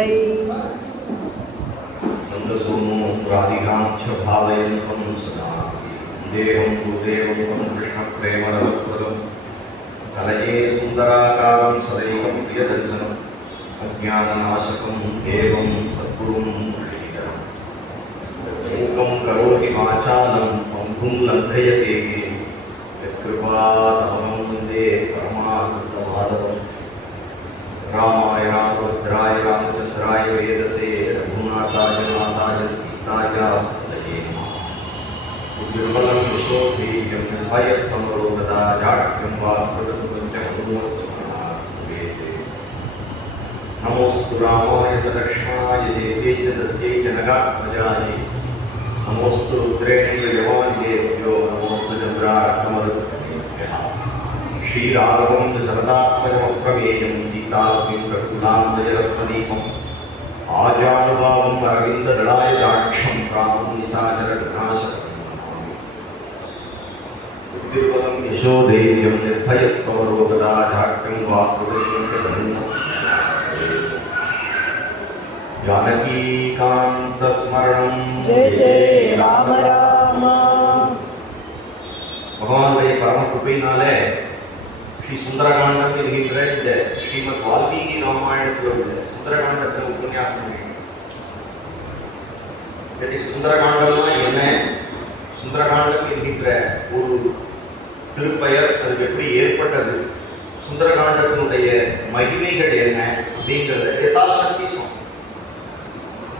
இல்லை. தேவம் பூதேவம் கிருஷ்ண பிரேமரசப்ரதம் கலையே சுந்தராகாரம் சதைவம் பிரியதர்சனம் அஜானநாசகம் தேவம் சத்குரும் ஸ்ரீதரம் மூகம் கரோதி வாசாலம் பம்பும் லங்கயதே யத்கிருபாதமம் வந்தே பரமானந்தமாதவம். ராமாய ராமபத்ராய ராமச்சந்திராய வேதசே ரகுநாதாய நாதாய சீதாய தயே நமः. உத்விர்மலம் யசோபீயம் நிர்பயத்வமரோகதா ஜாட்யம் வாஸ்வதமுஞ்சமனுமஸ்மரணாத்வேதே. நமோஸ்து ராமாய சதக்ஷ்மாய தேவ்யை ச தஸ்யை ஜனகாத்மஜாய. நமோஸ்து ருத்ரேந்திரயவான்யேभ्यो நமோஸ்து சந்திரார்க்கமருத்மேभ्यः. श्रीराघवं शरदात्मजमप्रमेयं सीतालक्ष्मीं प्रकुलाम्बजरत्नदीपम् आजानुभावम् अरविन्ददलायदाक्षं रामं निशाचरघ्नाशकं नमामि. बुद्धिर्बलं यशोधैर्यं निर्भयत्वमरोगदा जाड्यं वाक्पटुत्वं च धन्यं जानकीकान्तस्मरणं जय जय राम राम. भगवानुடைய பரம கிருபையினாலே ஸ்ரீ சுந்தரகாண்டம் என்கின்ற இந்த ஸ்ரீமத் வால்மீகி ராமாயணத்தில் உள்ள சுந்தரகாண்டத்தை உபன்யாசம் பண்ணியிருக்கேன். சுந்தரகாண்டம்னா என்ன, சுந்தரகாண்டம் என்கின்ற ஒரு திருப்பெயர் அதுக்கு எப்படி ஏற்பட்டது, சுந்தரகாண்டத்தினுடைய மகிமைகள் என்ன அப்படிங்கிறத யதாசக்தி சொன்னோம்.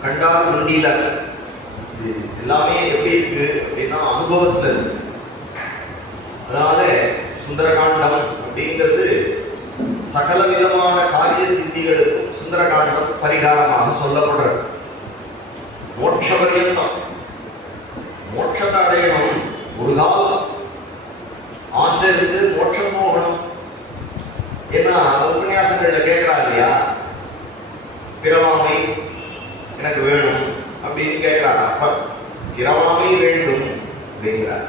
கண்டால் முண்டியில எல்லாமே எப்படி இருக்கு அப்படின்னா அனுபவத்தில் இருக்கு. அதனால சுந்தரகாண்டம் அப்படிங்கிறது சகல விதமான காரிய சித்திகளுக்கும் சுந்தரகாண்டம் பரிகாரமாக சொல்லப்படுறது. மோட்ச பரியந்தம் மோட்சத்தை அடையணும், ஒரு காலம் ஆசை இருந்து மோட்சம் போகணும். ஏன்னா உபன்யாசங்கள்ல கேட்கிறா இல்லையா, பிறவாமை எனக்கு வேணும் அப்படின்னு கேட்கிறார். அப்ப பிறவாமை வேண்டும் அப்படிங்கிறார்.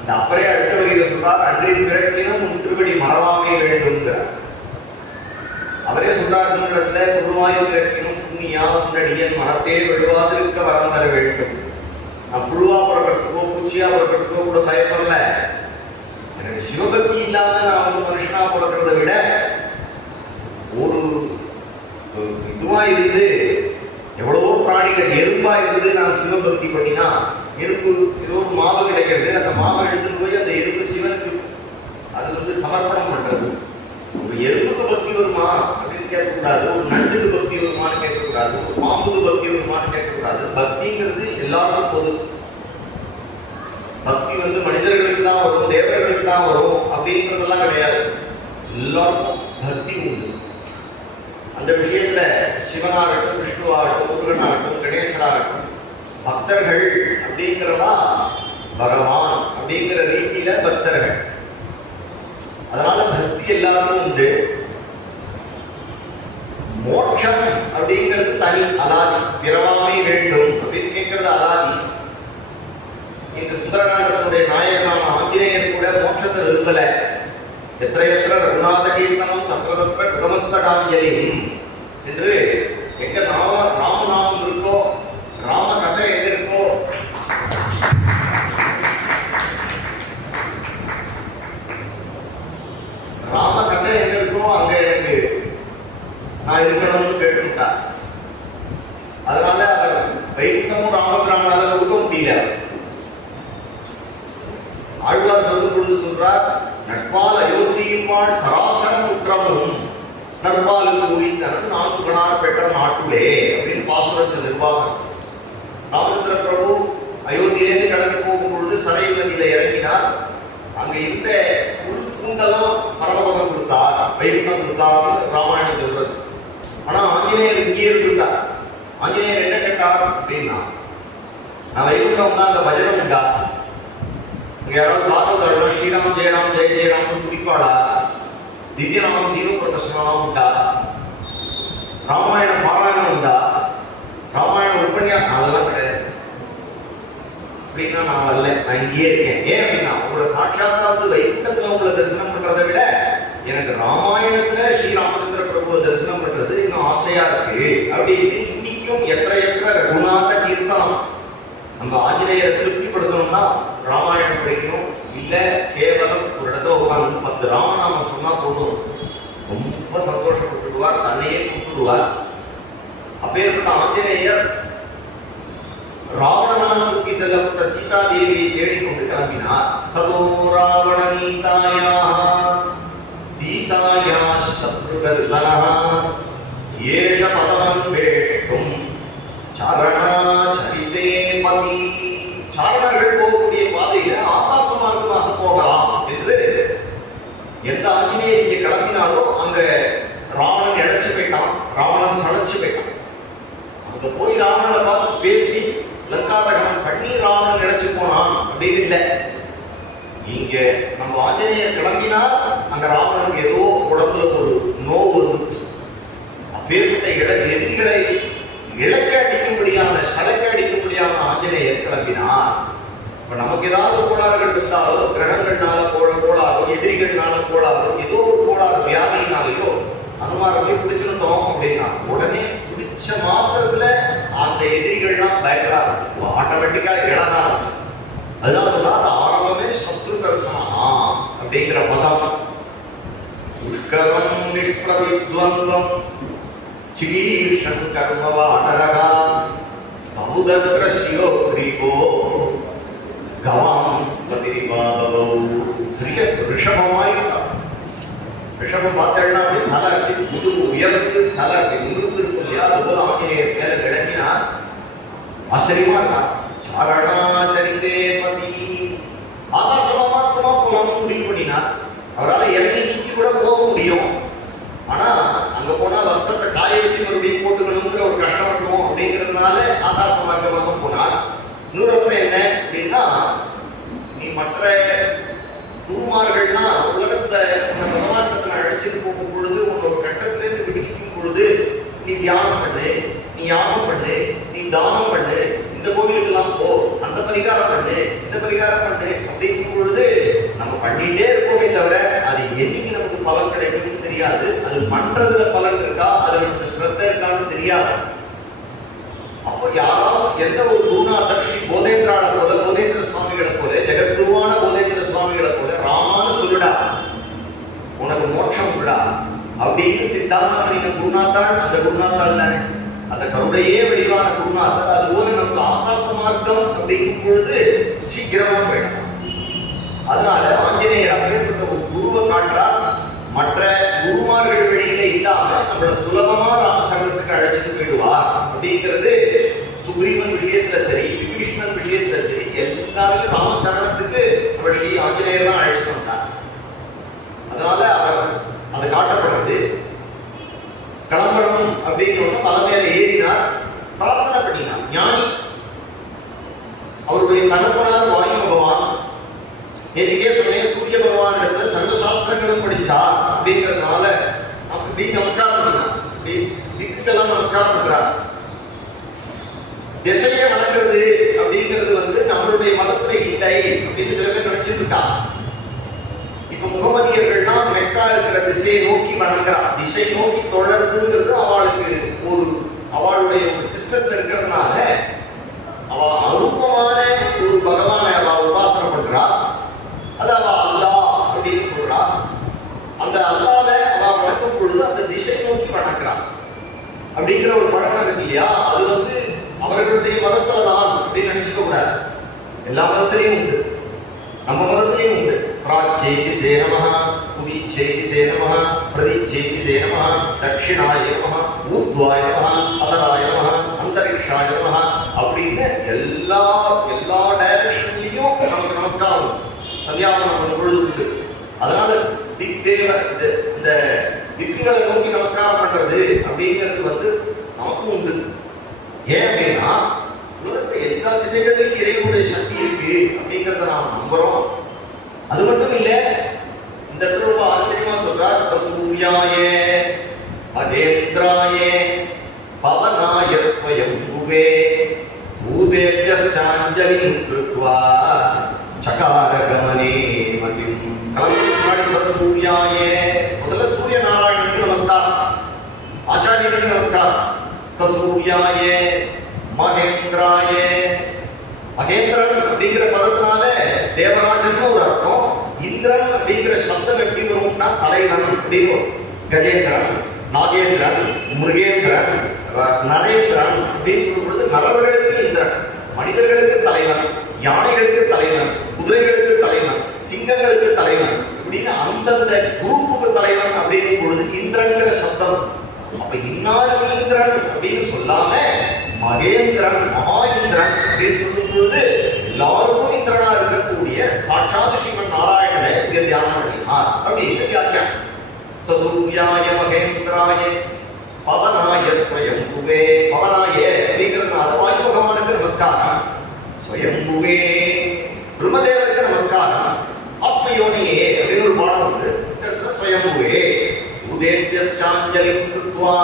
அந்த அப்பரே அடுத்த வரியில் சொல்றார், அன்றின் பிறக்கினும் உன் திருவடி மறவாமை வேண்டும்ங்கிறார். அவரே சொல்றார், இடத்துல குருவாய் பிறக்கினும் புண்ணியா முன்னடியன் மனத்தே விழுவாதிருக்க வரம் தர வேண்டும். நான் புழுவா புறக்கட்டுக்கோ பூச்சியா புறக்கட்டுக்கோ கூட பயப்படல. எனக்கு சிவபக்தி இல்லாம நான் வந்து மனுஷனா புறக்கிறத விட ஒரு இதுவா இருந்து எவ்வளவோ பிராணிகள் எறும்பா இருந்து நான் சிவபக்தி பண்ணினா, எறும்பு ஏதோ ஒரு மாவு கிடைக்கிறது, அந்த மாவை எடுத்துட்டு போய் அந்த எறும்பு சிவனுக்கு அது வந்து சமர்ப்பணம் பண்றது. ஒரு எறும்புக்கு பக்தி வருமா அப்படின்னு கேட்கக்கூடாது, ஒரு நண்டுக்கு பக்தி வருமானு கேட்கக்கூடாது, ஒரு பாம்புக்கு பக்தி வருமானு கேட்கக்கூடாது. பக்திங்கிறது எல்லாருக்கும் பொது. பக்தி வந்து மனிதர்களுக்கு தான் வரும், தேவர்களுக்கு தான் வரும் அப்படிங்கிறதெல்லாம் கிடையாது. எல்லாருக்கும் பக்தி உண்டு. அந்த விஷயத்துல சிவனாகட்டும், விஷ்ணுவாகட்டும், முருகனாகட்டும், கணேசனாகட்டும், பக்தர்கள் அப்படிங்கிறவா பகவான் அப்படிங்கிற ரீதியில பக்தர்கள். அதனால பக்தி எல்லாருக்கும் உண்டு. மோட்சம் அப்படிங்கிறது தனி அலாதி, பிறவாமை வேண்டும் அப்படின்னு கேட்கறது அலாதி. இந்த சுந்தரகாண்டத்தினுடைய நாயகனான ஆஞ்சநேயர் கூட மோட்சத்தை விரும்பல. எத்திர எத்திர ரகுநாத கீர்த்தனம் தத்திர தத்திர குடமஸ்தகாஞ்சலி என்று எங்க ராமநாமம் இருக்கோ, ராம கதை எங்க இருக்கோ, ராம கதை எங்க இருக்கோ அங்க எனக்கு நான் இருக்கணும்னு கேட்டுக்கிட்டா. அதனால அவர் வைகுண்டமும் ராமபிராமனால கொடுக்க முடியல. ஆழ்வார் சொல்லும் பொழுது சொல்றார், நட்பால் அயோத்தியுமாள் சராசரம் உற்றமும் நட்பாலுக்கு உரித்தனும் நான் சுகனார் பெற்ற நாட்டுலே அப்படின்னு பாசுரத்தில் நிர்வாகம். ராமச்சந்திர பிரபு அயோத்தியிலேருந்து கிளம்பி போகும் பொழுது சரையு நதியில இறங்கினார். அங்க இருந்த பூண்டெல்லாம் பரமபதம் கொடுத்தார், வைகுண்டம் கொடுத்தார் ராமாயணம் சொல்றது. ஆனா ஆஞ்சநேயர் இங்கேயே இருந்தார். ஆஞ்சநேயர் என்ன கேட்டார் அப்படின்னா, நான் வைகுண்டம் தான் அந்த பஜனம் உண்டா, யாராவது பார்த்தா ஸ்ரீராம் ஜெயராம் ஜெய ஜெயராம் துதிப்பாளா, திவ்யநாமம் தீபப்பிரதர்சனம் உண்டா, ராமாயணம் பாராயணம் உண்டா, ராமாயணம் உபன்யாசம் அதெல்லாம் கிடையாது அப்படின்னா நான் வரல, நான் இங்கேயே இருக்கேன். ஏன் அப்படின்னா உங்களோட சாட்சாத்தாவது வைகுண்டத்துல உங்களை தரிசனம் பண்றதை விட எனக்கு ராமாயணத்துல ஸ்ரீ ராமச்சந்திர பிரபுவை தரிசனம் பண்றது இன்னும் ஆசையா இருக்கு. இருக்கு அப்படின்னு இன்னைக்கும் எற்றையற்ற ரகுநாத கீர்த்தனம். நம்ம ஆஞ்சநேயரை திருப்திப்படுத்தணும்னா ராமாயணம் படிக்கணும், இல்ல கேவலம் ஒரு இடத்துல உட்காந்து 10 ராமநாமம் சொன்னா போதும், ரொம்ப சந்தோஷப்பட்டுடுவார், தன்னையே கூப்பிடுவார். அப்பேற்பட்ட ஆஞ்சநேயர் ராவணனால் தூக்கி செல்லப்பட்ட சீதாதேவியை தேடிக்கொண்டு கிளம்பினார். ததோ ராவண நீதாயா சீதாயா சத்ருகர்சனஹ ஏஷ பதமன் வேஷ்டும் சாரணா சரிதே பதி. சாரணர்கள் போகக்கூடிய பாதையில ஆகாச மார்க்கமாக போகலாம் என்று எந்த ஆஞ்சநேயர் இங்கே கிளம்பினாரோ அங்க ராவணன் இழைச்சு போயிட்டான், ராவணன் சளைச்சு போயிட்டான். அங்க போய் ராவணனை பார்த்து பேசி லங்காதகனம் பண்ணி ராவணன் இழைச்சு போனான் அப்படின்னு இல்லை. இங்க நம்ம ஆஞ்சநேயர் கிளம்பினா அங்க ராவணனுக்கு ஏதோ உடம்புல ஒரு நோவு இருக்கு. அப்பேற்பட்ட எதிரிகளை இலக்க அடிக்கும்படியான சலக்க அடிக்கும்படியான ஆஞ்சநேயர் கிளம்பினார். இப்ப நமக்கு ஏதாவது கோளாறுகள் இருந்தாலோ, கிரகங்கள்னால கோளாறோ, எதிரிகள்னால கோளாறோ, ஏதோ ஒரு கோளாறு வியாதியினாலேயோ அனுமாரை போய் பிடிச்சிருந்தோம் அப்படின்னா உடனே பிடிச்ச மாத்திரத்துல அந்த எதிரிகள்லாம் பயப்படாது, ஆட்டோமேட்டிக்கா இழந்தா. அதுதான் சொன்னா ஆரம்பமே சத்ருகர்சனா அப்படிங்கிற பதம். புஷ்கரம் நிஷ்பிரவித்வந்தம் சிகீர்ஷன் கர்மவாடரகா சமுதக்ரஸ்யோ கிரீபோ கவாம் பதிரிபாதவோ. பெரிய ரிஷபமாய் இருந்தார். ரிஷபம் பார்த்தேன்னா தலை அப்படி முது உயர்ந்து தலை அப்படி நிறுத்து இருக்கும் இல்லையா, அதுபோல ஆஞ்சநேயர் மேல கிளம்பினா ஆச்சரியமா இருந்தார். சாரணாச்சரித்தே பதி. ஆகாசமா போகலாம்னு முடிவு பண்ணினார். அவரால் இறங்கி நீக்கி கூட போக முடியும், ஆனா அங்க போனா வஸ்திரத்தை காய வச்சு மறுபடியும் போட்டுக்கணுங்கிற ஒரு கஷ்டம் இருக்கும் அப்படிங்கிறதுனால ஆகாச மார்க்கமாக போனார். இன்னொரு அர்த்தம் என்ன அப்படின்னா, நீ மற்ற குருமார்கள்லாம் உலகத்தை பகவானத்தை அழைச்சிட்டு போகும் பொழுது உன்னோட கட்டத்துல இருந்து விடுவிக்கும் பொழுது நீ தியானம் பண்ணு, நீ யாகம் பண்ணு, நீ தானம் பண்ணு, இந்த கோவிலுக்கெல்லாம் போ, அந்த பரிகாரம் பண்ணு, இந்த பரிகாரம் பண்ணு அப்படிங்கும் பொழுது நம்ம பண்ணிட்டே இருக்கோமே தவிர அது என்னைக்கு நமக்கு பலன் கிடைக்கும்னு தெரியாது. அது பண்றதுல பலன் இருக்கா, அதுல நமக்கு சிரத்தை இருக்கான்னு தெரியாது. அப்போ யாராவது எந்த ஒரு குருநாதர் ஸ்ரீ போதேந்திரால போல, போதேந்திர சுவாமிகளை போல, ஜெகத்குருவான போதேந்திர சுவாமிகளை போல ராமான்னு சொல்லுடா, உனக்கு மோட்சம் உண்டா அப்படின்னு சித்தாந்தம் நீங்க குருநாத்தாள், அந்த குருநாத்தாள் தானே, அந்த கருடையே வடிவான குருநாதர். அதுபோல நமக்கு ஆகாச மார்க்கம் அப்படிங்கும் பொழுது சீக்கிரமா போயிடலாம். அதனால ஆஞ்சநேயர் அப்பேற்பட்ட ஒரு குருவை காட்டுறார். மற்ற குருமார்கள் வழியில இல்லாம நம்மள சுலபமா ராமசங்கரத்துக்கு அழைச்சிட்டு போயிடுவார் அப்படிங்கிறது சுக்ரீவன் விஷயத்துல சரி, விபீஷ்ணன் விஷயத்துல சரி, எல்லாருமே ராமசரணத்துக்கு நம்ம ஸ்ரீ ஆஞ்சநேயர் தான் அழைச்சிட்டு வந்தார். அதனால அவர் அது காட்டப்படுறது. கிளம்பணும் அப்படிங்கிறவங்க பல மேல ஏறினார், பிரார்த்தனை பண்ணினார். ஞானி அவருடைய தகப்பனார் வாயு பகவான். நேற்றுக்கே சொன்னேன், சூரிய பகவான் இடத்துல சர்வசாஸ்திரங்களும் படிச்சா அப்படிங்கிறதுனால அப்படி நமஸ்காரம் பண்ணார். திக்குக்கெல்லாம் நமஸ்காரம் பண்றார். திசையை வணங்குறது அப்படிங்கிறது நம்மளுடைய மதத்துல இல்லை அப்படின்னு சில பேர் நினைச்சிட்டு இருக்கா. இப்ப முகமதியர்கள்லாம் மெக்கா இருக்கிற திசையை நோக்கி வணங்குறார். திசை நோக்கி தொடர்றதுங்கிறது அவளுக்கு அவளுடைய ஒரு சிஸ்டத்துல இருக்கிறதுனால அவ அரூபமான ஒரு பகவானை அவ உபாசனை பண்றா. அது அவ அல்லாஹ் அப்படின்னு சொல்றா. அந்த அல்லாஹ்வை அவ வணங்கும் பொழுது அந்த திசை நோக்கி வணங்குறான் அப்படிங்கிற ஒரு பழக்கம் இருக்கு இல்லையா. அது அவர்களுடைய மதத்துல தான் அப்படின்னு நினைச்சுக்க கூடாது. எல்லா மதத்திலையும் உண்டு, நம்ம மதத்திலையும் உண்டு. பிராச்சேதி சே நமஹ, உதீச்சேதி சே நமஹ, பிரதீச்சேதி சே நமஹ, தட்சிணாய நமஹ, ஊர்த்வாய நமஹ, அதராய நமஹ, அந்தரிக்ஷாய நமஹ அப்படின்னு எல்லா டைரக்ஷன்லையும் நமக்கு நமஸ்காரம் சந்தியாவனம் பண்ண பொழுது உண்டு. அதனால இந்த திக்குகளை நோக்கி நமஸ்காரம் பண்றது அப்படிங்கிறது நமக்கும் உண்டு. ஏன் அப்படின்னா உலகத்துல எல்லா திசைகளிலும் இறைவனுடைய சக்தி இருக்கு அப்படிங்கிறத நாம் நம்புறோம். அது மட்டும் இல்ல, இந்த இடத்துல ரொம்ப ஆச்சரியமா சொல்றார். சசூர்யாயே அடேந்திராயே பவனாய ஸ்வயம் குவே பூதேவ்யஸ்டாஞ்சலிம் கிருத்வா சகார கமனே மதிம். சசூர்யாயே முதல்ல சூரிய நாராயணனுக்கு நமஸ்காரம், ஆச்சாரியனுக்கு நமஸ்காரம். சசூர்யாய மகேந்திராய. மகேந்திரன் அப்படிங்கிற பதத்தினால தேவராஜன் ஒரு அர்த்தம். இந்திரன் அப்படிங்கிற சப்தம் எப்படி வரும்னா தலைவன் அப்படின்னு வரும். கஜேந்திரன், நாகேந்திரன், மிருகேந்திரன், நரேந்திரன் அப்படின்னு சொல்லும்பொழுது நரவர்களுக்கு இந்திரன், மனிதர்களுக்கு தலைவன், யானைகளுக்கு தலைவன், குதிரைகளுக்கு தலைவன், சிங்கங்களுக்கு தலைவன் அப்படின்னு அந்தந்த குரூப்புக்கு தலைவன் அப்படிங்கும் பொழுது இந்திரன்கிற சப்தம். அப்ப இன்னார் இந்திரன் அப்படின்னு சொல்லாம மகேந்திரன், மகா இந்திரன் அப்படின்னு சொல்லும் பொழுது எல்லாருக்கும் இந்திரனா இருக்கக்கூடிய சாட்சாத் ஸ்ரீமன் நாராயணனை இங்க தியானம் பண்ணினார் அப்படின்னு வியாக்கியம். சசூர்யாய மகேந்திராய பவனாய ஸ்வயம்புவே. பவனாய அப்படிங்கிறதுனால வாயு பகவானுக்கு நமஸ்காரம், ஸ்வயம்புவே பிரம்மதேவருக்கு நமஸ்காரம், ஆத்மயோனியே அப்படின்னு ஒரு பாடம் வந்து ஸ்வயம்புவே. உதேத்யஸ்சாஞ்சலிம் கிருத்வா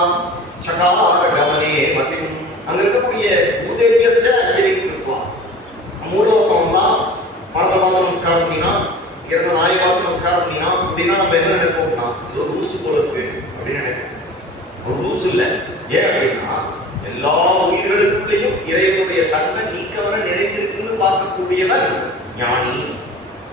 சகார கமனே மதிம். அங்க இருக்கக்கூடிய உதேத்யஸ்ச அஞ்சலிம் கிருத்வா, மூலோகம் தான் பணத்தை பார்த்து நமஸ்காரம் பண்ணினா, இறந்த நாயை பார்த்து நமஸ்காரம் பண்ணினா அப்படின்னா நம்ம என்ன நினைப்போம்னா இது ஒரு லூசு போல இருக்கு அப்படின்னு நினைப்போம். ஒரு லூசு இல்லை. ஏன் அப்படின்னா எல்லா உயிர்களுக்குள்ளேயும் இறைவனுடைய தன்மை நீக்கவன நிறைந்திருக்குன்னு பார்க்கக்கூடியவன் ஞானி.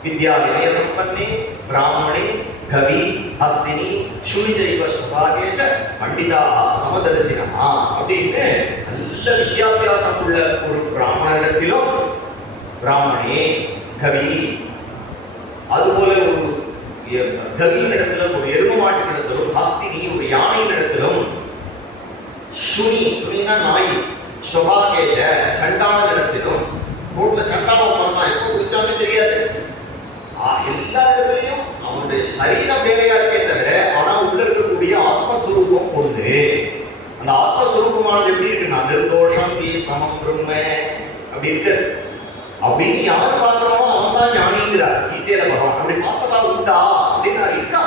வித்யா வினய சம்பன்னே பிராமணே கவி ஹஸ்தினி சுனிஜைவ சுபாகேஜ பண்டிதா சமதரிசினா அப்படின்னு நல்ல வித்யாபியாசம் உள்ள ஒரு பிராமணனிடத்திலும், பிராமணே கவி, அதுபோல ஒரு கவியின் இடத்திலும், ஒரு எரும மாட்டின் இடத்திலும், ஹஸ்தினி ஒரு யானையின் இடத்திலும், சுனினா நாய், சுபாகேஜ சண்டான இடத்திலும். ரோட்ல சண்டானம் பண்ணா எப்போ குடிச்சாலும் தெரியாது. எல்லா இடத்துலையும் அவனுடைய சரீரம் வேலையா இருக்கே தவிர ஆனா உள்ள இருக்கக்கூடிய ஆத்மஸ்வரூபம் ஒன்று. அந்த ஆத்மஸ்வரூபமானது எப்படி இருக்குன்னா நிர்தோஷம் தீ சமம் பிரம்ம அப்படி இருக்கு. அப்படின்னு யாரு பார்க்கிறோமோ அவன் தான் ஞானிங்கிறார் கீதையில பகவான். அப்படி பார்த்ததா உண்டா அப்படின்னு இருக்கா.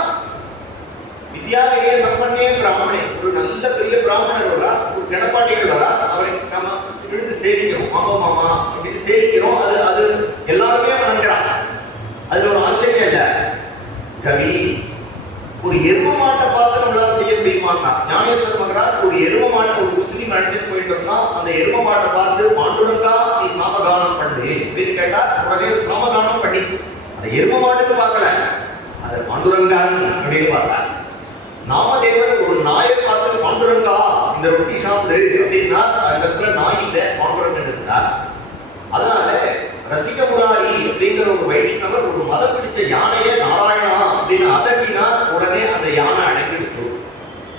வித்யாவினய சம்பன்னே பிராமணே, ஒரு நல்ல பெரிய பிராமணர் வரா, ஒரு கணப்பாட்டிகள் வரா, அவரை நம்ம விழுந்து சேவிக்கிறோம், மாமா மாமா அப்படின்னு சேவிக்கிறோம். அது அது எல்லாருமே வணங்குறாங்க. அதுல ஒரு ஆச்சரியம் இல்ல. கவி ஒரு எரும மாட்டை பார்த்து நம்மளால செய்ய முடியுமான்னா, ஞானேஸ்வர மகராஜ் ஒரு எரும மாட்டை ஒரு முஸ்லீம் அழைச்சிட்டு போயிட்டோம்னா அந்த எரும மாட்டை பார்த்து பாண்டுரங்கா நீ சாமகானம் பண்ணு அப்படின்னு கேட்டா உடனே சாமகானம் பண்ணி அந்த எரும மாட்டுக்கு பார்க்கல, அதை பாண்டுரங்கான் அப்படின்னு பார்த்தா. நாமதேவன் ஒரு நாயை பார்த்து பாண்டுரங்கா இந்த ரொட்டி சாப்பிடு அப்படின்னா அந்த இடத்துல நாய் இல்லை, பாண்டுரங்கன் இருந்தார். அதனால ரசிக முராரி அப்படிங்கிற ஒரு வைஷ்ணவர் ஒரு மதம் பிடிச்ச யானையை நாராயணா அப்படின்னு அதட்டினா உடனே அந்த யானை அடங்கிடுச்சு.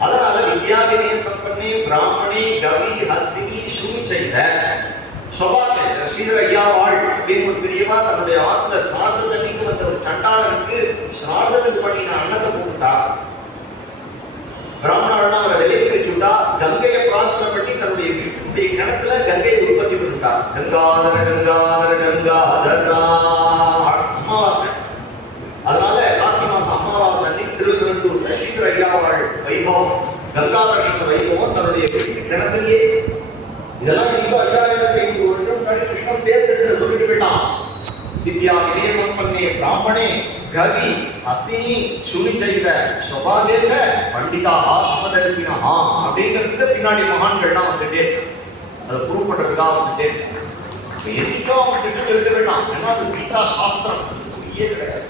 அதனால வித்யாவினய சம்பன்னே பிராமணே கவி ஹஸ்தினி சுமி செய்த சொபாக்க ஸ்ரீதர ஐயாவாள் அப்படின்னு ஒரு பெரியவா தன்னுடைய ஆத்ம சிரார்த்தத்துக்கு வந்த ஒரு சண்டாளனுக்கு சிரார்த்தத்துக்கு பண்ணின அன்னத்தை போட்டுட்டா. பிராமணாள்னா அவரை விலைக்கு வச்சுட்டா. கங்கையை பிரார்த்தனை பண்ணி தன்னுடைய வீட்டுடைய கிணத்துல கங்கையை உற்பத்தி பண்ணிட்டா. கங்காதர கங்காதர கங்காதரா அமாவாசை. அதனால கார்த்திகை மாசம் அமாவாசை அன்னைக்கு திருவசனத்தூர்ல ஸ்ரீதர ஐயாவாள் வைபவம், கங்காதர வைபவம் தன்னுடைய கிணத்திலேயே. இதெல்லாம் இப்போ 5500 வருஷம் முன்னாடி கிருஷ்ணன் தேர்ந்தெடுத்து சொல்லிட்டு போயிட்டான். வித்யா வினய சம்பன்னே பிராமணே கவி ஹஸ்தினி சுனி செய்த சொபாதேச பண்டிதா சமதரிசினா அப்படிங்கிறதுக்கு பின்னாடி மகான்கள்லாம் வந்துட்டே அதை ப்ரூவ் பண்றதுக்காக வந்துட்டே எதுக்கும் அவங்க இருக்க வேண்டாம். ஏன்னா அது கீதா சாஸ்திரம் கிடையாது.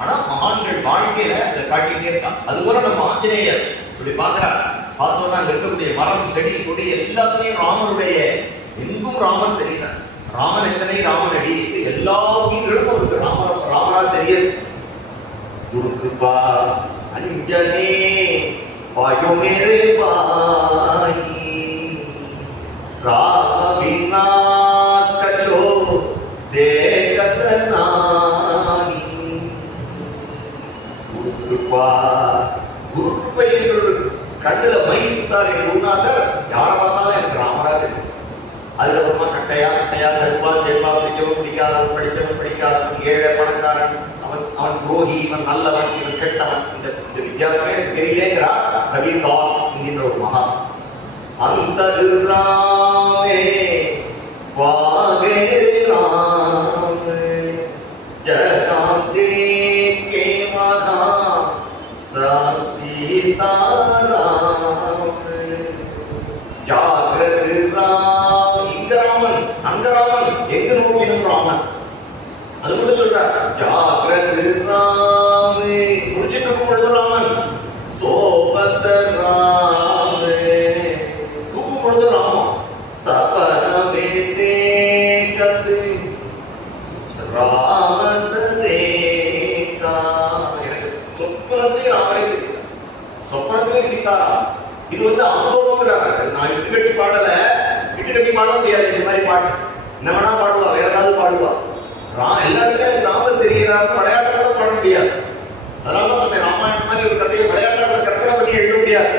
ஆனா மகான்கள் வாழ்க்கையில அதை காட்டிட்டே இருக்கான். அது போல நம்ம ஆஞ்சநேயர் இப்படி பாக்குறாரு. பார்த்தோம்னா அங்க இருக்கக்கூடிய மரம் செடி கொடி எல்லாத்துலயும் ராமனுடைய எங்கும் ராமன் தெரிகிறார். ராமன் எத்தனை ராமனடி எல்லா உயிர்களும் அவருக்கு ராமரா தெரியாது. குரு கிருபா அஞ்சனே பாயோ மேரே பாயி ராம பினா கச்சோ தேகத் நாஹி. குரு கிருபா, குரு கிருபை என்று கண்ணுல மை விட்டார் என் குருநாதர். யாரை பார்த்தாலும் எனக்கு ராமரா தெரியும். அதுக்கப்புறமா கட்டையா கருப்பா சேப்பா பிடிக்கவன் பிடிக்காதவன் படித்தவன் படிக்காதவன் ஏழை பணக்காரன் அவன் துரோகி இவன் நல்லவன் இவன் கெட்டவன் இந்த வித்தியாசமே எனக்கு தெரியலேங்கிறா கபீர் தாஸ் என்கின்ற ஒரு மகா. அந்த ராமே வாகே ராமே ஜகாந்தே கே மகா சீதாராமே அங்க ராமன் எங்க நோக்கினும் ராமன். அது மட்டும் சொல்றார், ஜாகிரது ராமே முடிச்சிட்டு இருக்கும் பொழுது ராமன், சோபத ராமே தூக்கும் பொழுது ராமன், சபரமே தேகத்து ராமசரேகா. எனக்கு சொப்பனத்திலே ராமரே தெரியும், சொப்பனத்திலே சீதாராம். இது அனுபவங்கிறாங்க. நான் இட்டு கட்டி பாடல, இட்டு கட்டி பாட முடியாது. இந்த மாதிரி பாட்டு என்ன வேணா பாடுவா, வேற ஏதாவது பாடுவா. எல்லாருமே ராமன் தெரிகிறாரு, விளையாட்டாக பாட முடியாது. அதனாலதான் சொன்னேன், ராமாயணம் மாதிரி ஒரு கதையை விளையாட்டாக கற்பனை பண்ணி எழுத முடியாது.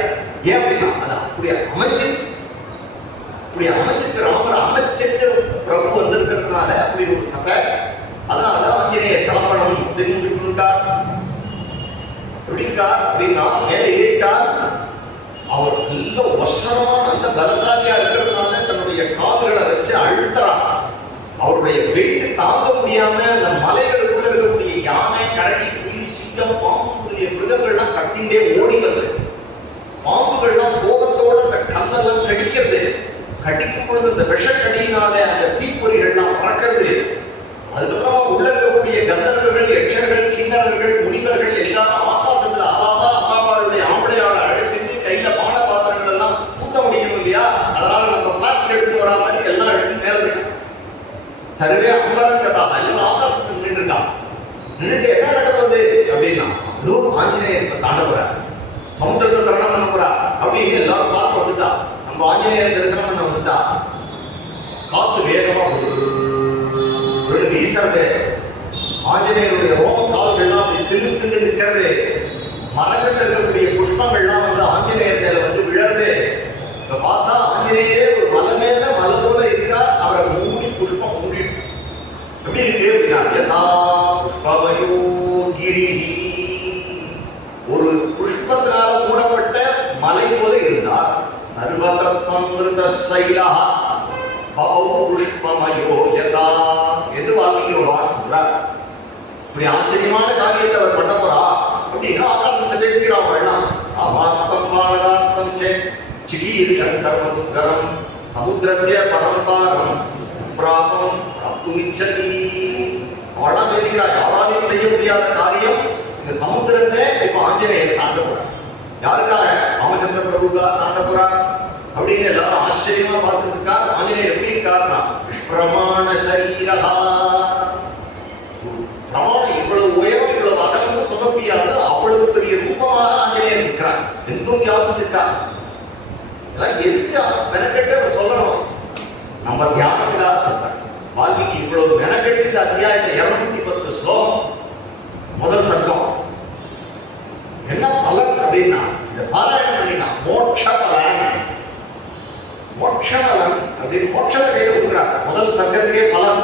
ஏன் அப்படின்னா அது அப்படியே அமைச்சிருக்கு. ராமர் அமைச்சிட்டு பிரபு வந்திருக்கிறதுனால அப்படி ஒரு கதை. அதனால ஆஞ்சநேயர் கிளம்பணும் அப்படின்னு விட்டுட்டார். எப்படி இருக்கார் அப்படின்னா, மேலே ஏறிட்டார். அவர் நல்ல வசனமா நல்ல பலசாலியா இருக்கிறதுனால தன்னுடைய கால்களை வச்சு அழுத்துறார். அவருடைய வெயிட்டு தாங்க முடியாம அந்த மலைகளுக்குள்ள இருக்கக்கூடிய யானை, கரடி, புலி, சிங்கம், பாம்பு முதலிய மிருகங்கள்லாம் கட்டிண்டே ஓடி வருது. பாம்புகள்லாம் கோபத்தோட அந்த கல்லெல்லாம் கடிக்கிறது. கடிக்கும் பொழுது அந்த விஷக்கடியினால அந்த தீப்பொறிகள்லாம் பறக்கிறது. அதுக்கப்புறமா உள்ள இருக்கக்கூடிய கந்தர்வர்கள், யட்சர்கள், கிண்ணறர்கள், முனிவர்கள் எல்லாரும் ஆகாசத்துல அப்பாவுடைய ஆம்பளையால அழைச்சிட்டு கையில பான பாத்திரங்கள் எல்லாம் ஊத்த முடியும் இல்லையா, அதனால நம்ம பிளாஸ்டிக் எடுத்து வரா மாதிரி எல்லாம் எடுத்து மேல போயிட்டோம். சர்வே அம்பரங்கதா எல்லாம் ஆகாசத்துக்கு நின்று இருக்கான். நின்றுட்டு என்ன நடக்க போகுது அப்படின்னா, அதுவும் ஆஞ்சநேயர் இப்ப தாண்ட போறார், சமுத்திரத்தை தரணம் பண்ண போறா அப்படின்னு எல்லாரும் பார்த்து வந்துட்டா. நம்ம ஆஞ்சநேயரை தரிசனம் பண்ண வந்துட்டா. காத்து வேகமா வீசுறது. ஆஞ்சநேயருடைய ரோம கால்கள்லாம் அப்படி சிலுத்துட்டு நிற்கிறது. மரங்கள்ல இருக்கக்கூடிய புஷ்பங்கள்லாம் ஆஞ்சநேயர் மேல விழறது. இப்ப பார்த்தா ஆஞ்சநேயரே ஒரு மலை மேல மலை போல இருக்கா. அவரை மூடி புஷ்பம் மூடிட்டு எப்படி இருக்கு அப்படின்னா, யதா புஷ்பவயோகிரி, ஒரு புஷ்பத்தினால மூடப்பட்ட மலை போல இருந்தார். சர்வத சம்ருத சைலா புஷ்பமயோ யதா என்று வால்மீகி ஒரு வார்த்தை சொல்றார். இப்படி ஆச்சரியமான காரியத்தை அவர் பண்ண போறா அப்படின்னா ஆகாசத்தை பேசுகிறான். அவாத்தம் வானதாத்தம் சிகீர் கண்டமதுகரம் சமுத்திரஸ்ய பரம்பாரம் பிராபம் அப்புமிச்சதி. அவளாம் பேசுகிறார். யாராலையும் செய்ய முடியாத காரியம் இந்த சமுத்திரத்தை இப்ப ஆஞ்சநேயர் தாண்ட போறார். யாருக்காக? ராமச்சந்திர பிரபுக்காக தாண்ட போறார் அப்படின்னு எல்லாரும் ஆச்சரியமா பார்த்துட்டு இருக்கார். ஆஞ்சநேயர் எப்படி இருக்காருன்னா, பிரமாண சரீரகா, பிரமாணம் இவ்வளவு உயரம் இவ்வளவு அகலம்னு சொல்ல முடியாது, அவ்வளவு பெரிய ரூபமாக ஆஞ்சநேயர் இருக்கிறார். எந்தோம் ஞாபகம் எதுக்கு மெனக்கெட்டு அவர் சொல்லணும்? நம்ம தியானத்துக்காக சொல்றார். வால்மீகி இவ்வளவு மெனக்கெட்டு இந்த அத்தியாயத்தை 210 ஸ்லோகம் முதல் சங்கம் என்ன பலன் அப்படின்னா, இந்த பாராயணம் பண்ணினா மோட்ச பலன். மோட்ச பலன் அப்படின்னு மோட்சத்தை கையில் கொடுக்குறார். முதல் சங்கத்துக்கே பலன்.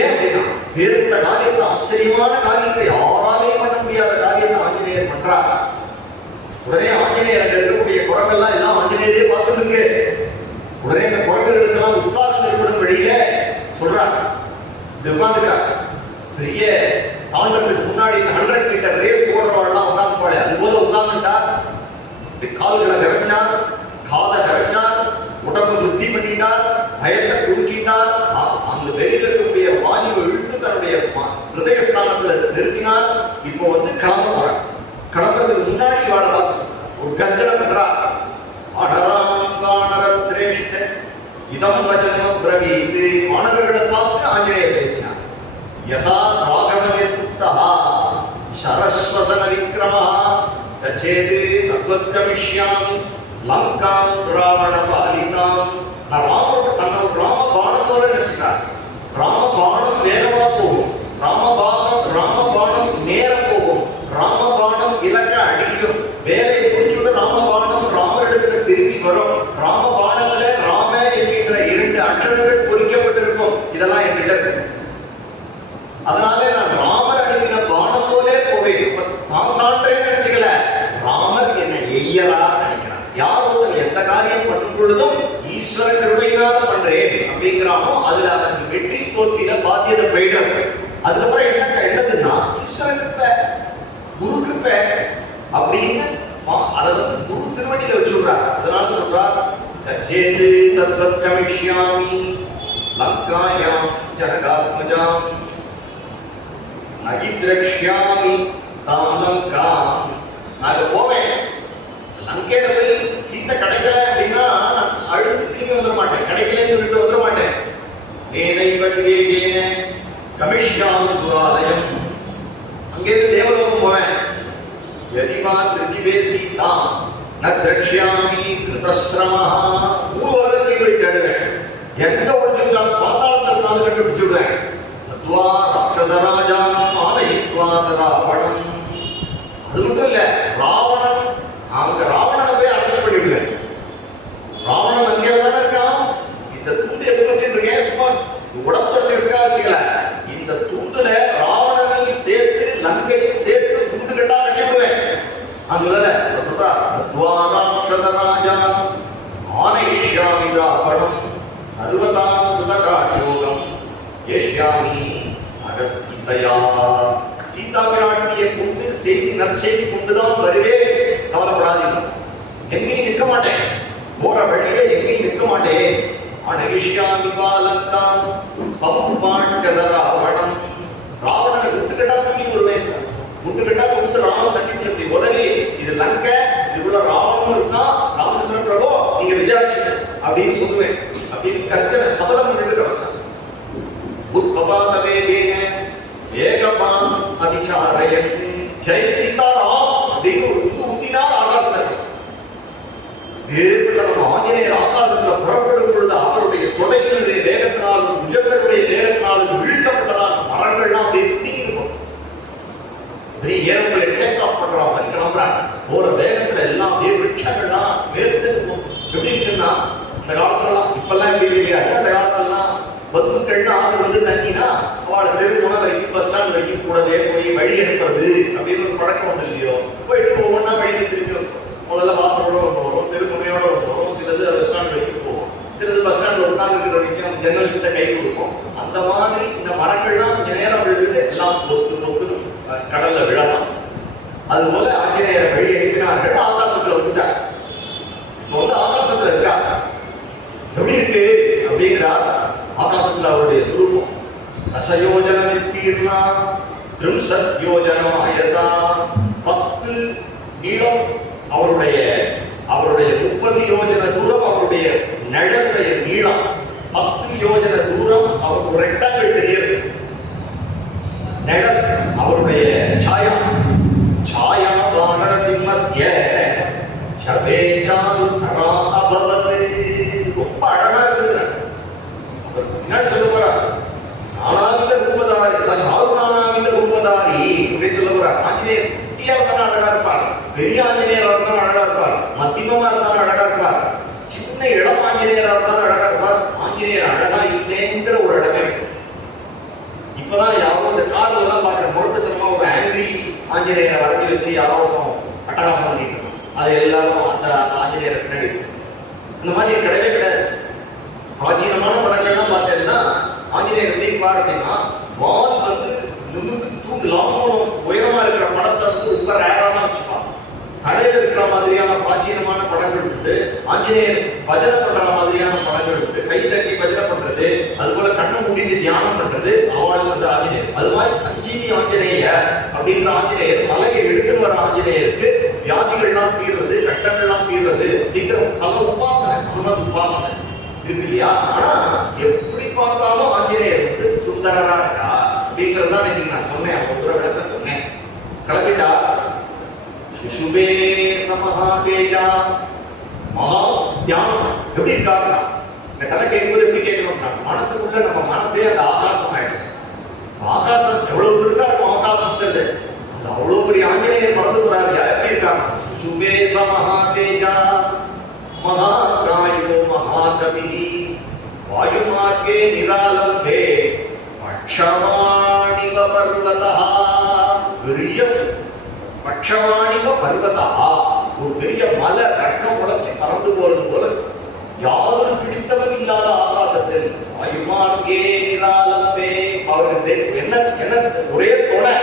ஏன் அப்படின்னா, வேறுபட்ட காரியத்தை, ஆச்சரியமான காரியத்தை, யாராலையும் பண்ண முடியாத காரியத்தை ஆஞ்சநேயர் பண்றார். உடனே ஆஞ்சநேயர் அங்க இருக்கக்கூடிய குரங்கெல்லாம் எல்லாம் ஆஞ்சநேயரே பார்த்துட்டு இருக்கு. உடனே அந்த குரங்குகளுக்கெல்லாம் உற்சாகம் ஏற்படும் வழியில சொல்றார். இது உட்காந்துக்கிறார். பெரிய தாண்டறதுக்கு முன்னாடி இந்த 100 மீட்டர் ரேஸ் ஓடுறவெல்லாம் உட்காந்து போல அது போல உட்கார்ந்துட்டார். கால்களை விரைச்சார், காதை கரைச்சார், உடம்பு புத்தி பண்ணிட்டார், பயத்தை குறுக்கிட்டார். அந்த வெளியில இருக்கக்கூடிய வாயுவை இழுத்து தன்னுடைய ஹிருதயஸ்தானத்துல நிறுத்தினார். இப்போ கிளம்ப போறார். கிளம்புறதுக்கு முன்னாடி வாழ பார்த்து ஒரு கர்ஜனை பண்றார். அடராங்கானர சிரேஷ்ட இதம் வஜன பிரவீது. மாணவர்களை பார்த்து ஆஞ்சநேயர் பேசினார். யதா ராகவனே புத்தஹ சரஸ்வசன விக்ரமஹ தச்சேது தத்வத்கமிஷ்யாமி லங்காம் ராவண பாலிதாம். ராமன் தன்னோட ராம பானம் போல நினைச்சிட்டார். ராம பானம் வேகமா போகும், ராம பானம் நேர போகும், ராம பானம் இலக்க அடிக்கும். வேலையை புரிஞ்சுட்டு ராம பானம் ராமரிடத்துல திரும்பி வரும். ராம பானத்துல ராம என்கின்ற 2 அக்ஷரங்கள் பொறிக்கப்பட்டிருக்கும். இதெல்லாம் என்கிட்ட இருக்கு. அதனால நான் ராமர் அனுப்பின பானம் போலே போவேன். நான் தான்றேன்னு நினைச்சுக்கல, ராமர் என்னை எய்யலா நினைக்கிறான். யாரோட எந்த காரியம் பண்ணும் பொழுதும் ஈஸ்வர கிருபையினால பண்றேன் அப்படிங்கிறானோ அதுல அவனுக்கு வெற்றி தோல்வியில பாத்தியத்தை போயிடுறாங்க. அதுக்கப்புறம் என்னதுன்னா ஈஸ்வர கிருப்பை, குரு கிருப்பை அப்படின்னு அதை குரு திருவடியில வச்சுடுறார். அதனால சொல்றார், தச்சேது தத்வத்கமிஷ்யாமி லங்காயாம் ஜனகாத்மஜாம் நகித்ரக்ஷ்யாமி தாம் லங்காம். நான் போவேன், லங்கையில போய் சீத்தை கிடைக்கல அப்படின்னா அழுது திரும்பி வந்துட மாட்டேன், கிடைக்கலன்னு சொல்லிட்டு வந்துட மாட்டேன். ஏனைவன் கமிஷ்யாம் சுராலயம், அங்கேருந்து தேவலோகம் போவேன். யதிமா திருஜிவே சீதா ந திரக்ஷ்யாமி கிருதஸ்ரமா, ஊர்வலத்தை போய் தேடுவேன். எங்க ஒழிஞ்சுக்கலாம், பாதாளத்தில் இருந்தாலும் கண்டுபிடிச்சுடுவேன். தத்வா ராட்சசராஜாம் ஆனயித்வா சராவணம். அது மட்டும் இல்ல, ராவணன், அங்க ராவணனை போய் அரெஸ்ட் பண்ணிவிடுவேன். ராவணன் அங்கேயில தானே இருக்கான். இந்த துண்டு எதுக்கு வச்சிருக்கேன், சும்மா உடம்பு வச்சிருக்கா வச்சுக்கல. இந்த துண்டுல ராவணனை சேர்த்து லங்கையை சேர்த்து துண்டு கட்டா கட்டிவிடுவேன். அங்க சொல்றா ராட்சசராஜா ஆனயிஷ்யாமி ராவணம் சர்வதாம் கிருதகாட்யோகம் யஷ்யாமி சகஸ்மிதயா. சீதா பிராட்டியை கொண்டு செய்தி நற்செய்தி கொண்டுதான் வருவேன், கவலைப்படாதீங்க. எங்கேயும் நிற்க மாட்டேன், போற வழியில எங்கேயும் நிற்க மாட்டேன். அனகிஷ்யாமி பாலங்கா சம்பாண்டகராவணம். ராவணனை விட்டுக்கிட்டா தூக்கி வருவேன், விட்டுக்கிட்டா வந்து ராம சங்கிட்டு இப்படி உடனே இது லங்கை, இதுக்குள்ள ராவணன் இருக்கா, ராமச்சந்திர பிரபு நீங்க விசாரிச்சு அப்படின்னு சொல்லுவேன். அப்படின்னு கர்ஜன சபதம் பண்ணிட்டு உத்பபாதவேதேன ஏகபாம் அபிசாரயன் ஜெய் சீதாராம் அப்படின்னு ஒரு புது உத்தினால் ஆகாசத்தில் வேறுபட்ட நம்ம ஆஞ்சநேயர் ஆகாசத்துல புறப்படும் பொழுது அவருடைய தொடைகளுடைய வேகத்தினாலும் புஜங்களுடைய வேகத்தினாலும் இழுக்கப்பட்டதான மரங்கள்லாம் அப்படியே பிடிங்கி இருக்கும். பெரிய ஏரோப்ளேன் டேக் ஆஃப் பண்ற மாதிரி கிளம்புறாங்க. போற வேகத்துல எல்லாம் அப்படியே விருட்சங்கள்லாம் வேர்த்து எப்படி இருக்குன்னா, அந்த காலத்துலாம் இப்பெல்லாம் எப்படி இல்லையா, அந்த காலத்துலாம் பத்துக்கள்னா ஆறு வந்து தங்கினா அவளை தெருமுனை வரைக்கும் பஸ் ஸ்டாண்ட் வரைக்கும் கூடவே போய் வழி எடுக்கிறது அப்படின்னு ஒரு பழக்கம் ஒன்று இல்லையோ. போயிட்டு ஒவ்வொன்றா வழிக்கு திரும்பி முதல்ல வாசலோட ஒன்று வரும், தெருமுனையோட ஒன்று வரும், சிலது பஸ் ஸ்டாண்ட் வரைக்கும் போகும், சிலது பஸ் ஸ்டாண்ட் உட்கார்ந்து இருக்கிற வரைக்கும் அந்த ஜன்னல் கிட்ட கை கொடுக்கும். அந்த மாதிரி இந்த மரங்கள்லாம் கொஞ்ச நேரம் விழுந்து எல்லாம் பொத்து பொத்து கடல்ல விழலாம். அது போல ஆஞ்சநேயரை வழி அனுப்பினார்கள், ஆகாசத்துல வந்துட்டார். இப்போ வந்து ஆகாசத்துல இருக்கா, எப்படி இருக்கு அப்படிங்கிறார். ஆகாசத்துல அவருடைய சுரூபம் ரசயோஜன விஸ்தீர்ணா திரிம்சத் யோஜனம் ஆயதா. 10 நீளம் அவருடைய 30 யோஜன தூரம் அவருடைய நிழலுடைய நீளம், 10 யோஜன தூரம் அவர் ஒரு ரெக்டாங்கிள் தெரியுது. நிழல் அவருடைய சாயா சாயா வானர சிம்மஸ்ய சவேச்சாது தரா அபவது. ரொம்ப அழகா இருக்குது. பின்னாடி சொல்ல போறார், நானாவித ரூபதாரி சாருநானாவித ரூபதாரி அப்படின்னு சொல்ல போறார். ஆஞ்சநேயர் குட்டியா இருந்தாலும் அழகா இருப்பார், பெரிய ஆஞ்சநேயரா இருந்தாலும் அழகா இருப்பார், மத்தியமா இருந்தாலும் அழகா இருப்பார், சின்ன இளம் ஆஞ்சநேயரா இருந்தாலும் அழகா இருப்பார். ஆஞ்சநேயர் அழகா இல்லைங்கிற ஒரு இடமே. இப்பதான் யாரும் இந்த கார்ல எல்லாம் பார்க்கிற முரட்டுத்தனமா ஒரு ஆங்கிரி ஆஞ்சநேயரை வரைஞ்சி வச்சு யாரும் அட்டகாசம் பண்ணிட்டு அது எல்லாரும் அந்த ஆஞ்சநேயரை பின்னாடி. இந்த மாதிரி கிடையவே கிடையாது. பிராச்சீனமான படங்கள்லாம் பார்த்தீங்கன்னா ஆஞ்சநேயர் எப்படி பாரு அப்படின்னா, வால் வந்து நிமிர்ந்து தூங்கலாம் உயரமா இருக்கிற படத்தை வந்து ரொம்ப ரேரா தான் வச்சுப்பாங்க. கடையில் இருக்கிற மாதிரியான பிராச்சீனமான படங்கள் உண்டு, ஆஞ்சநேயர் பஜனை பண்ற மாதிரியான படங்கள் உண்டு, கை தட்டி பஜனை பண்றது, அது போல கண்ணை மூடிட்டு தியானம் பண்றது, அவள் வந்து ஆஞ்சநேயர். அது மாதிரி சஞ்சீவி ஆஞ்சநேயர் அப்படின்ற ஆஞ்சநேயர், மலையை எடுத்துட்டு வர ஆஞ்சநேயருக்கு வியாதிகள்லாம் தீர்றது, கட்டங்கள்லாம் தீர்றது அப்படிங்கிற பல உபாசனை, அனுமதி உபாசனை இருக்கு இல்லையா. ஆனா எப்படி பார்த்தாலும் ஆஞ்சநேயர் வந்து சுந்தரரா இருக்கா அப்படிங்கிறது தான் இன்னைக்கு நான் சொன்னேன். ஒரு விளக்க சொன்னேன். கிளம்பிட்டா சுபே சமஹாபேயா மகா தியானம் எப்படி இருக்காருன்னா, இந்த கதை கேட்கும்போது எப்படி கேட்கணும்னா, மனசுக்குள்ள நம்ம மனசே அந்த ஆகாசம் ஆயிடும். ஆகாசம் எவ்வளவு பெருசா இருக்கும் ஆகாசம்ங்கிறது, அது அவ்வளவு பெரிய ஆஞ்சநேயர் மறந்து போறாரு. எப்படி இருக்காங்க, சுபே சமஹாபேயா மகாகாயோ மகாகவி வாயுமார்க்கே நிராலம்பே பட்சவாணிவ பர்வதா. பெரிய பட்சவாணிவ பர்வதா, ஒரு பெரிய மலை ரக்கம் உழைச்சி பறந்து போறது போல யாரும் பிடித்தவன் இல்லாத ஆகாசத்தில் வாயுமார்க்கே நிராலம்பே. அவருக்கு என்ன என்ன ஒரே துணை,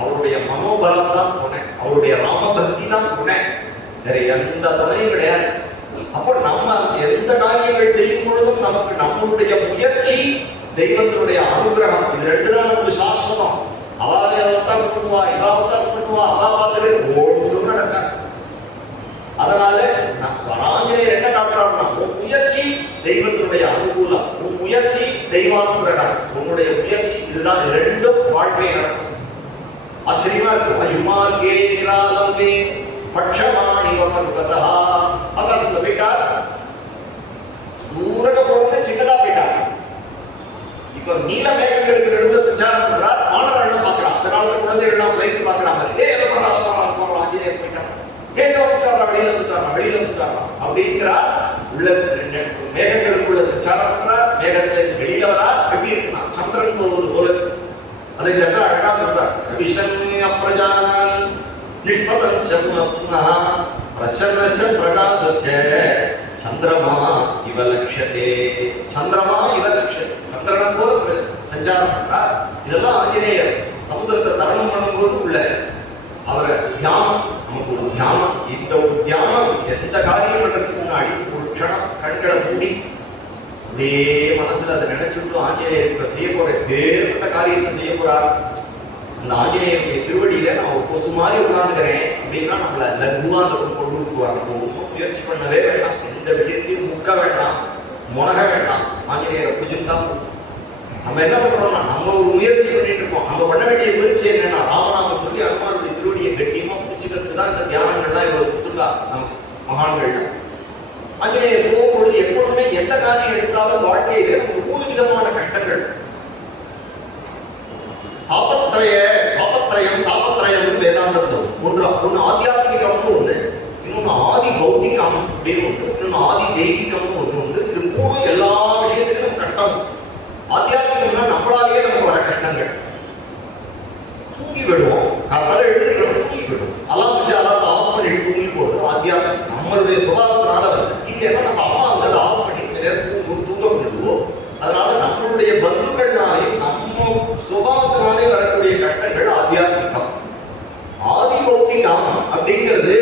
அவருடைய மனோபலம் தான் துணை, அவருடைய ராமபக்தி தான் துணை, வேற எந்த துணையும் கிடையாது. அப்போ நம்ம எந்த காரியங்கள் செய்யும் பொழுதும் நமக்கு நம்மளுடைய முயற்சி, தெய்வத்தினுடைய அனுகிரகம், இது ரெண்டு தான் நமக்கு சாஸ்வதம். அவாவே அவத்தாசம் பண்ணுவா, இவா அவத்தாசம் பண்ணுவா, அவா பார்த்துட்டு ஒன்றும் நடக்காது. அதனால ஆஞ்சநேயர் என்ன காட்டுறாருன்னா, உன் முயற்சி தெய்வத்தினுடைய அனுகூலம், உன் முயற்சி தெய்வானுகிரகம், உன்னுடைய முயற்சி, இதுதான் ரெண்டும் வாழ்க்கை நடக்கும். ஆச்சரியமா இருக்கும். அயுமார்கே நிராலம்பே பட்சமாணி வபர்வதா. ஆகாசத்துல போயிட்டார், தூரக்க போறது சின்னதா போயிட்டார். இப்ப நீல மேகங்களுக்கு நடுவில் சஞ்சாரம் பண்றார், மாணவர்கள் பார்க்கிறான். அதனால குழந்தைகள்லாம் பிளைட் பார்க்கிறாங்க. எதை போறோம் ஆஞ்சநேயர் போயிட்டான், வெளியில வந்துட்டாரா அப்படிங்கிறார். உள்ள மேகங்களுக்குள்ள சஞ்சாரம் பண்றார், மேகத்துல வெளியில வரா. எப்படி இருக்குன்னா சந்திரன் போவது போல. அதை அழகா சொல்றார். விஷன்ய பிரஜானானி நிஷ்பதன்ஸ்ய புனః பிரசன்னஸ்ய பிரகாசஸ்ய சந்திரமா இவ லக்ஷ்யதே. சந்திரமா இவ லக்ஷ்யதே, சந்திரனை போல சஞ்சாரம் பண்றார். இதெல்லாம் ஆஞ்சநேயர் சமுத்திரத்தை தரணம் பண்ணும்போது உள்ள அவரை தியானம், நமக்கு ஒரு தியானம். இந்த ஒரு தியானம் எந்த காரியம் பண்றதுக்கு முன்னாடி ஒரு க்ஷணம் கண்களை மூடி அப்படியே மனசுல அதை நினைச்சுட்டு ஆஞ்சநேயர் செய்ய போற பேர்பட்ட காரியத்தை செய்ய போறார். அந்த ஆஞ்சநேயருடைய திருவடியில நான் ஒரு கொசு மாதிரி உட்கார்ந்துக்கிறேன் அப்படின்னா நம்மள லகுவா அந்த கொண்டு போவாங்க. ஒன்றும் முயற்சி பண்ணவே வேண்டாம், எந்த விஷயத்தையும் முக்க வேண்டாம், முனக வேண்டாம். ஆஞ்சநேயரை புரிஞ்சுதான் நம்ம என்ன பண்றோம்னா, நம்ம ஒரு முயற்சி பண்ணிட்டு இருக்கோம். நம்ம பண்ண வேண்டிய முயற்சி என்னன்னா, ராமநாமம் சொல்லி அனுமானுடைய திருவடியை கட்டியமா பிடிச்சுக்கிறது தான் இந்த தியானங்கள்லாம் இவ்வளவு கொடுத்துருக்கா நம் மகான்கள். ஆஞ்சநேயர் போகும்பொழுது எப்பொழுதுமே எந்த காரியம் எடுத்தாலும் வாழ்க்கையில நமக்கு 3 விதமான கஷ்டங்கள். தாபத்ரயம் வேதாந்தத்தில் ஒன்று ஆத்தியாத்மிகம்னு ஒண்ணு, இன்னொன்னு ஆதி பௌத்திகம் அப்படின்னு ஒன்று, இன்னொன்னு ஆதி தெய்வீகம்னு ஒன்று உண்டு. இது 3 எல்லா விஷயத்திலும் கஷ்டம். ஆத்தியாத்மிகம்னா நம்மளாலேயே நமக்கு வர கஷ்டங்கள். தூங்கி விடுவோம், காத்தால எழுதுகிறோம், தூங்கி விடுவோம். அலாம் வச்சு அதாவது ஆஃப் பண்ணி தூங்கி போடுறோம். ஆத்தியாத்மிகம் நம்மளுடைய சுபாவத்தினால வருது. இங்க என்ன, நம்ம அம்மா வந்து அதை ஆஃப் பண்ணி தூங்க விடுவோம். அதனால நம்மளுடைய பந்துக்கள்னாலையும் நம்ம சுபாவத்தினாலே வரக்கூடிய கஷ்டங்கள் ஆத்தியாத்மிகம். ஆதி பௌத்திகம் அப்படிங்கிறது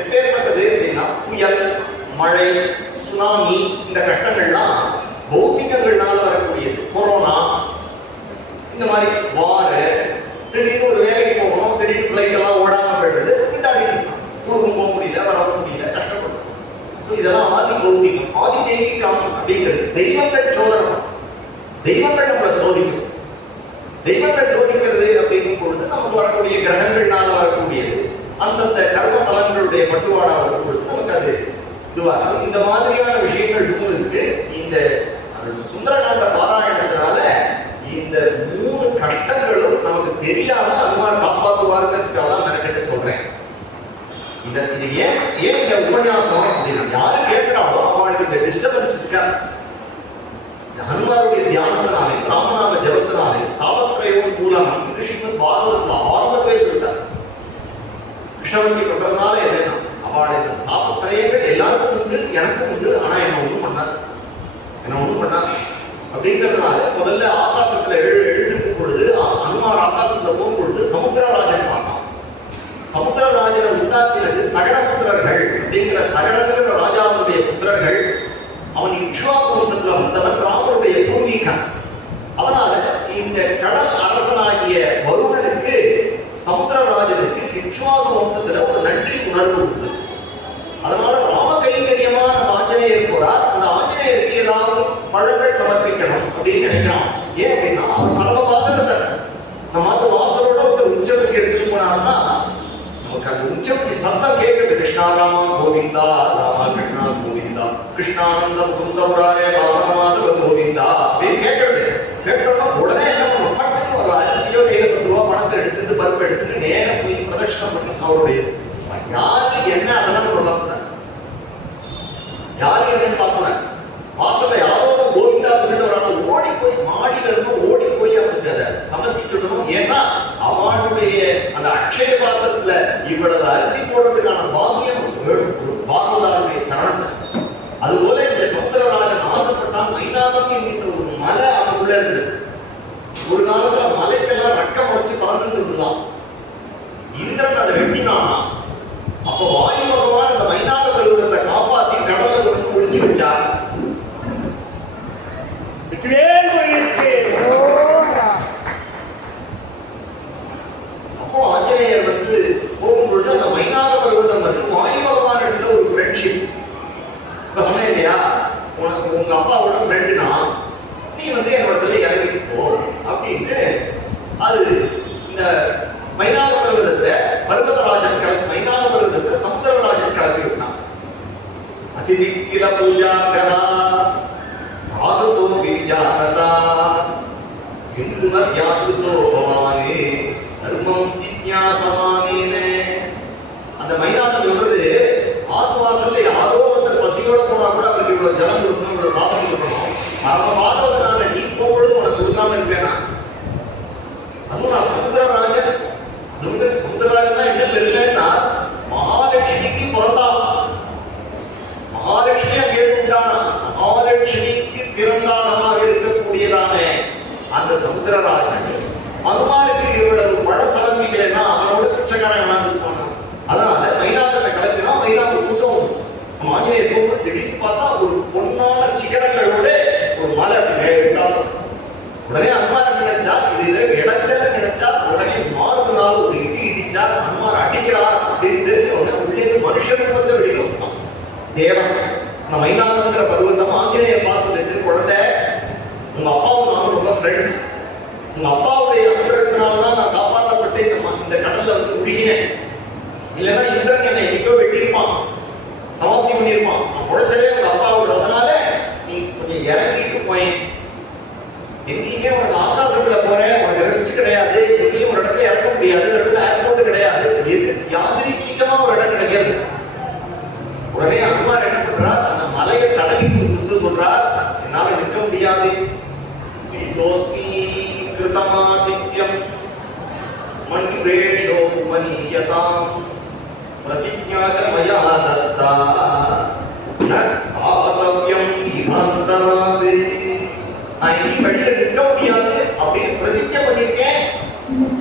எப்பேற்பட்டது அப்படின்னா, புயல், மழை, சுனாமி, இந்த கஷ்டங்கள்லாம் பௌத்திகங்கள்னால வரக்கூடியது. கொரோனா, இந்த மாதிரி வார, திடீர்னு ஒரு வேலைக்கு போகணும், திடீர்னு ஃபிளைட் எல்லாம் ஓடாம போயிடுறது, ஊருக்கும் போக முடியல, வரவும் முடியல, கஷ்டப்படும். இதெல்லாம் ஆதி பௌத்திகம். ஆதி தெய்வீகம் அப்படிங்கிறது தெய்வங்கள் சோதனை. தெய்வங்கள் நம்மளை சோதிக்கும். தெய்வங்கள் சோதிக்கிறது அப்படிங்கும் பொழுது நமக்கு வரக்கூடிய கிரகங்கள்னால வரக்கூடியது, அந்தந்த கர்ம பலன்களுடைய பட்டுவாடா வரும் பொழுது நமக்கு அது இதுவாக. இந்த மாதிரியான விஷயங்கள் இருக்கு. இந்த சுந்தரகாண்ட பாராயணத்தினால இந்த 3 கட்டங்களும் நமக்கு தெரியாம அனுமார் காப்பாற்றுவாருங்கிறதுக்காக தான் மெனக்கிட்டு சொல்றேன். இது ஏன் இந்த உபன்யாசம் அப்படின்னா, யாரு கேட்கிறாளோ அவளுக்கு இந்த டிஸ்டர்பன்ஸ் இருக்கா. ஹனுமாருடைய தியானத்தினாலே, ராமநாம ஜபத்தினாலே, தாபத்ரயோன் மூலம் கிருஷ்ணன் பாரதத்தை ஆரம்பத்திலே சொல்லிட்டார். கிருஷ்ணவண்டி பண்றதுனால என்னன்னா, அவளுடைய தாபத்ரயங்கள் எல்லாருக்கும் உண்டு, எனக்கும் உண்டு. ஆனா என்ன ஒண்ணும் பண்ணாது அப்படிங்கிறதுனால முதல்ல ஆகாசத்துல எழுதிருக்கும் பொழுது, அனுமார் ஆகாசத்துல போகும் பொழுது சமுத்திரராஜன் பார்த்தான். சமுத்திரராஜனை உண்டாக்கினது சகரபுத்திரர்கள் அப்படிங்கிற சகரங்கிற ராஜாவுடைய புத்திரர்கள். அவன் இக்ஷ்வாகு வம்சத்துல வந்தவன், ராமருடைய பூர்வீகன். அதனால இந்த கடல் அரசனாகிய வருணனுக்கு, சமுத்திரராஜனுக்கு இக்ஷ்வாகு வம்சத்துல ஒரு நன்றி உணர்வு உண்டு. அதனால ராம கைங்கரியமா நம்ம ஆஞ்சநேயர் போறார். அந்த ஆஞ்சநேயருக்கு ஏதாவது பழங்கள் சமர்ப்பிக்கணும் அப்படின்னு நினைக்கிறான். ஏன் அப்படின்னா, அவர் பரமபாதகத்தை நம்ம வாசலோட ஒருத்தர் உற்சவத்துக்கு எடுத்துட்டு போனாருன்னா நமக்கு அந்த உற்சவத்தி சத்தம் கேட்குது. கிருஷ்ணா ராமா கோவிந்தா, ராமா கிருஷ்ணா கோவிந்தா, கிருஷ்ணானந்தம் குருந்தவராய பாரமாதவ கோவிந்தா அப்படின்னு கேட்கறது. கேட்டோம்னா உடனே என்ன பண்ணுவோம், பட்டு ஒரு அரிசியோ கையில 10 ரூபா பணத்தை எடுத்துட்டு பருப்பு எடுத்துட்டு நேரம் போய் பிரதட்சணம் பண்ணி அவருடைய யாருக்கு என்ன அதெல்லாம் நம்ம பார்க்கணும். யாரு என்னன்னு பார்க்கணும். வாசல யாரோ கோவிந்தா சொல்லிட்டு வராங்க, ஓடி போய் மாடியில இருந்து ஓடி போய் அவனுக்கு அதை சமர்ப்பிச்சுடணும். ஏன்னா அவனுடைய அந்த அக்ஷய பாத்திரத்துல இவ்வளவு அரிசி போடுறதுக்கான பாக்கியம் பாகவதாருடைய சரணத்தை. அதுபோல இந்த சமுத்திரராஜன் ஆசைப்பட்டான். மைனாதம் என்கின்ற ஒரு மலை அவனுக்குள்ள இருந்துச்சு. ஒரு காலத்துல மலைக்கெல்லாம் ரக்கம் வச்சு பறந்துட்டு இருந்துதான். இந்திரன் அதை வெட்டினானா, அப்போ வாயு பகவான் அந்த மைனாத பருவத்தை காப்பாற்றி ஒதுக்கி வச்சா அப்போ ஆஞ்சநேயர் வந்து போகும்பொழுது அந்த மைனாக பருவதம் வந்து வாயு பகவான் இடத்துல ஒரு ஃப்ரெண்ட்ஷிப். இப்ப சொன்னேன் இல்லையா, உனக்கு உங்க அப்பாவோட ஃப்ரெண்டுனா நீ வந்து என்னோட இறங்கிட்டு போ அப்படின்னு. அது இந்த மைனாக பருவதத்தை பர்வதராஜன் கிளம்பி, மைனாக பருவதத்தை சமுத்திரராஜன் கிளப்பி விட்டான். அதிதிக்கில பூஜா கதா ஆகுதோ விஜாதா இன்றுமர் யாதுசோ பவானே தர்மம் ஜிக்ஞாசமானேனே. அந்த மைனாசம் சொல்றது, ஆத்மாசத்துல யாரோ ஒருத்தர் பசியோட போனா கூட அவருக்கு இவ்வளவு ஜலம் கொடுக்கணும், இவ்வளவு சாதம் கொடுக்கணும், அவன் பார்த்ததுனால நீ போகும்பொழுது உனக்கு கொடுக்காம இருப்பேனா. அதுவும் நான் சமுத்திரராஜன், அதுவும் சமுத்திரராஜன் தான் என்ன பெருமைன்னா மகாலட்சுமிக்கு பிறந்தான். மகாலட்சுமியா கேட்டுட்டானா, மகாலட்சுமிக்கு பிறந்தாதமாக இருக்கக்கூடியதான அந்த சமுத்திரராஜன் அனுமாருக்கு இவ்வளவு பழ சலம்பிகள் அவனோட பிச்சைக்காரன் வாழ்ந்து போனான். அதனால மைனாகத்தை கலப்பினா மைனாக கூட்டம் ஆஞ்சநேயர் போகும்போது திடீர்னு பார்த்தா ஒரு பொன்னான சிகரங்களோட ஒரு மலை இருந்தாலும் உடனே அனுமார் நினைச்சா இது இடத்துல நினைச்சா உடனே மாறுனால ஒரு இடி இடிச்சா அனுமார் அடிக்கிறார் அப்படின்னு தெரிஞ்ச உடனே உள்ளே மனுஷன் வந்து வெளியே வந்தான் தேவன். அந்த மைனாகங்கிற பருவத்தம் ஆஞ்சநேயர் பார்த்து, குழந்தை உங்க அப்பாவும் நானும் ரொம்ப ஃப்ரெண்ட்ஸ், உங்க அப்பாவுடைய அனுகிரகத்தினால்தான் நான் காப்பாற்றப்பட்டு இந்த கடல்ல வந்து முழுகினேன். இல்லைன்னா இந்திரன் என்னை எங்கோ வெட்டியிருப்பான், சமாப்தி பண்ணியிருப்பான். நான் உழைச்சதே உங்க அப்பாவோட. அதனால நீ கொஞ்சம் இறங்கிட்டு போய் எங்கேயுமே உனக்கு ஆகாசத்துல போறேன், உனக்கு ரெஸ்ட் கிடையாது, எங்கேயும் ஒரு இடத்துல இறக்க முடியாது, இடத்துல ஏர்போர்ட் கிடையாது, யாதிரீச்சிகமா ஒரு இடம் கிடைக்கிறது. உடனே அனுமார் என்ன பண்றார், அந்த மலையை தடவி கொடுத்து சொல்றார், என்னால நிற்க முடியாது, கிருதமாதித்யம் மன்வேஷோ மனியதாம் பிரதிஜ்ஞாச்ச மயா தத்தா நஸ்தாவதவ்யம் இமந்தராத். நான் இனி வழியில நிற்க முடியாது அப்படின்னு பிரதிஜ்ஞை பண்ணிருக்கேன்.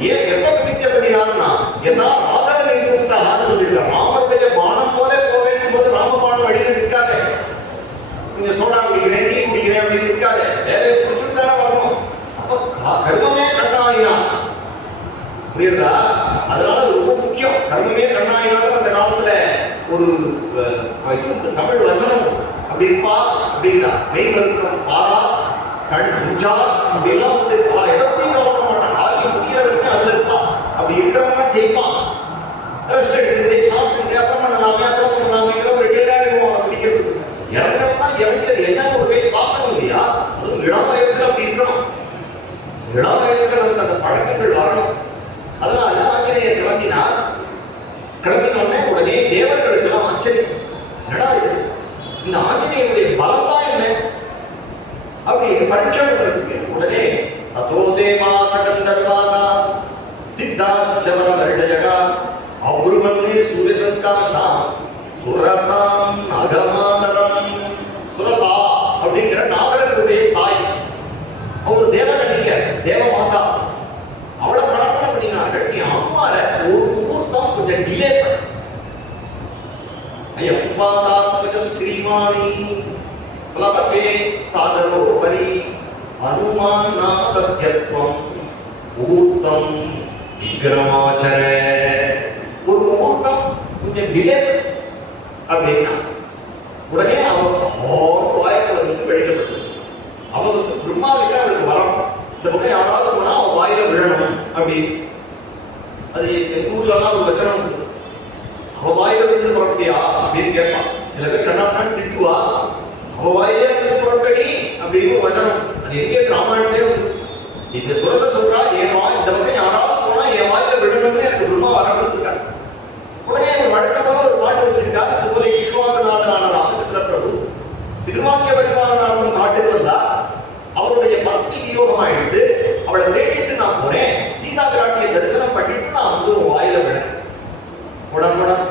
ஏன் எப்ப பிரதிஜ்ஞை பண்ணினான்னா, ஏதா ஆதரவு நிறுத்தான்னு சொல்லியிருக்காங்க. ராமருடைய பானம் போல போவேன் போது ராமபானம் வழியில நிற்காத, கொஞ்சம் சோடா குடிக்கிறேன், டீ குடிக்கிறேன் அப்படின்னு நிற்காத, வேலையை பிடிச்சிட்டு தானே வரணும். அப்ப கர்மமே கண்ணாயினா புரியுதா? அதனால அது ரொம்ப முக்கியம். கர்மமே கண்ணாயினாலும் அந்த காலத்துல ஒரு தமிழ் வசனம் அப்படி இருப்பா அப்படின்னா, மெய் வருத்தம் பாரா கண் பூஜா அப்படிலாம் வந்து எதத்தையும் கவனிக்க மாட்டான். ஆகிய முடியறதுக்கு அதுல இருப்பா. அப்படி இருக்கிறவங்க ஜெயிப்பான். ரெஸ்ட் எடுத்துட்டு சாப்பிட்டு அப்புறம் பண்ணலாமே அப்புறம் பண்ணலாமே ஒரு டேராடுவோம் பிடிக்கிறது. இறங்கணும்னா இறங்கிறது என்ன ஒரு போய் பார்க்கணும் இல்லையா? அதுவும் இளம் வயசுல அப்படி இருக்கணும். இளம் வயசுல நமக்கு அந்த பழக்கங்கள் வரணும். அதனால ஆஞ்சநேயர் கிளம்பினார். கிளம்பினோடனே உடனே தேவர்களுக்கு எல்லாம் ஆச்சரியம், என்னடா இது, இந்த ஆஞ்சநேயருடைய பலம் தான் என்ன அப்படின்னு பரீட்சை பண்றதுக்கு உடனே அதோ தேவா சகந்தர்வானா சித்தாச்சவர வருடஜகா அப்ருவன்னே சூரியசங்காசா சுரசாம் அகமாதரம். சுரசா அப்படிங்கிற நாகரனுடைய தாய், அவர் தேவகன்னிக தேவ மாதா. அவளை பிரார்த்தனை பண்ணினார்கள், நீ அம்மார ஒரு முகூர்த்தம் கொஞ்சம் டிலே பண்ண. ஐயப்பாதாத்மக ஸ்ரீமானி பிளவதே சாகரோபரி அனுமான் நாமதஸ்யத்வம் முகூர்த்தம் விக்ரமாச்சர. ஒரு முகூர்த்தம் கொஞ்சம் டிலே அப்படின்னா உடனே அவன் வாய்ப்பு வந்து வெளியிடப்பட்டது. அவன் வந்து பிரம்மா கிட்ட அவருக்கு வரணும், இந்த பக்கம் யாராவது போனா அவன் வாயில விழணும் அப்படி. அது எங்க ஊர்லாம் ஒரு வச்சனம், அவ வாயில விழுந்து புறப்பட்டியா அப்படின்னு கேட்பான். சில பேர் கண்ணாப்பான்னு திட்டுவா, அவ வாயிலே விழுந்து புறப்படி அப்படின்னு ஒரு வச்சனம். அது எங்கே ராமாயணத்தே வந்து இந்த சுரச சொல்றா, என் வாய் இந்த பக்கம் யாராவது போனா என் வாயில விழணும்னு எனக்கு பிரம்மா வரப்படுத்திருக்காரு. உடனே ஒரு வழக்கமாக ஒரு பாட்டு வச்சிருக்காரு. அதுபோல விஸ்வாசநாதனான ராமச்சந்திர பிரபு பிதுவாக்கிய பரிமாணம் காட்டுக்கு வந்தா அவருடைய பக்தி வியோகமாயிடுது. அவளை தேடிட்டு நான் போறேன், சீதா பிராட்டியை தரிசனம் பண்ணிட்டு நான் வந்து வாயில விட உடம்புடன்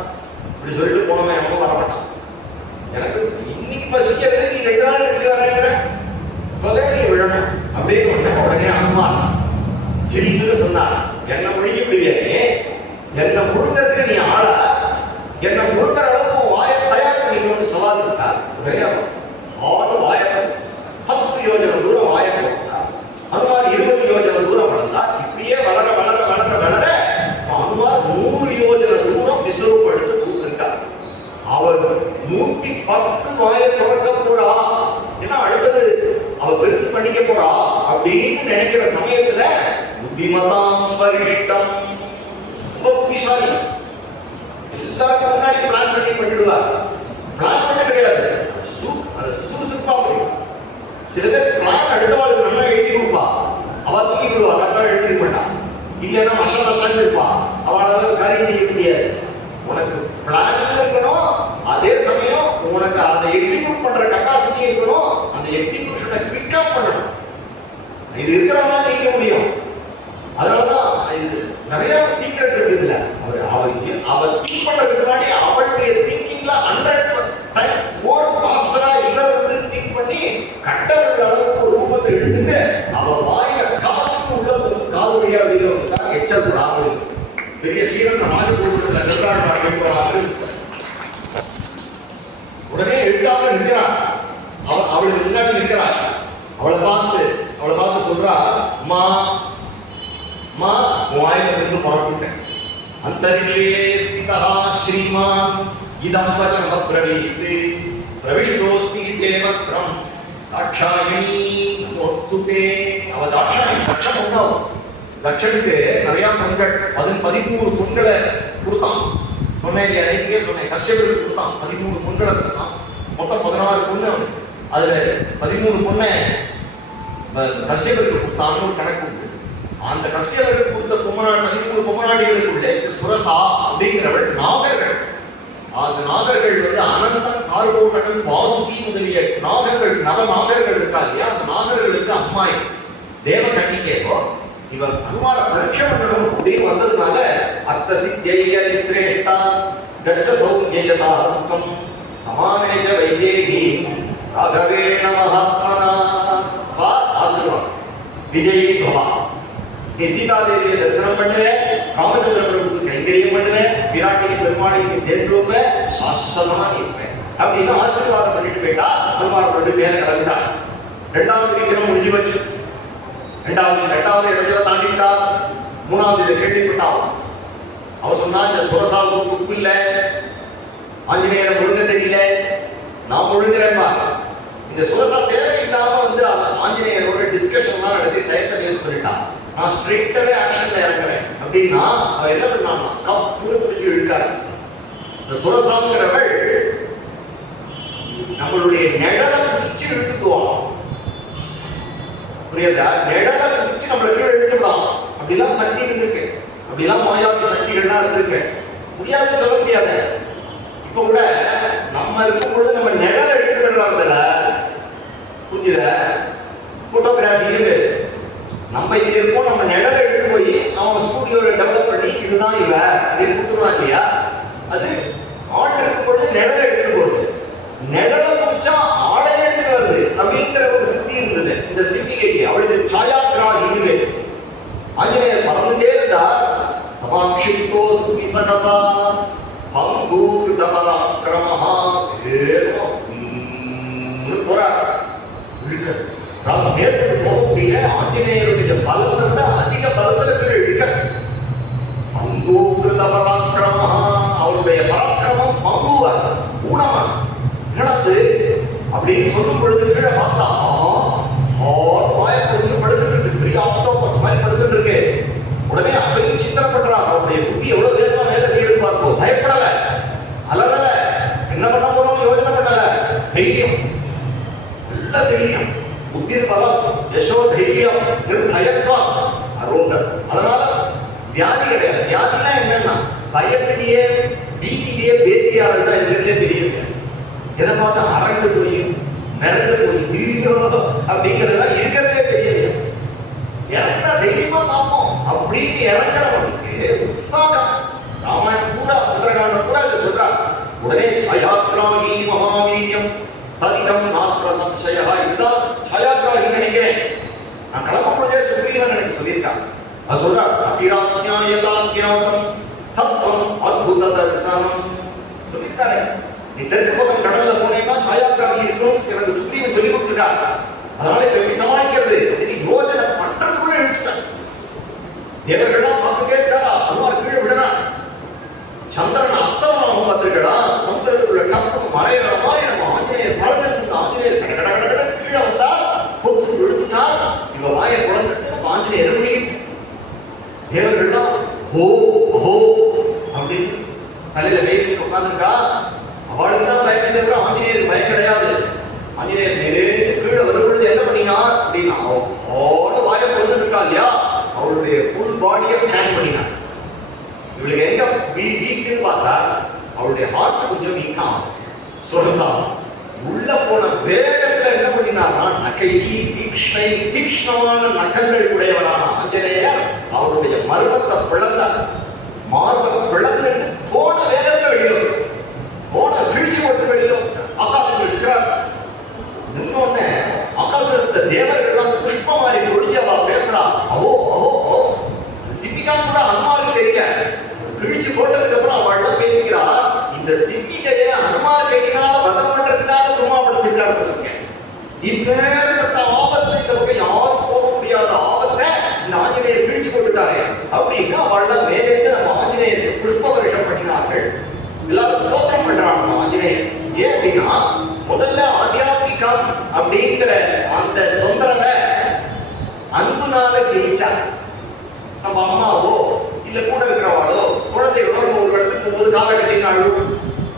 இப்படி சொல்லிட்டு போனவன் அவன் வரமாட்டான். எனக்கு இன்னைக்கு பசிக்கிறது, நீ 2 நாள் எடுத்து வரேங்கிற நீ விழணும் அப்படின்னு உடனே அம்மா சிரித்து சொன்னார், என்ன மொழிக்கு பிரியாணி, என்ன முழுங்கிறதுக்கு நீ ஆளா, என்ன முழுக்கிற அளவுக்கு வாயை தயார் பண்ணிக்கணும்னு சவால் இருக்கா. ஆறு வாயம் 10 யோஜனை தூரம் வாயம் போட்டார். ஹனுமார் 20 யோஜனை தூரம் வளர்ந்தார். இப்படியே வளர வளர வளர வளர ஹனுமார் 100 யோஜனை தூரம் விசுவப்படுத்த கூப்பிட்டார். அவர் 110 வாயை திறக்க போறா, ஏன்னா அடுத்தது அவ பெருசு பண்ணிக்க போறா அப்படின்னு நினைக்கிற சமயத்துல புத்திமதாம் வரிஷ்டம், ரொம்ப புத்திசாலி, எல்லாருக்கும் முன்னாடி பிளான் பண்ணி பண்ணிடுவார். பிளான் பண்ண கிடையாது, சுறுசுறுப்பா முடியும். சில பேர் பிளான் அடுத்தவாளுக்கு நம்ம எழுதி கொடுப்பா, அவ தூக்கி விடுவா, கரெக்டா எழுதி மாட்டான். இல்லைன்னா மசா மசான்னு இருப்பா, அவளால காரியம் செய்ய முடியாது. உனக்கு பிளான் இருக்கணும், அதே சமயம் உனக்கு அதை எக்ஸிக்யூட் பண்ற கெப்பாசிட்டி இருக்கணும். அந்த எக்ஸிக்யூஷனை குவிக்கா பண்ணணும். இது இருக்கிறவங்க செய்ய முடியும். அதனாலதான் இது நிறைய சீக்ரெட் இருக்கு இதுல. அவர் திங்க் பண்றதுக்கு முன்னாடி அவளுடைய திங்கிங்ல 100 டைம்ஸ் மோர் ஃபாஸ்டரா இவர வந்து திங்க் பண்ணி கட்டளை அளவுக்கு ஒரு ரூபத்தை எடுத்துட்டு அவ வாயில காத்து உள்ள வந்து காலுடைய அப்படிங்கிறது தான் எச்சல் ராமன். பெரிய ஸ்ரீரங்க ராஜகோபுரத்துல நிர்வாண போறாரு. உடனே எழுத்தாம நிற்கிறார். அவளுக்கு முன்னாடி நிற்கிறார். அவளை பார்த்து சொல்றா, அம்மா அம்மா வாயில இருந்து புறப்பட்டேன். அந்தரிஷே ஸ்திதா ஸ்ரீமான் இதம் வசனம் அப்ரவீத் பிரவிஷ்டோஸ்மி தேவத்ரம் தாட்சாயணி வஸ்துதே. அவ தாட்சாயணி லட்சம் உண்டாவு. லட்சனுக்கு நிறைய பொண்கள் 13 பொண்களை கொடுத்தான். சொன்னேன் அன்னைக்கே சொன்னேன், கஷ்யபருக்கு கொடுத்தான் 13 பொண்களை கொடுத்தான். மொத்தம் 16 பொண்ணு. அதுல 13 பொண்ணை கஷ்யபருக்கு கொடுத்தான்னு ஒரு கணக்கு உண்டு. அந்த கஷ்யபருக்கு கொடுத்த 13 பொம்மநாட்டிகளுக்குள்ளே சுரசா அப்படிங்கிறவள் நாகர்கள். அந்த நாகர்கள் வந்து அனந்தன், கார்கோடகன், வாசுகி முதலிய நாகர்கள், நவ நாகர்கள் இருக்கா இல்லையா, அந்த நாகர்களுக்கு அம்மாய் தேவ கண்ணிக்கேவோ இவர் அனுமான பரீட்சை பண்ணணும் அப்படின்னு வந்ததுனால அர்த்த சித்திய சிரேஷ்டா கச்ச சௌக்கியதா சுகம் சமானேஜ வைதேகி ராகவேண மகாத்மனா வா ஆசீர்வாதம் விஜயி பவா. நீ சீதாதேவியை தரிசனம் பண்ணுவேன், ராமச்சந்திர பிரபுக்கு கைங்கரியம் பண்ணுவேன், விராட்டி பெருமாளைக்கு சேர்ந்து வைப்பேன், சாஸ்வதமா இருப்பேன் அப்படின்னு ஆசீர்வாதம் பண்ணிட்டு போயிட்டா. பெருமாள் கொண்டு மேல கிளம்பிட்டார். 2வது விக்ரம் முடிஞ்சு வச்சு 2வது இடத்துல தாண்டிட்டா. 3வது இதை கேள்விப்பட்டான். அவ சொன்னா, இந்த சுரசாவுக்கு உப்பு இல்லை, ஆஞ்சநேயரை முழுங்க தெரியல, நான் முழுங்குறேன்பா. இந்த சுரசா தேவையில்லாம வந்து ஆஞ்சநேயரோட டிஸ்கஷன்லாம் நடத்தி டயத்தை வேஸ்ட் பண்ணிட்டான். நான் ஸ்ட்ரிக்டாவே ஆக்ஷன்ல இறங்குறேன் அப்படின்னா அவ என்ன பண்ணான், கப்புன்னு பிடிச்சி இழுக்காரு. இந்த சுரசாங்கிறவள் நம்மளுடைய நிழலை பிடிச்சி இழுத்துக்குவான். புரியுதா? நிழலை பிடிச்சி நம்மளை கீழே இழுத்துக்கலாம். அப்படிலாம் சக்தி இருந்திருக்கு, அப்படிலாம் மாயாவி சக்திகள்லாம் இருந்திருக்கு. முடியாதுன்னு சொல்ல முடியாது. இப்ப கூட நம்ம இருக்கும் பொழுது நம்ம நிழலை எடுத்துக்கிறாங்கல்ல, புரிஞ்சுத? போட்டோகிராஃபி இருக்கு. நம்ம இங்க இருக்கோம், நம்ம நிழலை எடுத்து போய் அவன் ஸ்டூடியோல டெவலப் பண்ணி இதுதான் இவ அப்படின்னு கொடுத்துருவான் இல்லையா. அது ஆள் இருக்கும் பொழுது நிழலை எடுத்து போகுது. நிழலை பிடிச்சா ஆடையை எடுத்து வருது அப்படிங்கிற ஒரு சித்தி இருந்தது இந்த சித்திகைக்கு. அவளுக்கு சாயாகிராகி இருக்கு. ஆஞ்சநேயர் பறந்துட்டே இருந்தா சமாட்சித்தோ சுவிசகசா பங்கூர்த பராக்கிரமஹா போறார். இழுக்க நேரத்துக்கு போக முடியல. ஆஞ்சநேயருடைய பலத்தை அதிக பலத்துல இழுக்க. பங்கூர்த பராக்கிரமஹா, அவருடைய பராக்கிரமம் பங்குவார் ஊனமா நடந்து அப்படின்னு சொல்லும் பொழுது கீழே பார்த்தா வாயப்படுத்து படுத்துட்டு இருக்கு. பெரிய ஆக்டோபஸ் மாதிரி படுத்துட்டு இருக்கு. உடனே அப்பையும் சித்திரம் பண்றாங்க. அவருடைய புத்தி எவ்வளவு வேகமா வேலை செய்யறது பார்ப்போம். பயப்படல, அலறல, என்ன பண்ண போறோம் யோஜனை பண்ணல. தைரியம், நல்ல தைரியம், புத்தி பலம், யசோ தைரியம், நிர்பயத்துவம், அரோகம். அதனால வியாதி கிடையாது. வியாதினா என்னன்னா பயத்திலேயே பீதியிலேயே பேத்தியாளர் இருக்கிறதே தெரியல. எதை பார்த்தா அரண்டு போய் மிரண்டு போய் வீடியோ அப்படிங்கிறதுதான் இருக்கிறதே தெரியல. இறங்கினா தைரியமா பார்ப்போம் அப்படின்னு இறங்குறவனுக்கு உற்சாகம். ராமாயணம் கூட சுந்தரகாண்டம் கூட அதை சொல்றார். உடனே சயாத்ராகி மகாவீரியம் தரிதம் நாத்திர சம்சயா. இதுதான் சயாத்ராகி நினைக்கிறேன். நான் கிளம்ப பொழுதே சுக்ரீவன் எனக்கு சொல்லியிருக்கான். அது சொல்றார், அபிராஜ்ஞாயதாத்யாதம் சத்வம் அத்புத தரிசனம் சொல்லியிருக்காரு. நீ தெற்கு பக்கம் கடல்ல போனேன்னா சாயாகிராகி இருக்கணும் எனக்கு சுக்ரீவன் வந்துட்டார். அதனால இப்ப எப்படி சமாளிக்கிறது யோஜனை பண்றதுக்குள்ள எழுதிட்டார். தேவர்கள்லாம் பார்த்துட்டே இருக்காரா, அனுமார் கீழே விடுறார். சந்திரன் அஸ்தமனம் பார்த்துருக்கடா, சமுத்திரத்துக்குள்ள டப்பு மறைகிற மாதிரி நம்ம ஆஞ்சநேயர் பறந்து ஆஞ்சநேயர் கட கட கட கீழே வந்தா பொத்து விழுந்தா இவ வாயை குழந்தைட்டு நம்ம ஆஞ்சநேயர் முடியும். தேவர்கள்லாம் ஹோ ஹோ அப்படின்னு தலையில கை உட்காந்துருக்கா. அவளுக்கு தான் பயம் இல்லை, ஆஞ்சநேயருக்கு பயம் கிடையாது. ஆஞ்சநேயர் நேரே கீழே வரும்பொழுது என்ன பண்ணினார் அப்படின்னா அவளோட வாயை குழந்தைட்டு இருக்கா இல்லையா, அவளுடைய ஃபுல் பாடியை ஸ்கேன் பண்ணினார். இவளுக்கு எங்க வீக்குன்னு பார்த்தா அவளுடைய ஹார்ட் கொஞ்சம் வீக்கா சொரசா உள்ள போன வேகத்துல என்ன பண்ணினார்னா நகைகி தீக்ஷ்ணை தீக்ஷ்ணமான நகங்கள் உடையவரான ஆஞ்சநேயர் அவருடைய மர்மத்தை பிளந்த மார்பை பிளந்து போன வேகத்துல வெளியில போன வீழ்ச்சி போட்டு வெளியில ஆகாசத்தில் இருக்கிறார். இன்னொன்னு ஆகாசத்துல தேவர்கள் புஷ்ப மாதிரி ஒழிஞ்சவா பேசுறா. அவோ அவோ சிப்பிக்கான் கூட அனுமாருக்கு தெரியல. கிழிச்சு போட்டதுக்கு அப்புறம் அவள் பேசிக்கிறா, இந்த சிப்பிகையை அனுமார் கையினால வதம் பண்றதுக்காக துருமாப்படுத்திருக்காரு. இப்பேற்பட்ட ஆபத்து இந்த பக்கம் யாரும் போக முடியாத ஆபத்தை இந்த ஆஞ்சநேயர் கிழிச்சு போட்டுட்டாரு அப்படின்னு அவள் மேலேந்து நம்ம ஆஞ்சநேயருக்கு புஷ்ப வருஷம் பண்ணினார்கள். எல்லாரும் ஸ்தோத்திரம் பண்றாங்க நம்ம ஆஞ்சநேயர். ஏன் அப்படின்னா முதல்ல ஆத்தியாத்மிகம் அப்படிங்கிற அந்த தொந்தரவை அன்புனால கிழிச்சார். நம்ம அம்மாவோ இல்ல கூட இருக்கிறவாளோ குழந்தைகளோ நம்ம ஒரு இடத்துக்கு போகும்போது காலகட்டத்தில் அழுவும்.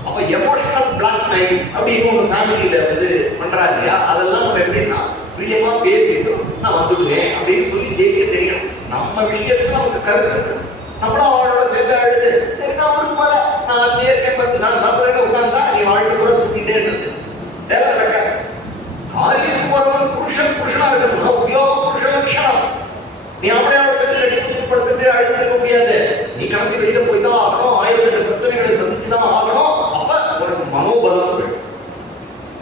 அப்ப எமோஷனல் பிளாக்மெயில் அப்படின்னு ஒரு ஃபேமிலியில வந்து பண்றா இல்லையா, அதெல்லாம் நம்ம எப்படின்னா பிரியமா பேசிட்டு நான் வந்துடுவேன் அப்படின்னு சொல்லி ஜெயிக்க தெரியும். நம்ம விஷயத்துக்கு நமக்கு கருத்து இருக்கு. நம்மளும் அவளோட சேர்த்து அழுது சரி நான் அவருக்கு போல நான் இயற்கை பத்து சாப்பிட்றேன்னு உட்கார்ந்தா நீ வாழ்க்கை கூட தூக்கிட்டே இருக்கு. காரியத்துக்கு போறவன் புருஷன் புருஷனா இருக்கணும். உத்தியோகம் புருஷ லட்சணம். நீ அப்படியே படுத்துட்டு அழுத்திருக்க முடியாது. நீ கிளம்பி வெளியில போய்தான் ஆகணும். 1000 பிரச்சனைகளை சந்திச்சுதான் ஆகணும். அப்ப உனக்கு மனோபலம் வேணும்.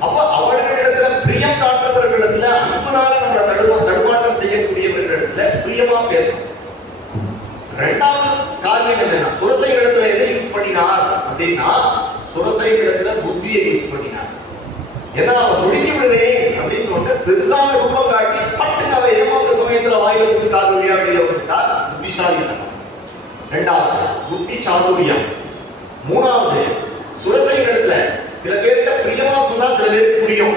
அப்ப அவர்களிடத்துல பிரியம் காட்டுறவர்களிடத்துல அன்புனால நம்மளை தடுமாற்றம் செய்யக்கூடியவர்களிடத்துல பிரியமா பேசணும். இரண்டாவது காரியம் என்னன்னா சுரசை இடத்துல எதை யூஸ் பண்ணினார் அப்படின்னா சுரசை இடத்துல புத்தியை யூஸ் பண்ணினார். ஏன்னா அவன் முடிஞ்சு விடுவேன் அப்படின்னு சொல்லிட்டு பெருசான ரூபம் காட்டி பட்டுங்க அவன் ஏமாந்த சமயத்துல வாயில வந்து காது வழியா வெளியில வந்துட்டார். புத்திசாலித்தனம். இரண்டாவது புத்தி சாதுரியம். மூணாவது சுரசை இடத்துல சில பேர்கிட்ட பிரியமா சொன்னா சில பேருக்கு புரியும்.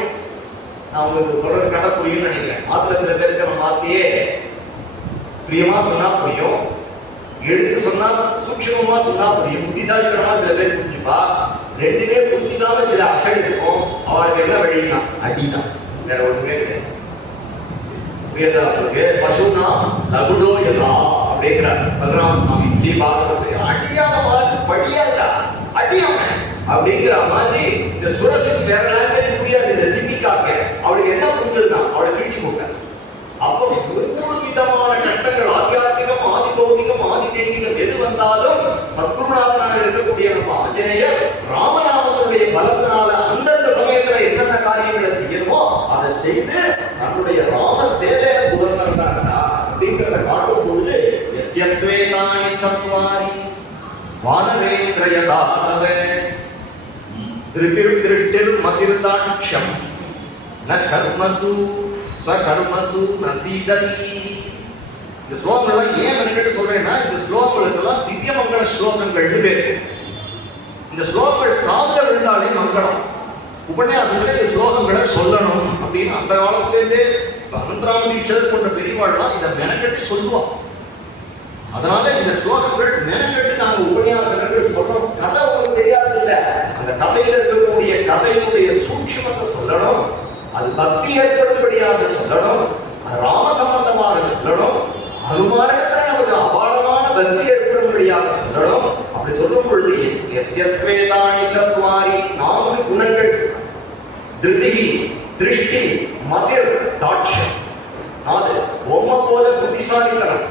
நான் உங்களுக்கு சொல்றது கதை புரியும்னு நினைக்கிறேன். மாத்திர சில பேருக்கு நம்ம மாத்தியே பிரியமா சொன்னா புரியும், எடுத்து சொன்னா சூட்சமா சொன்னா புரியும். புத்திசாலித்தனமா சில பேர் புரிஞ்சுப்பா. ரெண்டு பேர் புரிஞ்சுக்காம சில அசடிக்கும். அவளுக்கு என்ன வழினா அடிதான், வேற ஒண்ணுமே கிடையாது. உயர்ந்தவர்களுக்கு பசுனா லகுடோ எதா அப்படிங்கிறார் பலராம சுவாமி. இப்படி பார்க்கறது அடியாத மாதிரி படியாதா அடியாம அப்படிங்கிற மாதிரி இந்த சுரசிக்கு வேற லாங்குவேஜ் புரியாது. இந்த சிப்பிக்காக்க அவளுக்கு என்ன புரிஞ்சதுன்னா அவளை கிழிச்சு போட்டார். அப்போ 3 விதமான கட்டங்கள் ஆத்தியாத்மிகம் ஆதி பௌதிகம் ஆதி தெய்வீகம் எது வந்தாலும் சத்குருநாதனாக இருக்கக்கூடிய நம்ம ஆஞ்சநேயர் ராமநாமனுடைய பலத்தினால அந்தந்த சமயத்துல என்னென்ன காரியங்களை செய்யணுமோ அதை செய்து நம்முடைய ராம சேவையை உதர்ந்தாங்க அப்படிங்கிறத காட்டும் பொழுது எஸ்யத்வேதானி சத்வாரி வானரேந்திரயதாவே திருட்டிர் மதிர்தாட்சம் ந கர்மசு ஸ்வகர்மசு நசீதனி. இந்த ஸ்லோகங்கள்லாம் ஏன் என்கிட்ட சொல்றேன்னா இந்த ஸ்லோகங்களுக்கெல்லாம் திவ்யமங்கள ஸ்லோகங்கள்னு பேரு. இந்த ஸ்லோகங்கள் காதுல விழுந்தாலே மங்களம். உபன்யாசத்துல இந்த ஸ்லோகங்களை சொல்லணும் அப்படின்னு அந்த காலத்திலே அனந்தராம தீட்சிதர் போன்ற பெரியவாள்லாம் இதை மெனக்கெட்டு சொல்லுவான். அதனால இந்த ஸ்லோகங்கள் மெனக்கெட்டு நாங்க உபன்யாசகர்கள் சொல்றோம். கதை உங்களுக்கு தெரியாது இல்ல, அந்த கதையில இருக்கக்கூடிய கதையினுடைய சூட்சுமத்தை சொல்லணும். அது பக்தி ஏற்படும்படியாக சொல்லணும், அது ராம சம்பந்தமாக சொல்லணும், அனுமானத்துல நமக்கு அபாரமான பக்தி ஏற்படும்படியாக சொல்லணும். அப்படி சொல்லும் பொழுது எஸ்யத்வேதானி சத்வாரி 4 குணங்கள் திருதி திருஷ்டி மதிர் தாட்சம். 4 பொம்மை போல புத்திசாலித்தனம்,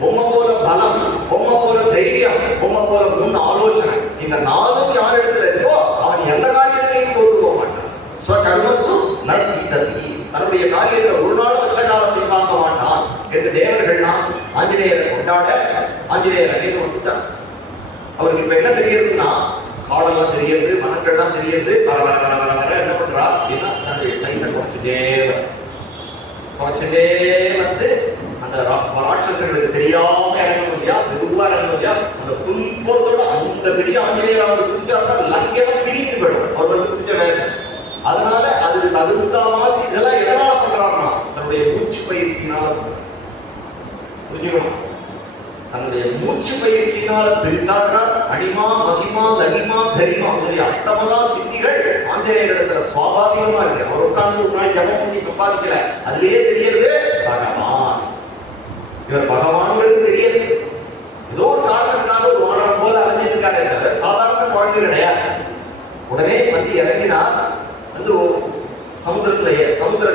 பொம்மை போல பலம், பொம்மை போல தைரியம், பொம்மை போல முன் ஆலோசனை. இந்த 4 யார் இடத்துல இருக்கோ அவன் எந்த காரியத்திலையும் தோற்று போக மாட்டான். ஸ்வகர்மசு நசீததி. தன்னுடைய காரியத்தை ஒரு நாள் வச்ச காலத்தை பார்க்க மாட்டான் என்று தேவர்கள்லாம் ஆஞ்சநேயரை கொண்டாட ஆஞ்சநேயர் அடைந்து வந்துட்டார். அவருக்கு இப்ப என்ன தெரியுதுன்னா காடெல்லாம் தெரியுது, மனங்கள்லாம் தெரியுது. வர வர வர வர வர என்ன பண்றா அப்படின்னா தன்னுடைய சைஸை குறைச்சிட்டே வந்து அந்த ராட்சசர்களுக்கு தெரியாம இறங்கணும் இல்லையா, மெதுவா இறங்கணும் இல்லையா, அந்த ஃபுல் ஃபோர்ஸோட அந்த பெரிய ஆஞ்சநேயர் அவர் குதிச்சாருன்னா லங்கையெல்லாம் பிரித்து போயிடும் அவர் வந்து குதிச்ச வேலை. அதனால அதுக்கு தகுந்த மாதிரி இதெல்லாம் எதனால பண்றாருன்னா தன்னுடைய மூச்சு பயிற்சியினால புரிஞ்சுக்கணும். தன்னுடைய மூச்சு பயிற்சியினால பெருசாகிறார். அடிமா மகிமா லகிமா கரிமா முதலிய அட்டமதா சித்திகள் ஆஞ்சநேயரிடத்துல சுவாபாவிகமா இருக்கு. அவர் உட்கார்ந்து ஒரு நாள் ஜபம் பண்ணி சம்பாதிக்கல, அதுலயே தெரியறது பகவான். இவர் பகவான்கிறது தெரியுது. ஏதோ ஒரு காரணத்துக்காக ஒரு வானம் போல அறிஞ்சிட்டு இருக்காரு தவிர சாதாரண குழந்தை கிடையாது. உடனே வந்து இறங்கினார், வந்து சமுத்திர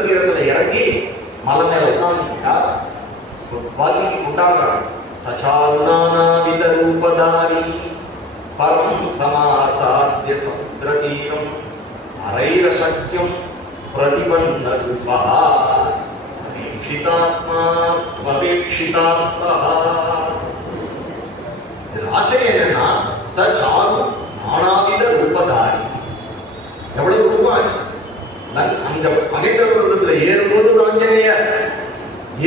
தீரத்துல இறங்கி மலை மேல உட்கார்ந்துட்டார். வால்மீகி கொண்டாடுறார். சச்சாருணாநாவித ரூபதாரி பரம் சமாசாத்ய சமுத்திரதீரம் அரைரசக்யம் பிரதிபந்த ரூபா சமீக்ஷிதாத்மா ஸ்வபேக்ஷிதாத்மா. இதில் ஆச்சரியம் என்னன்னா சச்சாரு நானாவித ரூபதாரி. எவ்வளவு ரூபம் ஆச்சு. அந்த மகேந்திர பர்வதத்துல ஏறும்போது ஒரு ஆஞ்சநேயர்,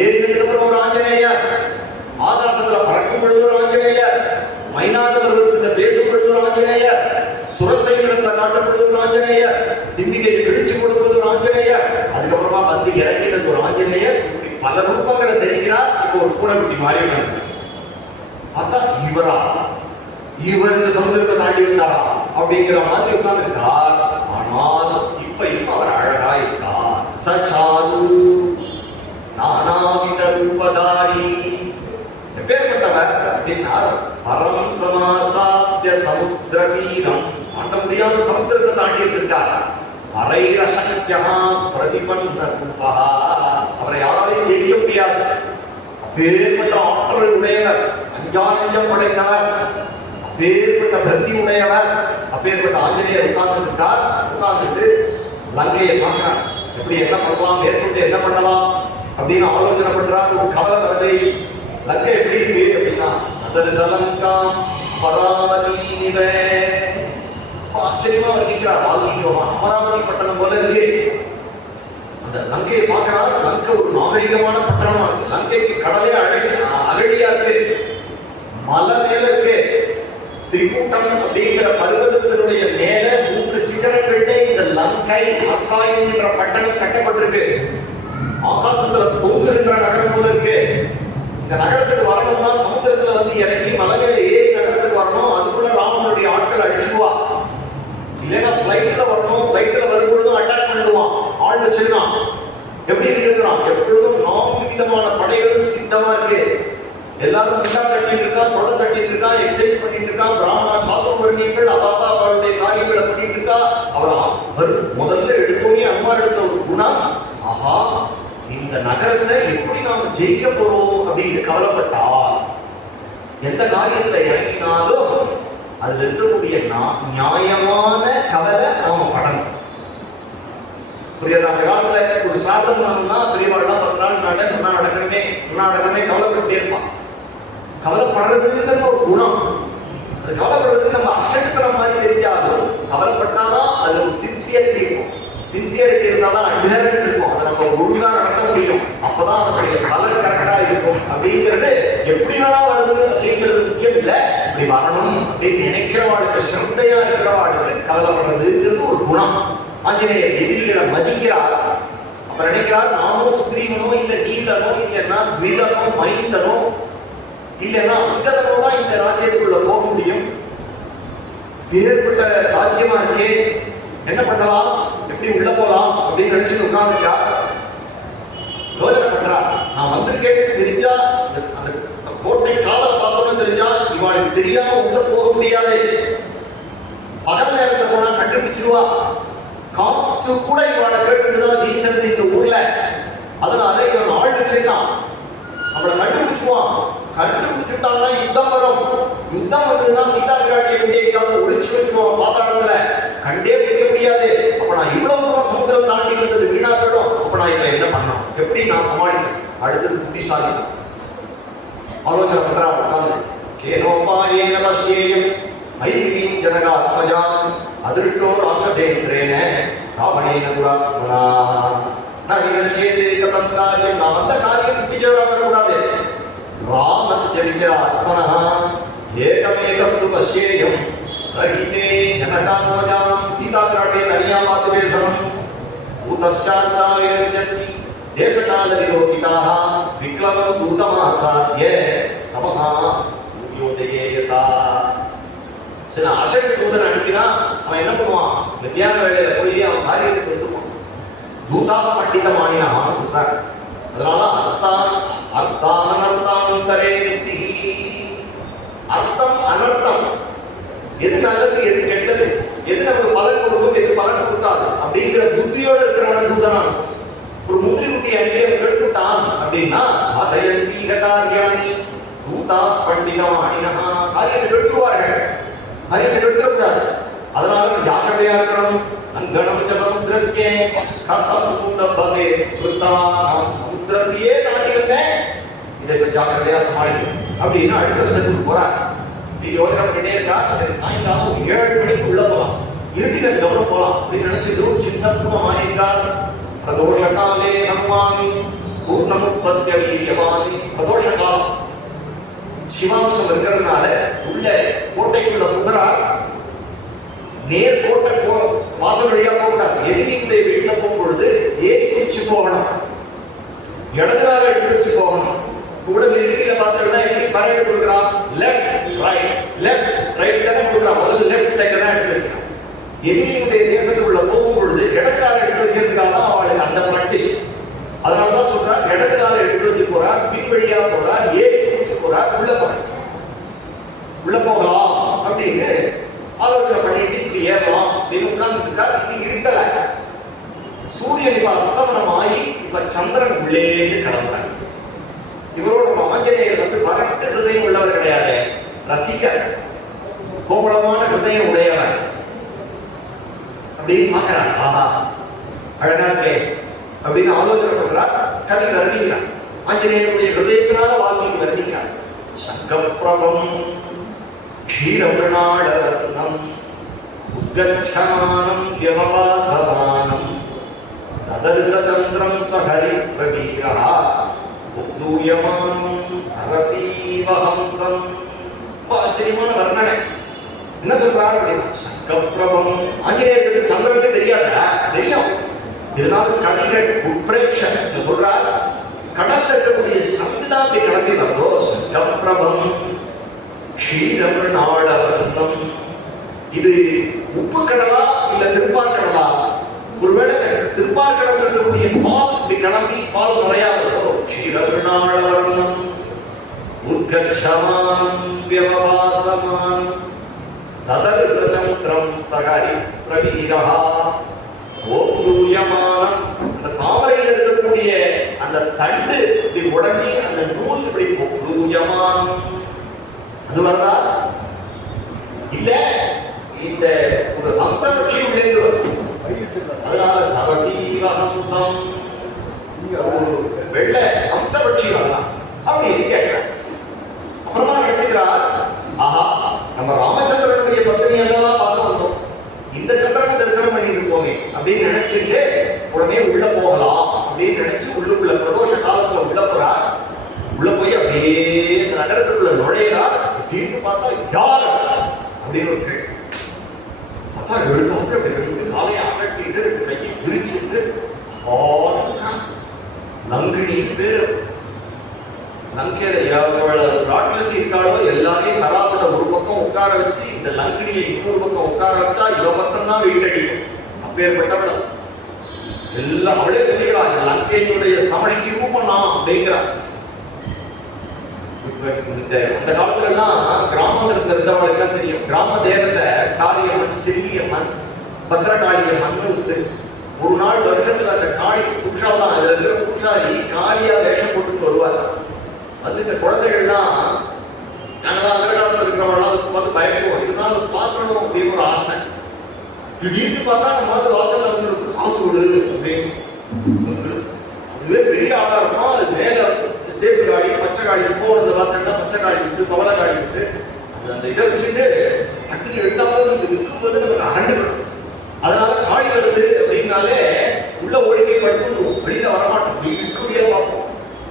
ஏறினதுக்கு ஒரு ஆஞ்சநேயர், ஆகாசத்துல பறக்கும் பொழுது ஒரு ஆஞ்சநேயர், மைனாக பர்வதத்துல பேசும் பொழுது ஒரு ஆஞ்சநேயர், சுரசைவனத்துல காட்டும் பொழுது ஒரு ஆஞ்சநேயர், சிம்பிகையை பிடிச்சு கொடுப்பது ஒரு ஆஞ்சநேயர், அதுக்கப்புறமா வந்து இறங்கினது ஒரு ஆஞ்சநேயர். பல ரூபங்களை தெரிகிறார். இப்போ ஒரு கூடக்குட்டி மாறி பார்த்தா இவரா, இவர் இந்த சமுதிரத்தை தாண்டி வந்தாரா அப்படிங்கிற மாதிரி உட்கார்ந்துருக்கார். ஆனால் இப்ப அவர் அழகா இருக்கார். சச்சாரு நானாவித ரூபதாரி. எப்பேற்பட்டவர் அப்படின்னா பரம் சமாசாத்ய சமுத்திரதீரம், ஆண்ட முடியாத சமுத்திரத்தை தாண்டி இருக்கார். அரைரசக்யா பிரதிபந்த ரூபா. அவரை யாராலையும் ஜெயிக்க முடியாது. அப்பேற்பட்ட ஆற்றல் உடையவர், அஞ்சானஞ்சம் படைத்தவர், அப்பேற்பட்ட பக்தி உடையவர், அப்பேற்பட்ட ஆஞ்சநேயர் உட்கார்ந்துட்டார். உட்கார்ந்துட்டு லங்கையை பார்க்கிறார். எப்படி என்ன பண்ணலாம், மேற்கொண்டு என்ன பண்ணலாம் அப்படின்னு ஆலோசனை பண்றார். ஒரு கவலை வருது. லங்கை எப்படி இருக்கு அப்படின்னா அதர்சலங்கா பராமதீவ. ஆச்சரியமா வர்ணிக்கிறார் வால்மீகி. அமராவதி பட்டணம் போல இருக்கு. அந்த லங்கையை பார்க்கிறார். லங்கை ஒரு நாகரிகமான பட்டணமா இருக்கு. லங்கைக்கு கடலே அகழியா இருக்கு. மலை மேல இருக்கு. திரிகூட்டம் அப்படிங்கிற பர்வதத்தினுடைய மேல 3 சிகரங்கள்ல இந்த லங்கை அக்காய் என்ற பட்டணம் கட்டப்பட்டிருக்கு. ஆகாசத்துல தொங்குகின்ற நகரம் போல இருக்கு. இந்த நகரத்துக்கு வரணும்னா சமுத்திரத்துல வந்து இறங்கி மலை மேல ஏறி நகரத்துக்கு வரணும். அதுக்குள்ள ராமனுடைய ஆட்கள் அழிச்சுவா. இல்லைன்னா பிளைட்ல வரணும். பிளைட்ல வரும்பொழுதும் அட்டாக் பண்ணிடுவான், ஆள் வச்சிருக்கான். எப்படி இருக்கிறான், எப்பொழுதும் 4 விதமான படைகளும் சித்தமா இருக்கு. எல்லாரும் முட்டா தட்டிட்டு இருக்கா, தொடை தட்டிட்டு இருக்கா, எக்ஸசைஸ் பண்ணிட்டு இருக்கா. பிராமணா சாத்துவர்ணிகள் அதாப்பா அவருடைய காரியங்களை பண்ணிட்டு இருக்கா. அவர் முதல்ல எடுத்தோடனே அம்மா எடுத்த ஒரு குணம், ஆஹா இந்த நகரத்தை எப்படி நாம ஜெயிக்க போறோம் அப்படின்னு கவலைப்பட்டா. எந்த காரியத்துல இறங்கினாலும் அதுல இருக்கக்கூடிய நியாயமான கவலை நாம படணும். புரியாத அந்த காலத்துல ஒரு சாதம் பண்ணணும்னா பெரியவாள்லாம் 10 நாள் நடக்கணுமே கவலைப்பட்டே இருப்பான். கவலைப்படுறதுங்கிற ஒரு குணம். அது கவலைப்படுறதுக்கு நம்ம அசட்டுக்கிற மாதிரி தெரிஞ்சாலும் கவலைப்பட்டாதான் அது ஒரு சின்சியரிட்டி இருக்கும். சின்சியரிட்டி இருந்தாதான் அட்ஹரன்ஸ் இருக்கும். அதை நம்ம ஒழுங்கா நடத்த முடியும். அப்பதான் அதனுடைய பலன் கரெக்டா இருக்கும். அப்படிங்கிறது எப்படி வேணா வருது அப்படிங்கிறது முக்கியம் இல்லை. இப்படி வரணும் அப்படின்னு நினைக்கிறவாளுக்கு, சிரத்தையா இருக்கிறவாளுக்கு கவலைப்படுறதுங்கிறது ஒரு குணம். ஆஞ்சநேயர் எதிரிகளை மதிக்கிறார். அப்ப நினைக்கிறார், நானும் சுக்ரீவனோ இல்ல நீலனோ இல்லைன்னா துவிதனோ மைந்தனோ இல்லைன்னா அங்கதனோ தான் இந்த ராஜ்யத்துக்குள்ள போக முடியும். ஏற்பட்ட ராஜ்யமா இருக்கே, என்ன பண்ணலாம், எப்படி உள்ள போலாம் அப்படின்னு நினைச்சு உட்கார்ந்துட்டா. யோசனை பண்றா, நான் வந்திருக்கேன்னு தெரிஞ்சா அந்த கோட்டை காவலை பார்த்தோன்னு தெரிஞ்சா இவனுக்கு தெரியாம உள்ள போக முடியாது. பகல் நேரத்துல போனா கண்டுபிடிச்சிருவா. காத்து கூட இவனை கேட்டுதான் வீசது இந்த ஊர்ல. அதனால இவன் ஆள் வச்சிருக்கான். நம்மளை கண்டுபிடிச்சுவான். கண்டுபிடிச்சுட்டான்னா யுத்தம் வரும். யுத்தம் வந்ததுன்னா சீதா பிராட்டியை வந்து எங்காவது ஒழிச்சு வச்சுருவான் பாத்தாளத்துல. கண்டே பிடிக்க முடியாது. அப்ப நான் இவ்வளவு தூரம் சமுத்திரம் தாண்டி வந்தது வீணா போயிடும். அப்ப நான் இப்ப என்ன பண்ணணும், எப்படி நான் சமாளிக்கிறேன், அடுத்தது புத்திசாலி ஆலோசனை பண்றா. உட்காந்து கேனோபாயேன பஷ்யேயம் மைதிரீம் ஜனகாத்மஜாம் அதிருஷ்டோ ராமசேந்திரேன ராவணேன துராத்மனா. நஷ்யதே கதம் காரியம், நான் வந்த காரியம் குட்டிச்சேராப்படக்கூடாது. ராமஸ்ய வித்யாத்மனः ஏகமேகஸ்து பஷ்யேயம் ரஹிதே ஜனகாத்மஜாம். சீதா பிராட்டியை தனியா பார்த்து பேசணும். பூதச்சாந்தாவேஸ்யந்தி தேசகால விரோகிதாக விக்ரமம் தூதமாசாத்ய நமஹா சூரியோதயே யதா. சரி, அசட் தூதன் அனுப்பினா அவன் என்ன பண்ணுவான்? மத்தியான வேளையில போய் அவன் காரியத்தை எடுத்துப்பான். தூதா பண்டிதமானினான்னு சொல்றாங்க. அதனால அர்த்தானர்த்தாந்தரே யுக்தி, அர்த்தம் அனர்த்தம், எது நல்லது எது கெட்டது, எது நமக்கு பலன் கொடுக்கும் எது பலன் கொடுக்காது அப்படிங்கிற புத்தியோட இருக்கிறவன தூதனான். ஒரு முந்திரி குட்டி அங்கே எடுத்துட்டான் அப்படின்னா அதயந்தீக காரியாணி தூதா பண்டிதமானினா, காரியத்தை எடுத்துவார்கள். காரியத்தை எடுக்கக்கூடாது. அதனால ஜாக்கிரதையா இருக்கணும். அங்கனம் சமுத்திரஸ்கே கதம் பவே சுத்தமானம். சமுத்திரத்தையே தாண்டி வந்தேன், இதை ஜாக்கிரதையா சமாளிக்கணும் அப்படின்னு அடுத்த ஸ்டெப்புக்கு போறாங்க. நீ யோசனை பண்ணிட்டே இருக்கா. சரி, சாயங்காலம் 7 மணிக்கு உள்ள போகலாம், இருட்டினதுக்கு அப்புறம் போகலாம் அப்படின்னு நினைச்சிட்டு சின்ன மாறியிருக்கார். பிரதோஷ காலே நம்மாமி பூர்ணமுத்பத்திய வீரியமானி. பிரதோஷ காலம் சிவாம்சம் இருக்கிறதுனால உள்ள கோட்டைக்குள்ள முகரார். நேர் கோட்டை வாசல் வழியா போகக்கூடாது. எதிரியுடைய வீட்டுல போகும்பொழுது ஏறி குதிச்சு போகணும், இடதுனால எடுத்து வச்சு போகணும். கூட எதிரியில பார்த்தோம்னா எப்படி பரேடு கொடுக்குறான்? லெஃப்ட் ரைட் லெஃப்ட் ரைட் தானே கொடுக்குறான். முதல்ல லெஃப்ட் லெக் தான் எடுத்து வைக்கிறான். எதிரியுடைய தேசத்துக்குள்ள போகும்பொழுது இடதுனால எடுத்து வைக்கிறதுக்காக தான் அவளுக்கு அந்த பிராக்டிஸ். அதனாலதான் சொல்றான், இடதுனால எடுத்து வச்சு போறா, பின் வழியா போறா, ஏறி குதிச்சு போறா, உள்ள போகலாம் அப்படின்னு ஆலோசனை பண்ணிட்டு இப்படி ஏறலாம் அப்படின்னு உட்கார்ந்துருக்கா. இப்படி இருந்தல சூரியன் இப்ப அஸ்தமனம் ஆகி இப்ப சந்திரன் உள்ளே கிளம்புறாங்க. இவரோட ஆஞ்சநேயர் பரட்டு ஹிருதயம் உள்ளவர் கிடையாது, ரசிகர், கோமளமான ஹிருதயம் உடையவர். அப்படின்னு பாக்குறாங்க. ஆஹா, அழகா இருக்கே அப்படின்னு ஆலோசனை பண்றார். கவி வர்ணிக்கிறார். ஆஞ்சநேயருடைய ஹிருதயத்தினால வால்மீகி வர்ணிக்கிறார். சங்கப்பிரபம் க்ஷீரமிருணாளவர்ணம் உத்கச்சமானம் யவவாசமானம் ததர்சந்திரம் சஹரி பிரவீரஹ உத்னூயமானம் சரசீவஹம்சம். ஆச்சரியமான வர்ணனை. என்ன சொல்றாரு அப்படின்னா, சங்கப்பிரபம். ஆஞ்சநேயருக்கு சந்திரனுக்கு தெரியாதா? தெரியும். இருந்தாலும் கடிகள் உட்பிரேட்சன் சொல்றார். கடல்ல இருக்கக்கூடிய சங்குதான் கிளம்பி வந்தோ. சங்கப்பிரபம் க்ஷீரமிருணாளவர்ணம். இது உப்பு கடலா இல்ல திருப்பார்கடலா? ஒருவேளை திருப்பார்கடல் இருக்கக்கூடிய பால் இப்படி கிளம்பி பால் நிறையா வரும். க்ஷீரமிருணாளவர்ணம் உத்கச்சமானம் வ்யவவாசமானம் ததர்சந்திரம் சஹரி பிரவீரஹ ஓப்ரூயமானம். அந்த தாமரையில் இருக்கக்கூடிய அந்த தண்டு இப்படி உடஞ்சி அந்த நூல் இப்படி ஓப்ரூயமானம். அது வருதா? இல்ல, இந்த ஒரு ஹம்ச பட்சி உள்ளே வரும். அதனால சரசீவஹம்சம், ஒரு வெள்ளை ஹம்ச பட்சி வரலாம் அப்படின்னு கேட்கிறார். அப்புறமா நினைச்சுக்கிறார், ஆஹா, நம்ம ராமச்சந்திரனுடைய பத்தினி அல்லவா பார்க்க வந்தோம், இந்த சந்திரனை தரிசனம் பண்ணிட்டு இருக்கோமே அப்படின்னு நினைச்சுட்டு உடனே உள்ள போகலாம் அப்படின்னு நினைச்சு உள்ளுக்குள்ள பிரதோஷ காலத்துல உள்ள போறார். உள்ள போய் அப்படியே இந்த நகரத்துக்குள்ள நுழையிறார். தீர்ப்பு பார்த்தா யார் அப்படின்னு ஒரு கேள்வி. பார்த்தா எடுத்து காலையை அகட்டிட்டு கையை விரிச்சிட்டு லங்கினி பேர். லங்கையில எவ்வளவு ராட்சசி இருக்காளோ எல்லாரையும் தராசுல ஒரு பக்கம் உட்கார வச்சு இந்த லங்கினியை இன்னொரு பக்கம் உட்கார வச்சா இவ பக்கம் தான் வெயிட்டடிக்கும். அப்பேற்பட்டவள் எல்லாம் அவளே சொல்லிக்கிறான், இந்த லங்கையினுடைய சமணிக்கு ரூபம் நான் அப்படிங்கிறான். அந்த காலத்துல எல்லாம் கிராமத்துல இருந்தவளுக்கு தெரியும். கிராம தேவத்தை காளியம்மன், சிறியம்மன், பத்திரகாளியம்மன் உண்டு. ஒரு நாள் வருஷத்துல அந்த காளி புருஷா தான், அதுல இருக்கிற புருஷாரி காளியா வேஷம் போட்டுட்டு வருவார். வந்து இந்த குழந்தைகள்லாம் நாங்களாம் அந்த காலத்துல இருக்கிறவங்களாம் அதை பார்த்து பயப்படுவோம். இருந்தாலும் அதை பார்க்கணும் அப்படின்னு ஒரு ஆசை. திடீர்னு பார்த்தா நம்ம வந்து வாசல்ல வந்து காசு கொடு அப்படின்னு. இதுவே பெரிய ஆளா இருக்கும். அது மேல சேப்பு காடி, பச்சை காடி, போனது பார்த்தா பச்சை காடி விட்டு, பவள காடி விட்டு அந்த இதை வச்சுட்டு டக்குன்னு எடுத்தாலும் இருக்கும்போது நமக்கு அரண்டு. அதனால காடி வருது அப்படின்னாலே உள்ள ஓடி போய் படுத்துருவோம், வெளியில வரமாட்டோம்.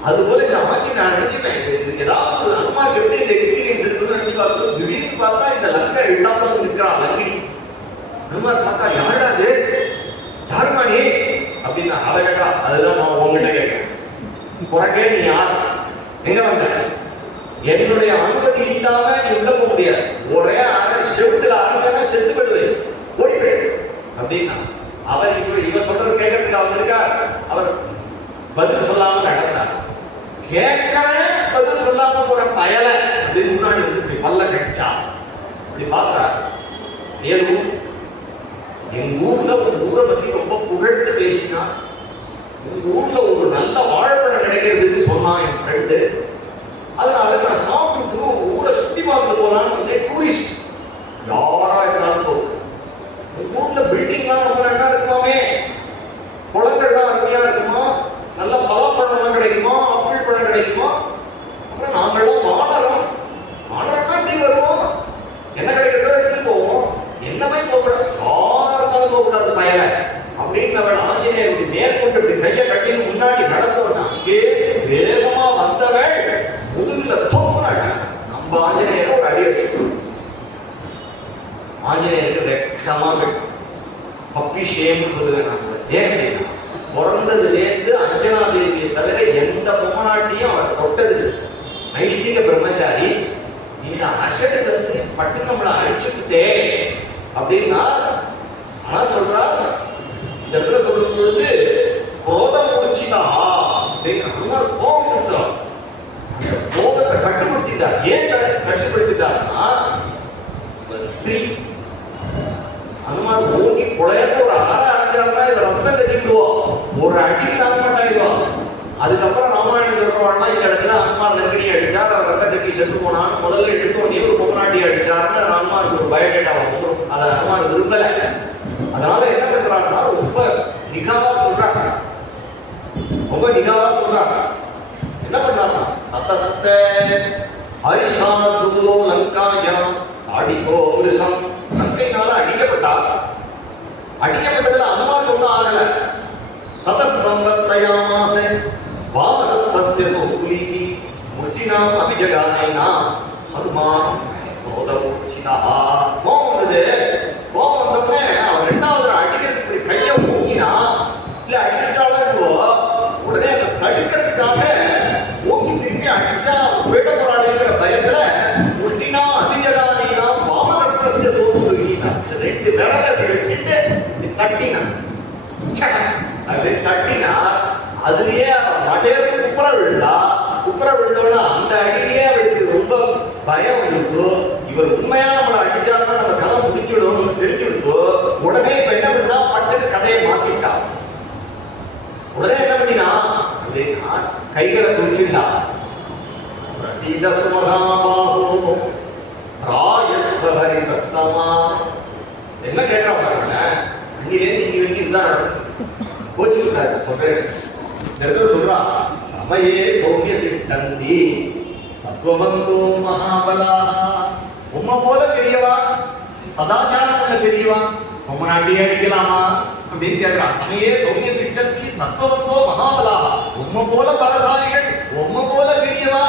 அதுபோல இந்த ஆட்சி நான் நினைச்சுப்பேன், இதுக்கு ஏதாவது ஒரு அனுமாருக்கு எப்படி இந்த எக்ஸ்பீரியன்ஸ் இருக்குன்னு நினைச்சு பார்த்து திடீர்னு பார்த்தா இந்த லங்கை எட்டாவது நிற்கிறான் லங்கினி. அனுமார் பார்த்தா யாரா அது, யாருமா நீ அப்படின்னா அதை கேட்டா அதுதான் நான் உங்ககிட்ட கேட்கிறேன், உனக்கே நீ யார், எங்க வந்த, என்னுடைய அனுமதி இல்லாம நீ உள்ள போக முடியாது, ஒரே செவுத்துல அரைஞ்சா செத்து போயிடுவேன், ஓடி போயிடு அப்படின்னா அவர் இவ சொல்றது கேட்கறதுக்கு அவர் இருக்கார். அவர் பதில் சொல்லாம நடந்தார். கேட்கிறேன் பதில் சொல்லாம போற பயல அப்படின்னு முன்னாடி வந்து பல்ல கடிச்சா அப்படி பார்த்தா ஏழும் எங்க ஊர்ல ஒரு ஊரை பத்தி ரொம்ப புகழ்ந்து பேசினா, உங்க ஊர்ல ஒரு நல்ல வாழைப்பழம் கிடைக்கிறதுன்னு சொன்னான் என் ஃப்ரெண்டு. அதனால நான் சாப்பிட்டு ஊரை சுத்தி பார்த்து போலான்னு வந்து டூரிஸ்ட் யாரா இருந்தாலும் போகும். உங்க ஊர்ல பில்டிங்லாம் ரொம்ப நல்லா இருக்குமாமே, குளங்கள்லாம் அருமையா இருக்குமா, நல்ல பலாப்பழம் கிடைக்குமா, ஆப்பிள் பழம் கிடைக்குமா, அப்புறம் நாங்கள்லாம் மாணவம் காட்டி வருவோம், என்ன கிடைக்கிறதோ எடுத்துட்டு போவோம், என்னமே போகக்கூடாது, யாரா இருந்தாலும் போகக்கூடாது பயல அப்படின்னு ஆஞ்சநேயர் மேற்கொண்டு இப்படி கையை கட்டி முன்னாடி நடந்தவன் அங்கே வேகமா வந்தவள் முதுகுல தோப்புன்னு அடிச்சான். நம்ம ஆஞ்சநேயரை ஒரு அடி அடிச்சு ஆஞ்சநேயருக்கு வெக்கமா பப்பி ஷேம்னு சொல்லுவேன் நான். ஏன் அப்படின்னா பிறந்ததுலேருந்து அஞ்சனா தேவியை தவிர எந்த பொம்மநாட்டியும் அவர் தொட்டது நைஷ்டிக பிரம்மச்சாரி. இந்த அசடு வந்து பட்டு நம்மளை அடிச்சுக்கிட்டே அப்படின்னா ஆனா சொல்றா இந்த இடத்துல சொல்லும் பொழுது குரோதம் முடிச்சுதா அப்படிங்கிற கோபம் கொடுத்தோம். அந்த கோபத்தை கட்டுப்படுத்திட்டார். ஏன் கட்டுப்படுத்திட்டாருன்னா ஸ்திரீ அனுமார் ஓங்கி குழையன்னு ஒரு அரைஞ்சாருன்னா இதை ரத்தம் கட்டிடுவோம், ஒரு அடிக்கு தாங்க மாட்டாயிடுவோம். அதுக்கப்புறம் ராமாயணம் சொல்றவாள்லாம் இந்த இடத்துல அனுமார் நெருங்கடி அடிச்சார், அவர் ரத்த கட்டி செத்து போனான்னு முதல்ல எடுத்தோடனே ஒரு பொம்மநாட்டி அடிச்சாருன்னு அனுமாருக்கு ஒரு பயோடேட்டா வந்துடும். அதை அனுமார் விரும்பல. அதனால என்ன பண்றாங்கன்னா ரொம்ப நிகாவா சொல்றாங்க, ரொம்ப நிகாவா சொல்றாங்க. என்ன பண்றாங்க, அத்தஸ்த ஹரிஷா துலோ லங்காயாம் அடிகோ புருஷம், லங்கையினால அடிக்கப்பட்டார். அடிக்கப்பட்டதுல அனுமான் ஒன்றும் ஆகல. ததசம்பர்த்தயாமாஸ வாமனஸ்தஸ்ய சோகுலீகி முட்டினாம் அபிஜகானைனா ஹனுமான் கோதமூர்ச்சிதா. கோபம் வந்தது. கோபம் வந்தோடனே அவன் ரெண்டாவது அடிக்கிறதுக்கு கையை ஓங்கினா இல்ல அடிக்கிட்டாலும் இப்போ உடனே அந்த தடுக்கிறதுக்காக ஓங்கி திரும்பி அடிச்சா விட போறாளிங்கிற பயத்துல முட்டினா அபிஜகானைனா வாமனஸ்தஸ்ய சோகுலீகினா ரெண்டு விரலை வச்சுட்டு தட்டினான். அது தட்டினா அதுலயே மடையருக்கு குப்புற விழுந்தா, குப்புற விழுந்தோன்னா அந்த அடியிலேயே அவளுக்கு ரொம்ப பயம் இருக்கு. இவர் உண்மையா நம்மளை அடிச்சாருன்னா நம்ம கதை முடிஞ்சிடும் தெரிஞ்சுடுத்தோ. உடனே இப்ப என்ன பண்ணா பட்டுக்கு கதையை மாத்திட்டா. உடனே என்ன பண்ணினா அப்படின்னா கைகளை குளிச்சுட்டா. பிரசீத சுமதாமாஹோ ராயஸ்வஹரி சத்தமா. என்ன கேட்கிறா பாருங்க, அன்னிலேருந்து இங்க வரைக்கும் இதுதான் நடக்குது. கோச்சிக்கிட்டாரு சொல்றேன். சொல்றா சமயே சௌமிய திட்டந்தி சத்வபந்தோ மகாபலா. உம்மை போல பெரியவா, சதாச்சாரம் உள்ள பெரியவா, உம்ம நாட்டியே அடிக்கலாமா அப்படின்னு கேட்கிறா. சமயே சௌமிய திட்டந்தி சத்வபந்தோ மகாபலா. உம்மை போல பலசாலிகள், உம்மை போல பெரியவா,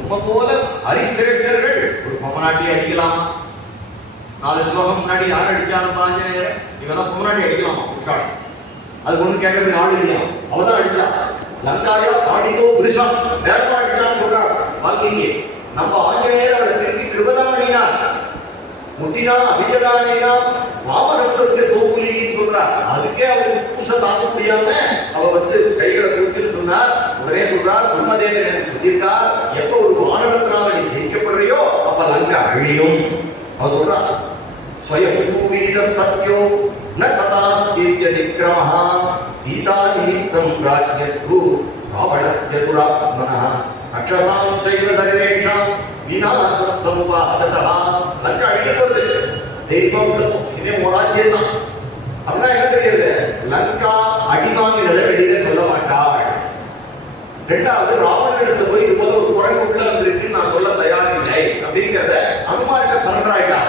உம்மை போல ஹரிசிரேஷ்டர்கள் ஒரு பொம்ம நாட்டியே அடிக்கலாமா? 4 ஸ்லோகம் முன்னாடி யார் அடிச்சாலும் ஆஞ்சநேயர் இவதான் பொம்மநாட்டி அடிக்கலாமா? புருஷாள். அது ஒண்ணு கேட்கறதுக்கு ஆள் இல்லையா, அவதான் அடிச்சா. லங்காயா ஆடிதோ புருஷம் வேகமா அடிச்சான்னு சொல்றாங்க வால்மீகி. நம்ம ஆஞ்சநேயர் அவளை திருப்பி கிருபதம் பண்ணினார். முட்டினா அபிஜகானினா வாமகஸ்தஸ்ய சோகுலின்னு சொல்றார். அதுக்கே அவளுக்கு பூச தாங்க முடியாம அவ வந்து கைகளை கொடுத்துன்னு சொன்னார். உடனே சொல்றார், பிரம்மதேவன் எனக்கு சொல்லியிருக்கார், எப்ப ஒரு வானரத்தினால நீ ஜெயிக்கப்படுறியோ அப்ப லங்கா அழியும். அவ சொல்றா ஸ்வயம்பூவீத சத்யோ ந ததாஸ்தீத்ய விக்ரமஹ சீதா நிமித்தம் ராஜ்யஸ்து ராவணஸ்ய துராத்மனஹ அக்ஷசாம் சைவ சர்வேஷாம் விநாச சம்பாததஹ. லங்கா அழியப்படுது, தெய்வம் இதே ராஜ்யம் தான். அப்படின்னா என்ன தெரியுது, லங்கா அடி வாங்கினதை வெளியில சொல்ல மாட்டாள். ரெண்டாவது ராவணனிடத்துல போய் இது போல ஒரு குரங்கு உள்ள வந்திருக்குன்னு நான் சொல்ல தயாரில்லை அப்படிங்கிறத அனுமார்கிட்ட சரண்டர் ஆயிட்டா.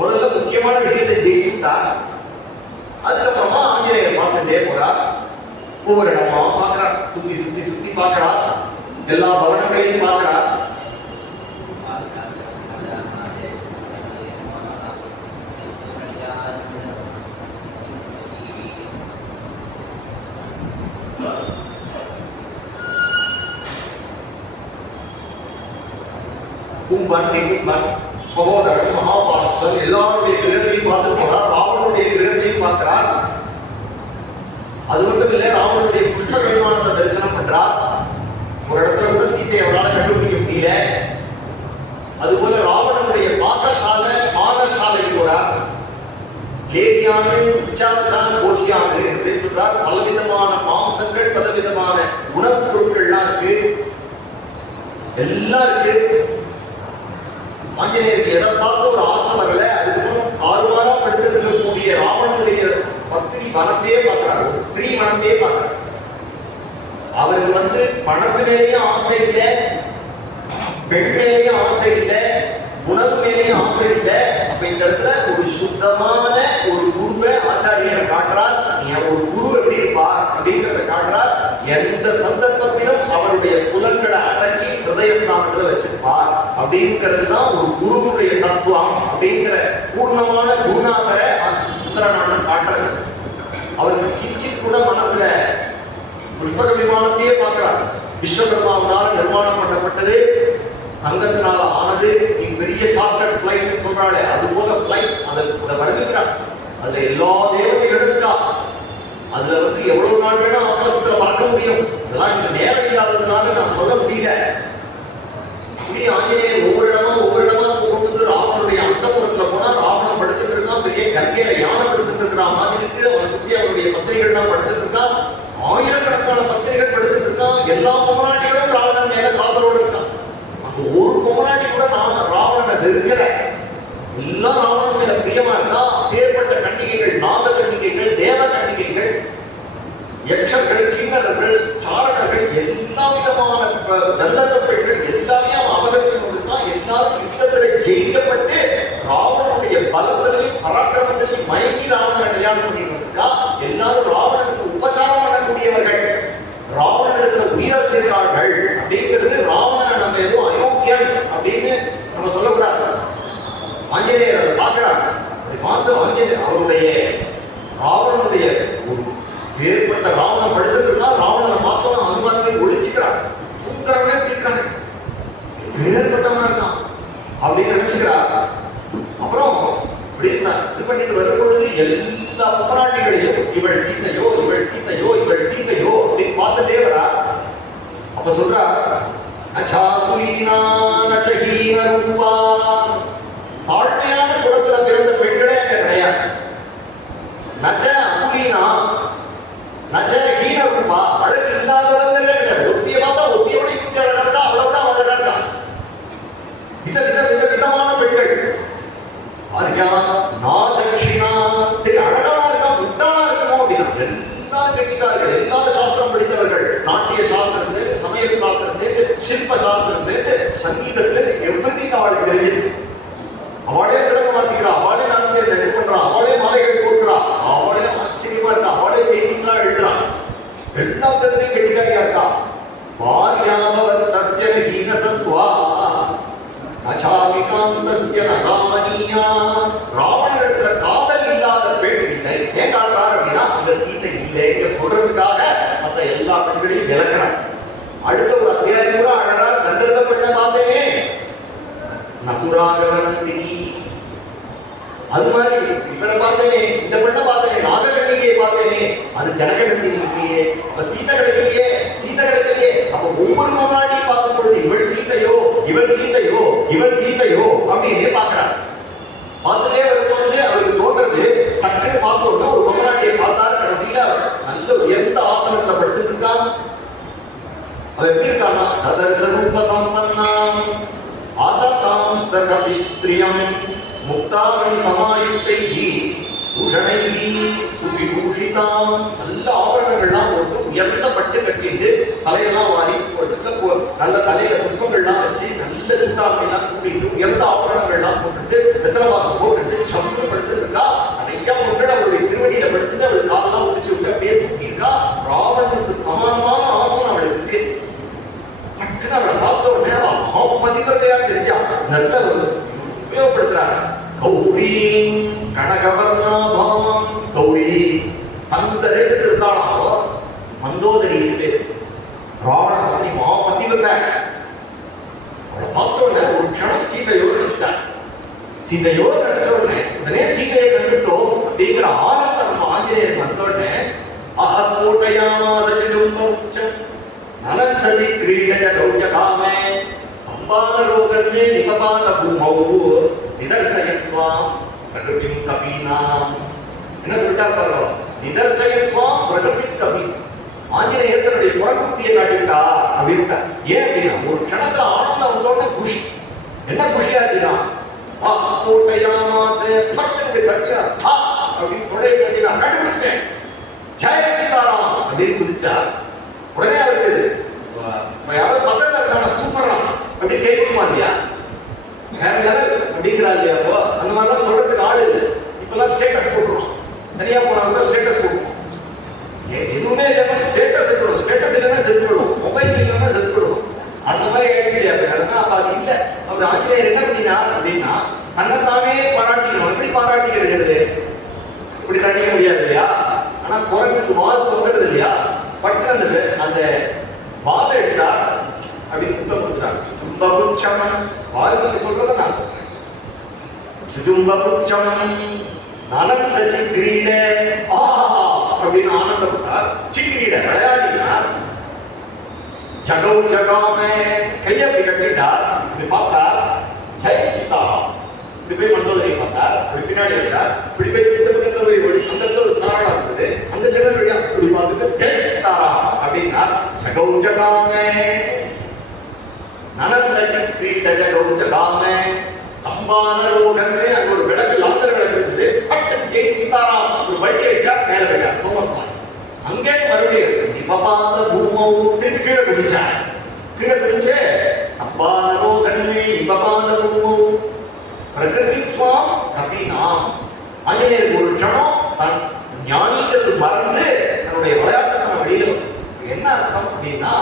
முதல்ல முக்கியமான விஷயத்தை ஜெயிச்சுட்டா. அதுக்கப்புறமா ஆஞ்சநேயர் பார்த்துட்டே போறா. ஒவ்வொரு இடமா பார்க்கிறா, சுத்தி சுத்தி சுத்தி பார்க்கிறா, எல்லா பவனங்களையும் பார்க்கிறா. கும்பன், நிகும்பன், மகோதரன், மகாபாரஸ்வன் எல்லாருடைய கிரகத்தையும் பார்த்து போறார். ராவனுடைய கிரகத்தையும் பார்க்கிறார். அது மட்டும் இல்லை, ராவனுடைய புஷ்ப விமானத்தை தரிசனம் பண்றார். ஒரு இடத்துல கூட சீதையை அவரால் கண்டுபிடிக்க முடியல. அதுபோல ராவணனுடைய பாகசாலைக்கு போறார். லேகியானு உச்சாவச்சான் கோஷியானு அப்படின்னு சொல்றார். பலவிதமான மாம்சங்கள், பலவிதமான உணவுப் பொருட்கள்லாம் இருக்கு, எல்லாம் இருக்கு. ஆஞ்சநேயருக்கு எதை பார்த்து ஒரு ஆசை வரல. அதுக்கப்புறம் ஆறுவாரா படுத்து இருக்கக்கூடிய ராவணனுடைய பத்தினி வனத்தையே பார்க்கிறார், ஒரு ஸ்திரீ வனத்தையே பார்க்கிறார். அவருக்கு பணத்து மேலேயும் ஆசை இல்லை, பெண் மேலேயும் ஆசை இல்லை, உணவு மேலேயும் ஆசை இல்லை. அப்ப இந்த இடத்துல ஒரு சுத்தமான ஒரு குருவை ஆச்சாரியர் காட்டுறார். ஒரு குரு எப்படி இருப்பார் அப்படிங்கிறத காட்டுறார். எந்த சந்தர்ப்பத்திலும் அவருடைய புலன்களை அடக்கி ஹிருதயஸ்தானத்துல வச்சிருப்பார் அப்படிங்கிறது தான் ஒரு குருவுடைய தத்துவம் அப்படிங்கிற பூர்ணமான குருநாதரை சுந்தரநாதன் காட்டுறது. அவருக்கு கிஞ்சித் கூட மனசுல புஷ்பக விமானத்தையே பார்க்கிறார். விஸ்வகர்மாவினால் நிர்மாணம் பண்ணப்பட்டது, தங்கத்தினால ஆனது. நீ பெரிய சார்ட்டர்ட் பிளைட் சொல்றாளே, அது போல பிளைட் அதை வர்ணிக்கிறார். அதுல எல்லா தேவதைகளும் இருக்கா. அதுல எவ்வளவு நாள் வேணா ஆகாசத்துல பறக்க முடியும். அதெல்லாம் இந்த நேரம் இல்லாததுனால நான் சொல்ல முடியல. இப்படி ஆஞ்சநேயர் ஒவ்வொரு இடமா கொண்டு வந்து ராவனுடைய அந்தப்புறத்துல போனா ராவணன் படுத்துட்டு இருக்கான். பெரிய கங்கையில யானை படுத்துட்டு இருக்கிற மாதிரி இருக்கு. அவனை சுத்தி அவருடைய பத்திரிகள் எல்லாம் படுத்துட்டு இருக்கா. ஆயிரக்கணக்கான பத்திரிகள் படுத்துட்டு இருக்கான். எல்லா பொம்மநாட்டிகளும் ராவணன் மேல காதலோடு இருக்கான். அங்க ஒரு பொம்மநாட்டி கூட ராவணனை வெறுக்கல. எல்லாம் ராவணன் மேல பிரியமா இருக்கா. பேர்பட்ட கன்னிகைகள், நாக கன்னிகைகள், தேவ கன்னிகைகள், யக்ஷர்கள், கிண்ணறர்கள், சாரணர்கள், எல்லா விதமான கந்தர்வ பெண்கள் எல்லாமே அவன் அபகரித்து கொண்டிருக்கான். எல்லாரும் யுத்தத்துல ஜெயிக்கப்பட்டு ராவணனுடைய பலத்திலையும் பராக்கிரமத்திலையும் மயங்கி ராவணனை கல்யாணம் பண்ணிட்டு இருக்கா. எல்லாரும் ராவணனுக்கு உபச்சாரம் பண்ணக்கூடியவர்கள், ராவணனிடத்துல உயிரை வச்சிருக்கார்கள். அப்படிங்கிறது ராவணனை நம்ம ஏதோ அயோக்கியன் அப்படின்னு நம்ம சொல்லக்கூடாது. ஆஞ்சநேயர் அதை பார்க்கிறார். அப்படி பார்த்து ஆஞ்சநேயர் அவருடைய ராவணனுடைய ஒரு ஏற்பட்ட ராவணன் படுத்திருக்கா. ராவணனை பார்த்தோம் அனுமானங்கள் ஒழிச்சுக்கிறார். சுந்தரமே தீர்க்கான ஏற்பட்டவனா இருக்கான் அப்படின்னு நினைச்சுக்கிறார். அப்புறம் இது பண்ணிட்டு வரும் பொழுது எல்லா பொம்மநாட்டிகளையும் இவள் சீதையோ இவள் சீதையோ இவள் சீதையோ அப்படின்னு பார்த்துட்டே வரா. அப்ப சொல்றா, தாழ்மையான குலத்துல பிறந்த பெண்களே அங்க கிடையாது. நச்ச அகுலீனா நச்ச ஹீன ரூபா, அழகு இல்லாதவங்களே கிடையாது. ஒத்திய பார்த்தா ஒத்தியோட இங்க அழகா இருக்கா, அவளோட அழகா இருக்கா. விதவிதமான பெண்கள். ஆரியா நாதக்ஷிணா, சரி அழகா இருக்கா, முட்டாளா இருக்கணும் அப்படின்னா எல்லாரும் கெட்டிக்கார்கள், எல்லாரும் சாஸ்திரம் படித்தவர்கள். நாட்டிய சாஸ்திரத்திலேருந்து, சமையல் சாஸ்திரத்திலேருந்து, சிற்ப சாஸ்திரத்திலேருந்து, சங்கீதத்திலேருந்து எவ்ரிதிங் அவளுக்கு தெரியுது. அவளே கிழக்கு வாசிக்கிறா, அவளே நாங்கள் இது பண்றா, அவளே மாலைகள் போட்டுறா, அவளே ஆச்சரியமா இருக்கா, அவளே பெயிண்டிங்லாம் எழுதுறா. எல்லாத்திலையும் கெட்டிக்காரியா இருக்கா. வாரியாபவத் தஸ்ய ஹீனசத்வா அசாமிகாந்தஸ்ய நகாமனியா. ராவணனிடத்துல காதல் இல்லாத பெண் இல்லை. ஏன் காட்டுறாரு அப்படின்னா அந்த சீதை இல்லை சொல்றதுக்காக மற்ற எல்லா பெண்களையும் விளக்குறார். அடுத்த ஒரு அத்தியாயம் கூட அழகார். கந்தர்வ பெண்ணை பார்த்தேனே, நகுராகவனந்தினி. அது மாதிரி இவரை பார்த்தேனே, இந்த பெண்ணை பார்த்தேனே, நாககன்னிகையை பார்த்தேனே, அது ஜனகநந்தினி இல்லையே. அப்ப சீதை கிடைக்கலையே, சீதை கிடைக்கலையே. அப்ப ஒவ்வொரு முன்னாடி பார்க்கும் பொழுது இவள் சீதையோ இவள் சீதையோ இவள் சீதையோ அப்படின்னு பார்க்கிறார். பார்த்துட்டே வரும்பொழுது அவருக்கு தோன்றது, டக்குன்னு பார்த்தோம்னா ஒரு முன்னாடியை பார்த்தாரு. கடைசியில நல்ல உயர்ந்த ஆசனத்துல படுத்துட்டு இருக்கான். அவன் எப்படி இருக்கானா, அதர்சரூப சம்பன்னாம் ஆததாம் சகபிஸ்த்ரியம் முக்தாவணி சமாயுக்தைஹி பூஷணைஹி சுவிபூஷிதாம். நல்ல ஆபரணங்கள்லாம் போட்டு உயர்ந்த பட்டு கட்டிட்டு தலையெல்லாம் வாரி நல்ல தலையில புஷ்பங்கள்லாம் வச்சு நல்ல சுட்டாமையெல்லாம் கூட்டிட்டு உயர்ந்த ஆபரணங்கள்லாம் போட்டுட்டு வெத்தலவாக்க போட்டுட்டு சமுத்திர படுத்துட்டு இருக்கா. நிறைய பொருட்கள் அவருடைய திருவடியில படுத்துட்டு அவளுக்கு காலெல்லாம் முடிச்சு விட்டு அப்படியே தூக்கி இருக்கா. ராவணன் இடத்துல உபயோகப்படுத்துறாங்க. கௌரீம் கனகவர்ணாபாம், கௌரி அந்த ரேட்டுக்கு இருந்தாலும் மந்தோதரி இருக்கு. ராவண பத்னி மாபதி வந்தாங்க. அவளை பார்த்த உடனே ஒரு க்ஷணம் சீதையோடு நினைச்சிட்டாங்க. சீதையோடு நினைச்ச உடனே உடனே சீதையை கண்டுட்டோம் அப்படிங்கிற ஆனந்தம் நம்ம ஆஞ்சநேயருக்கு வந்த உடனே அஹஸ்போட்டயாமாதஜும்பௌச்சம் நலந்ததி கிரீடய கௌஜகாமே ஸ்தம்பானரோகர்மே நிகபாத பூமௌ நிதர்சயத்வாம் பிரகிருதிம் கபீனாம். என்ன சொல்லிட்டார் பாருங்க, நிதர்சயத்வாம் பிரகிருதிம் கபீ. ஆஞ்சநேயர் தன்னுடைய புறக்குத்தியை காட்டிவிட்டா அப்படின்ட்டா. ஏன் அப்படின்னா ஒரு க்ஷணத்துல ஆனந்தம் வந்தோட குஷி. என்ன குஷியாச்சுன்னா கண்டுபிடிச்சிட்டேன் ஜெய சீதாராம் அப்படின்னு குதிச்சா உடனே அவருக்கு யாராவது பக்கத்துல இருக்கான சூப்பரா அப்படின்னு கை கொடுமா இல்லையா, வேற லெவல் அப்படிங்கிறா இல்லையா. அப்போ அந்த மாதிரிலாம் சொல்றதுக்கு ஆள் இல்லை. இப்பெல்லாம் ஸ்டேட்டஸ் போட்டுருவோம், தனியா போனா கூட ஸ்டேட்டஸ் போட்டுருவோம். எதுவுமே இல்லாம ஸ்டேட்டஸ் இருக்கணும். ஸ்டேட்டஸ் இல்லைன்னா செத்துவிடுவோம், மொபைல் இல்லைன்னா செத்துவிடுவோம். அந்த மாதிரி ஆயிடுச்சு. அப்ப அது இல்லை. அவர் ஆஞ்சநேயர் என்ன பண்ணினார் அப்படின்னா தன்னைத்தானே பாராட்டிக்கணும். எப்படி பாராட்டி எடுக்கிறது? இப்படி தட்டிக்க முடியாது இல்லையா. ஆனா குரங்குக்கு வால் தொங்குறது இல்லையா, பட்டு அந்த வால் எடுத்தா அப்படி சுத்தம் கொடுத்துட்டாங்க. சும்பபுச்சம் வாழ்க்கை சொல்றத நான் சொல்றேன். சுஜும்பபுச்சம் நலந்த சிக்கிரீட அப்படின்னு ஆனந்தப்பட்டார். சிக்கிரீட விளையாடினார். ஜகௌ ஜகாம கையை அப்படி கட்டிட்டார். இப்படி பார்த்தார் ஜெய் சீதா. இப்படி போய் மண்டோதரை பார்த்தார். அப்படி பின்னாடி வந்தார். இப்படி போய் இந்த பக்கத்துல போய் அந்த இடத்துல ஒரு சாரணம் இருந்தது. அந்த ஜனம் இப்படி பார்த்துட்டு ஜெய் சீதாரா அப்படின்னா ஜகௌ ஜகாம நலந்த சிக்கிரீட ஜகௌ ஜகாம ஸ்தம்பானரோகன்னு அங்க ஒரு விளக்கு லாந்தர் விளக்கு இருந்தது. பட்டு ஜெய் சீதாரா ஒரு வழி அடிச்சா மேல போயிட்டார் சோமர்சாமி. அங்கே மறுபடியும் நிபபாத பூமௌ திருப்பி கீழே குதிச்சார். கீழே குதிச்சு ஸ்தம்பானரோகன்னு நிபபாத பூமௌ பிரகிருதி ஸ்வாம் கபீனாம். ஆஞ்சநேயருக்கு ஒரு க்ஷணம் தன் ஞானிகளுக்கு மறந்து தன்னுடைய விளையாட்டை நம்ம வெளியில. என்ன அர்த்தம் அப்படின்னா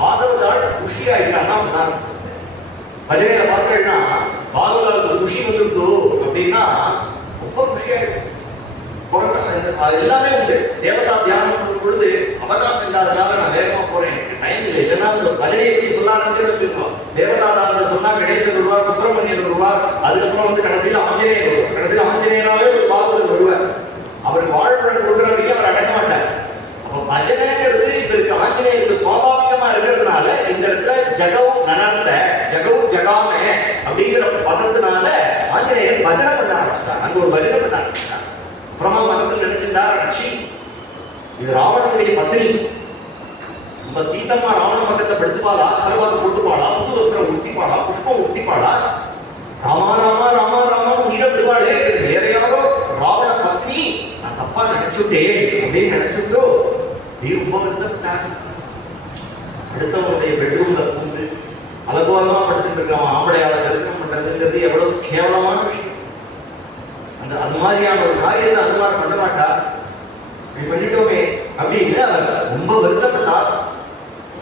பாகவதாள் குஷி ஆயிட்டான்னா அப்படிதான். பஜனையில பார்த்தேன்னா பாகவதாளுக்கு குஷி வந்துருந்தோ அப்படின்னா ரொம்ப குஷி ஆயிடும். எல்லாமே உண்டு. தேவதா தியானம் பண்ணும் பொழுது அவகாசம் இல்லாதனால நான் வேகமா போறேன், டைம் இல்லை. இல்லைன்னா பஜனை எப்படி சொல்ல ஆரம்பிச்சிருக்கோம். தேவதா தானத்தை சொன்னா கணேசன் வருவார், சுப்பிரமணியன் வருவார், அதுக்கப்புறம் கடைசியில் ஆஞ்சநேயர் வருவார். கடைசியில் ஆஞ்சநேயராவே ஒரு பாகவதர் வருவார். அவருக்கு வாழ்வுடன் கொடுக்குற வரைக்கும் அவர் அடக்க மாட்டார். அப்ப பஜனைங்கிறது இவருக்கு ஆஞ்சநேயருக்கு சுவாபாவிகமா இருக்கிறதுனால இந்த இடத்துல ஜகௌ நனர்த்த ஜகௌ ஜகாம அப்படிங்கிற பதத்தினால ஆஞ்சநேயர் பஜனை பண்ண ஆரம்பிச்சிட்டார். அங்க ஒரு பஜனை பண்ண ஆரம்பிச்சிட்டார். அப்புறமா மனசில் நினைச்சிருந்தார், இது ராவணனுடைய பத்தினி. நம்ம சீதம்மா ராவண பக்கத்தை படுத்துப்பாளா, கருவாக்கு கொடுத்துப்பாளா, புது வஸ்திரம் உடுத்திப்பாளா, புஷ்பம் உடுத்திப்பாளா, ராமா ராமா ராமா ராமா உயிரை விடுவாளே, வேற யாரோ ராவண பத்னி, நான் தப்பா நினைச்சுட்டேன் அப்படின்னு நினைச்சுட்டோ ரொம்ப வருத்தப்பட்டார். அடுத்தவங்களுடைய பெட்ரூம்ல பூந்து அலகோலமா படுத்துட்டு இருக்கான். ஆம்பளையால தரிசனம் பண்றதுங்கிறது எவ்வளவு கேவலமான விஷயம். அந்த மாதிரியான ஒரு காரியத்தை அந்த மாதிரி பண்ண மாட்டார். இப்படி பண்ணிட்டோமே அப்படின்னு அவர் ரொம்ப வருத்தப்பட்டார்.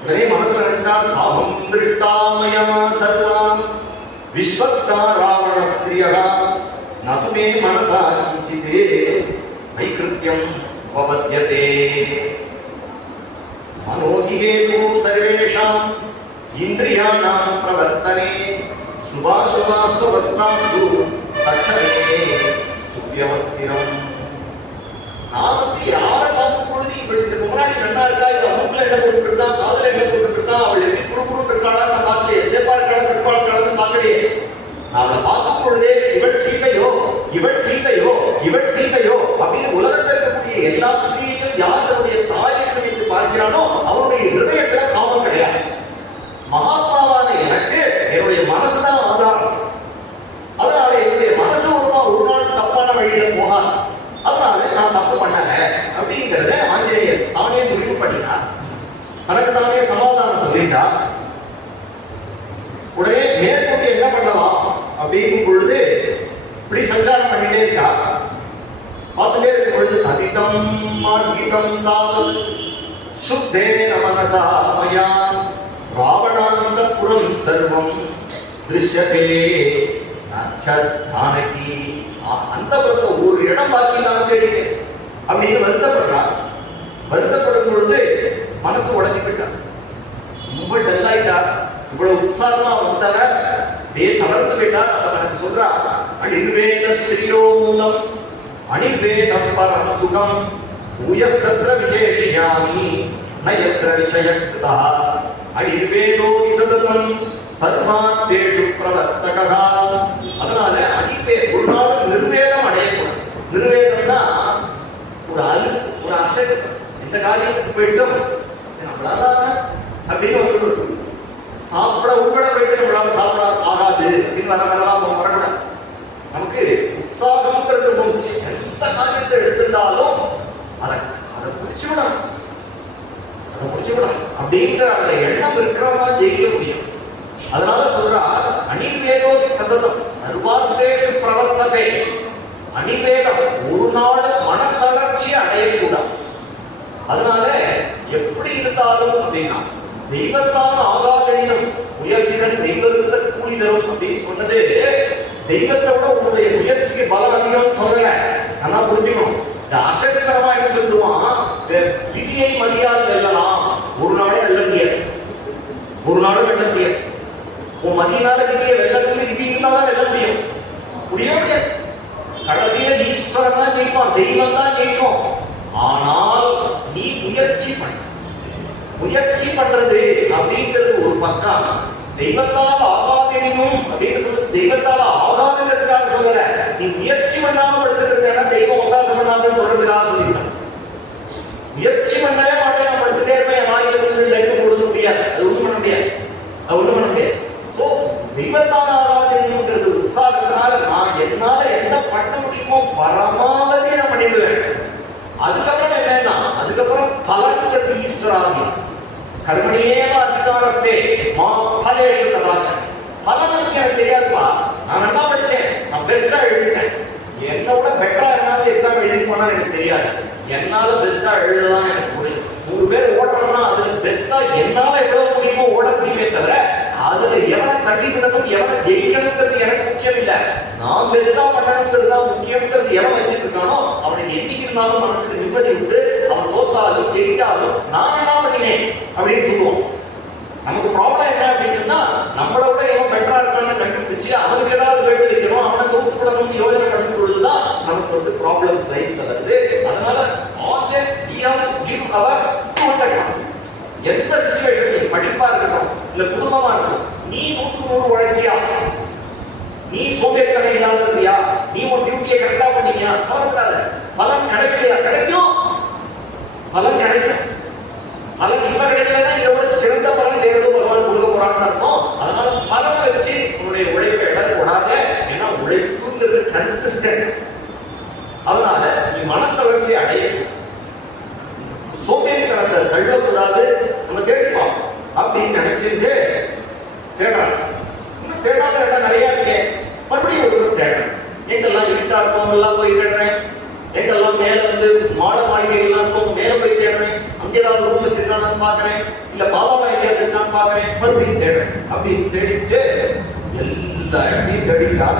உடனே மனசுல நினைச்சார், பாவம் திருட்டாமயா சர்வான் விஸ்வஸ்தா ராவண ஸ்திரியரா நபுமே மனசா கிஞ்சிதே வைகிருத்தியம் உபபத்யதே மனோகிஹேது சர்வேஷாம் இந்திரியாணாம் பிரவர்த்தனே சுபாசுபாஸ்வஸ்தாஸ்து தச்சமே சுவ்யவஸ்திரம். நான் யாரை பார்க்கும் பொழுது இப்படி இதுக்கு முன்னாடி நல்லா இருக்கா, இந்த மூக்குல என்ன போட்டு இருக்கா, காதல என்ன போட்டு இருக்கா, அவள் எப்படி குறுகுறு இருக்காளா நான் பார்க்கலையே, சேப்பா இருக்காளா திருப்பா இருக்காளு பார்க்கலையே. நான் அவளை பார்க்கும் பொழுதே இவள் சீதையோ இவள் சீதையோ இவள் சீதையோ அப்படின்னு உலகத்தில் இருக்கக்கூடிய எல்லா ஸ்திரீயும் யார் தன்னுடைய தாயை என்று பார்க்கிறானோ அவருடைய ஹிருதயத்துல காமம் கிடையாது. மகாத்மாவான எனக்கு என்னுடைய மனசுதான் ஆதாரம். அதனால என்னுடைய மனசு ஒரு நாள் தப்பான வழியில போகாது. அதனால நான் தப்பு பண்ணல அப்படிங்கிறத ஆஞ்சநேயர் தானே முடிவு பண்ணினார். தனக்கு தானே சமாதானம் சொல்லிட்டா. உடனே மேற்கொண்டு என்ன பண்ணலாம் அப்படிங்கும் பொழுது இப்படி சஞ்சாரம் பண்ணிட்டே இருக்கா. பார்த்துட்டே இருக்கும் பொழுது அதிதம் மார்கிதம் தாவத் சுத்தே நமனசா மயா ராவணாந்த புரம் சர்வம் திருஷ்யத்தே ஜானகி. அந்த ஒரு இடம் பாக்கி நான் தேடினேன் அப்படின்னு வருத்தப்படுறான். வருத்தப்படும் பொழுது மனசு உடஞ்சி போயிட்டான், ரொம்ப டல்லாயிட்டா. இவ்வளவு உற்சாகமா வந்தவர் அப்படியே தளர்ந்து போயிட்டார். அப்ப எனக்கு சொல்றா, அணிர்வேத ஸ்ரீயோ மூலம் அணிர்வேதம் பரம் சுகம் பூயஸ்தத்ர விஜேஷியாமி நயத்ர விஜயக்தா அணிர்வேதோ விசததம் சர்வாத்தேஷு பிரவர்த்தகா. அதனால அணிவே ஒரு நாள் நிர்வேதம் அடையக்கூடாது. நிர்வேதம்னா ஒரு அசைவு. இந்த காரியத்துக்கு போயிட்டோம் நம்மளால அப்படின்னு வந்து சாப்பிட உட்பட போயிட்டு நம்மளால சாப்பிட ஆகாது அப்படின்னு வரலாம் வரக்கூடாது. நமக்கு உற்சாகம்ங்கிறது ரொம்ப முக்கியம். எந்த காரியத்தை எடுத்திருந்தாலும் அதை முடிச்சுவிடணும், அதை முடிச்சுவிடணும் அப்படிங்கிற அந்த எண்ணம் இருக்கிறவங்க ஜெயிக்க முடியும். அதனால சொல்றார், அணிவேதோதி சததம் சர்வார்த்தேஷு பிரவர்த்ததே. அணிவேதம் ஒரு நாள் மனத்தளர்ச்சி அடையக்கூடாது. அதனால எப்படி இருந்தாலும் அப்படின்னா தெய்வத்தான் ஆகாதெனினும் முயற்சிகள் தெய்வத்தை கூலி தரும் அப்படின்னு சொன்னது தெய்வத்தை விட உங்களுடைய முயற்சிக்கு பலம் அதிகம் சொல்லல. நல்லா புரிஞ்சுக்கணும். இந்த அசைத்தரமா என்ன சொல்லுவான், விதியை மதியால் வெல்லலாம். ஒரு நாளும் வெல்ல முடியாது, ஒரு நாளும் வெல்ல முடியாது. உன் மதியினால விதியை வெல்லணும்னு விதி இருந்தாதான் வெல்ல முடியும், முடியாது. கடைசியில ஈஸ்வரன் தான் ஜெயிப்பான், தெய்வம் தான் ஜெயிக்கும். ஆனால் நீ முயற்சி பண்ண, முயற்சி பண்றது அப்படிங்கிறது ஒரு பக்கம். தெய்வத்தால் ஆகாதெனினும் அப்படின்னு சொல்றது தெய்வத்தால் ஆகாதுங்கிறதுக்காக சொல்லல. நீ முயற்சி பண்ணாம படுத்துக்கிறதுனா தெய்வம் ஒத்தாசம் பண்ணாதுன்னு சொல்றதுக்காக சொல்லிருக்காங்க. முயற்சி பண்ணவே மாட்டேன், நான் படுத்துட்டே இருப்பேன், என் வாய்க்கு லட்டு போடுறது முடியாது, அது ஒண்ணும் பண்ண முடியாது, அது ஒண்ணும் பண்ண முடியாது. சோ தெய்வத்தால் ஆகாதெனினுங்கிறது உற்சாகத்தினால நான் என்னால என்ன பண்ண முடியுமோ பரமாவதே நான் பண்ணிடுவேன். அதுக்கப்புறம் என்னன்னா, அதுக்கப்புறம் பலன்கிறது ஈஸ்வராதி கர்மணியேவ அதிகாரஸ்தே மா பலேஷு கதாச்சன். பலன் எனக்கு தெரியாதுப்பா, நான் நல்லா படிச்சேன், நான் பெஸ்டா எழுதிட்டேன், என்னோட பெட்டரா என்னால எக்ஸாம் எழுதி போனா எனக்கு தெரியாது. என்னால பெஸ்டா எழுதலாம் எனக்கு முடியும். 100 பேர் ஓடணும்னா அதுல பெஸ்டா என்னால எவ்வளவு முடியுமோ ஓட முடியுமே தவிர அதுல எவனை தள்ளி விடணும் எவனை ஜெயிக்கணுங்கிறது எனக்கு முக்கியம் இல்லை. நான் பெஸ்டா பண்ணணுங்கிறது தான் முக்கியங்கிறது எவன் வச்சுட்டு இருக்கானோ அவனுக்கு என்னைக்கு இருந்தாலும் மனசுக்கு நிம்மதி உண்டு. அவன் தோத்தாலும் ஜெயிச்சாலும் நான் என்ன பண்ணினேன் அப்படின்னு சொல்லுவோம். நமக்கு ப்ராப்ளம் என்ன அப்படின்னா, நம்மளோட எவன் பெட்டரா இருக்கான்னு கண்டுபிடிச்சு அவனுக்கு ஏதாவது வேட்டு வைக்கணும், அவனை தோத்து விடணும் யோஜனை பண்ணும் பொழுதுதான் நமக்கு வந்து ப்ராப்ளம்ஸ் லைஃப்ல வருது. அதனால always we have to give our 200%. எந்த சிச்சுவேஷன்லையும் படிப்பா இருக்கட்டும் இல்ல குடும்பமா இருக்கட்டும், நீ 100 உழைச்சியா, நீ சோம்பேறித்தனம் இல்லாம இருந்தியா, நீ உன் டியூட்டியை கரெக்டா பண்ணீங்க, கவலைப்படாத. பலன் கிடைக்கலையா, கிடைக்கும், பலன் கிடைக்கும். பலன் இப்ப கிடைக்கலன்னா இதோட சிறந்த பலன் வேறு பகவான் கொடுக்க போறான்னு அர்த்தம். அதனால பலனை வச்சு உன்னுடைய உழைப்பை இட கூடாத. ஏன்னா உழைப்புங்கிறது கன்சிஸ்டன்ட். அதனால நீ மனத்தளர்ச்சி அடைய, சோம்பேறித்தனத்தை தள்ளக்கூடாது. நம்ம தேடிப்போம் அப்படின்னு நினைச்சிட்டு தேடுறாங்க. இன்னும் தேடாத இடம் நிறைய இருக்கே, மறுபடியும் ஒரு தேடுறேன். எங்கெல்லாம் இருட்டா இருக்கும் எல்லாம் போய் தேடுறேன், எங்கெல்லாம் மேல வந்து மாட மாளிகைகள்லாம் இருக்கும் மேல போய் தேடுறேன், அங்கே ஏதாவது ரூம் வச்சிருக்கான்னு பாக்குறேன், இல்ல பாபாவை எங்கேயாவது இருக்கான்னு பாக்குறேன், மறுபடியும் தேடுறேன். அப்படின்னு தேடிட்டு எல்லா இடத்தையும் தேடிட்டா,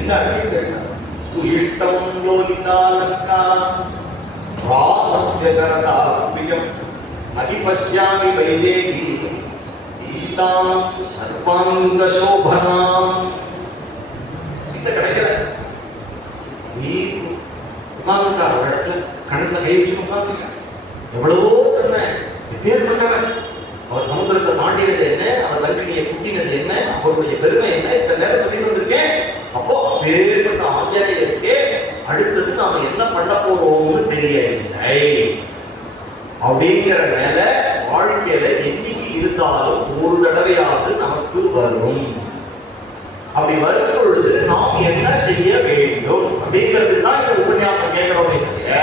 எல்லா இடத்தையும் தேடிட்டா. இஷ்டம் யோகிதாலங்கா ராமஸ்ய சரதா பிரியம் அதிபஷ்யாமி வைதேகி சீதாம் சர்வாங்க சோபனாம். சீதை கிடைக்கல. நீ உட்கார்ந்துட்டார் ஒரு இடத்துல, கணத்துல கை வச்சு உட்கார்ந்துட்டார். எவ்வளவோ தன்னை பேர் பண்ணவன். அவர் சமுத்திரத்தை தாண்டினது என்ன, அவர் லங்கினியை குத்தினது என்ன, அவருடைய பெருமை என்ன, இந்த நேரம் சொல்லிட்டு வந்திருக்கேன். அப்போ பேர்பட்ட ஆஞ்சநேயருக்கே அடுத்தது நாம என்ன பண்ண போறோம்னு தெரியவில்லை அப்படிங்கிற மேல வாழ்க்கையில என்னைக்கு இருந்தாலும் ஒரு தடவையாவது நமக்கு வரும். அப்படி வரும் பொழுது நாம் என்ன செய்ய வேண்டும் அப்படிங்கிறதுக்கு தான் இந்த உபன்யாசம் கேட்கிறோமே தவிர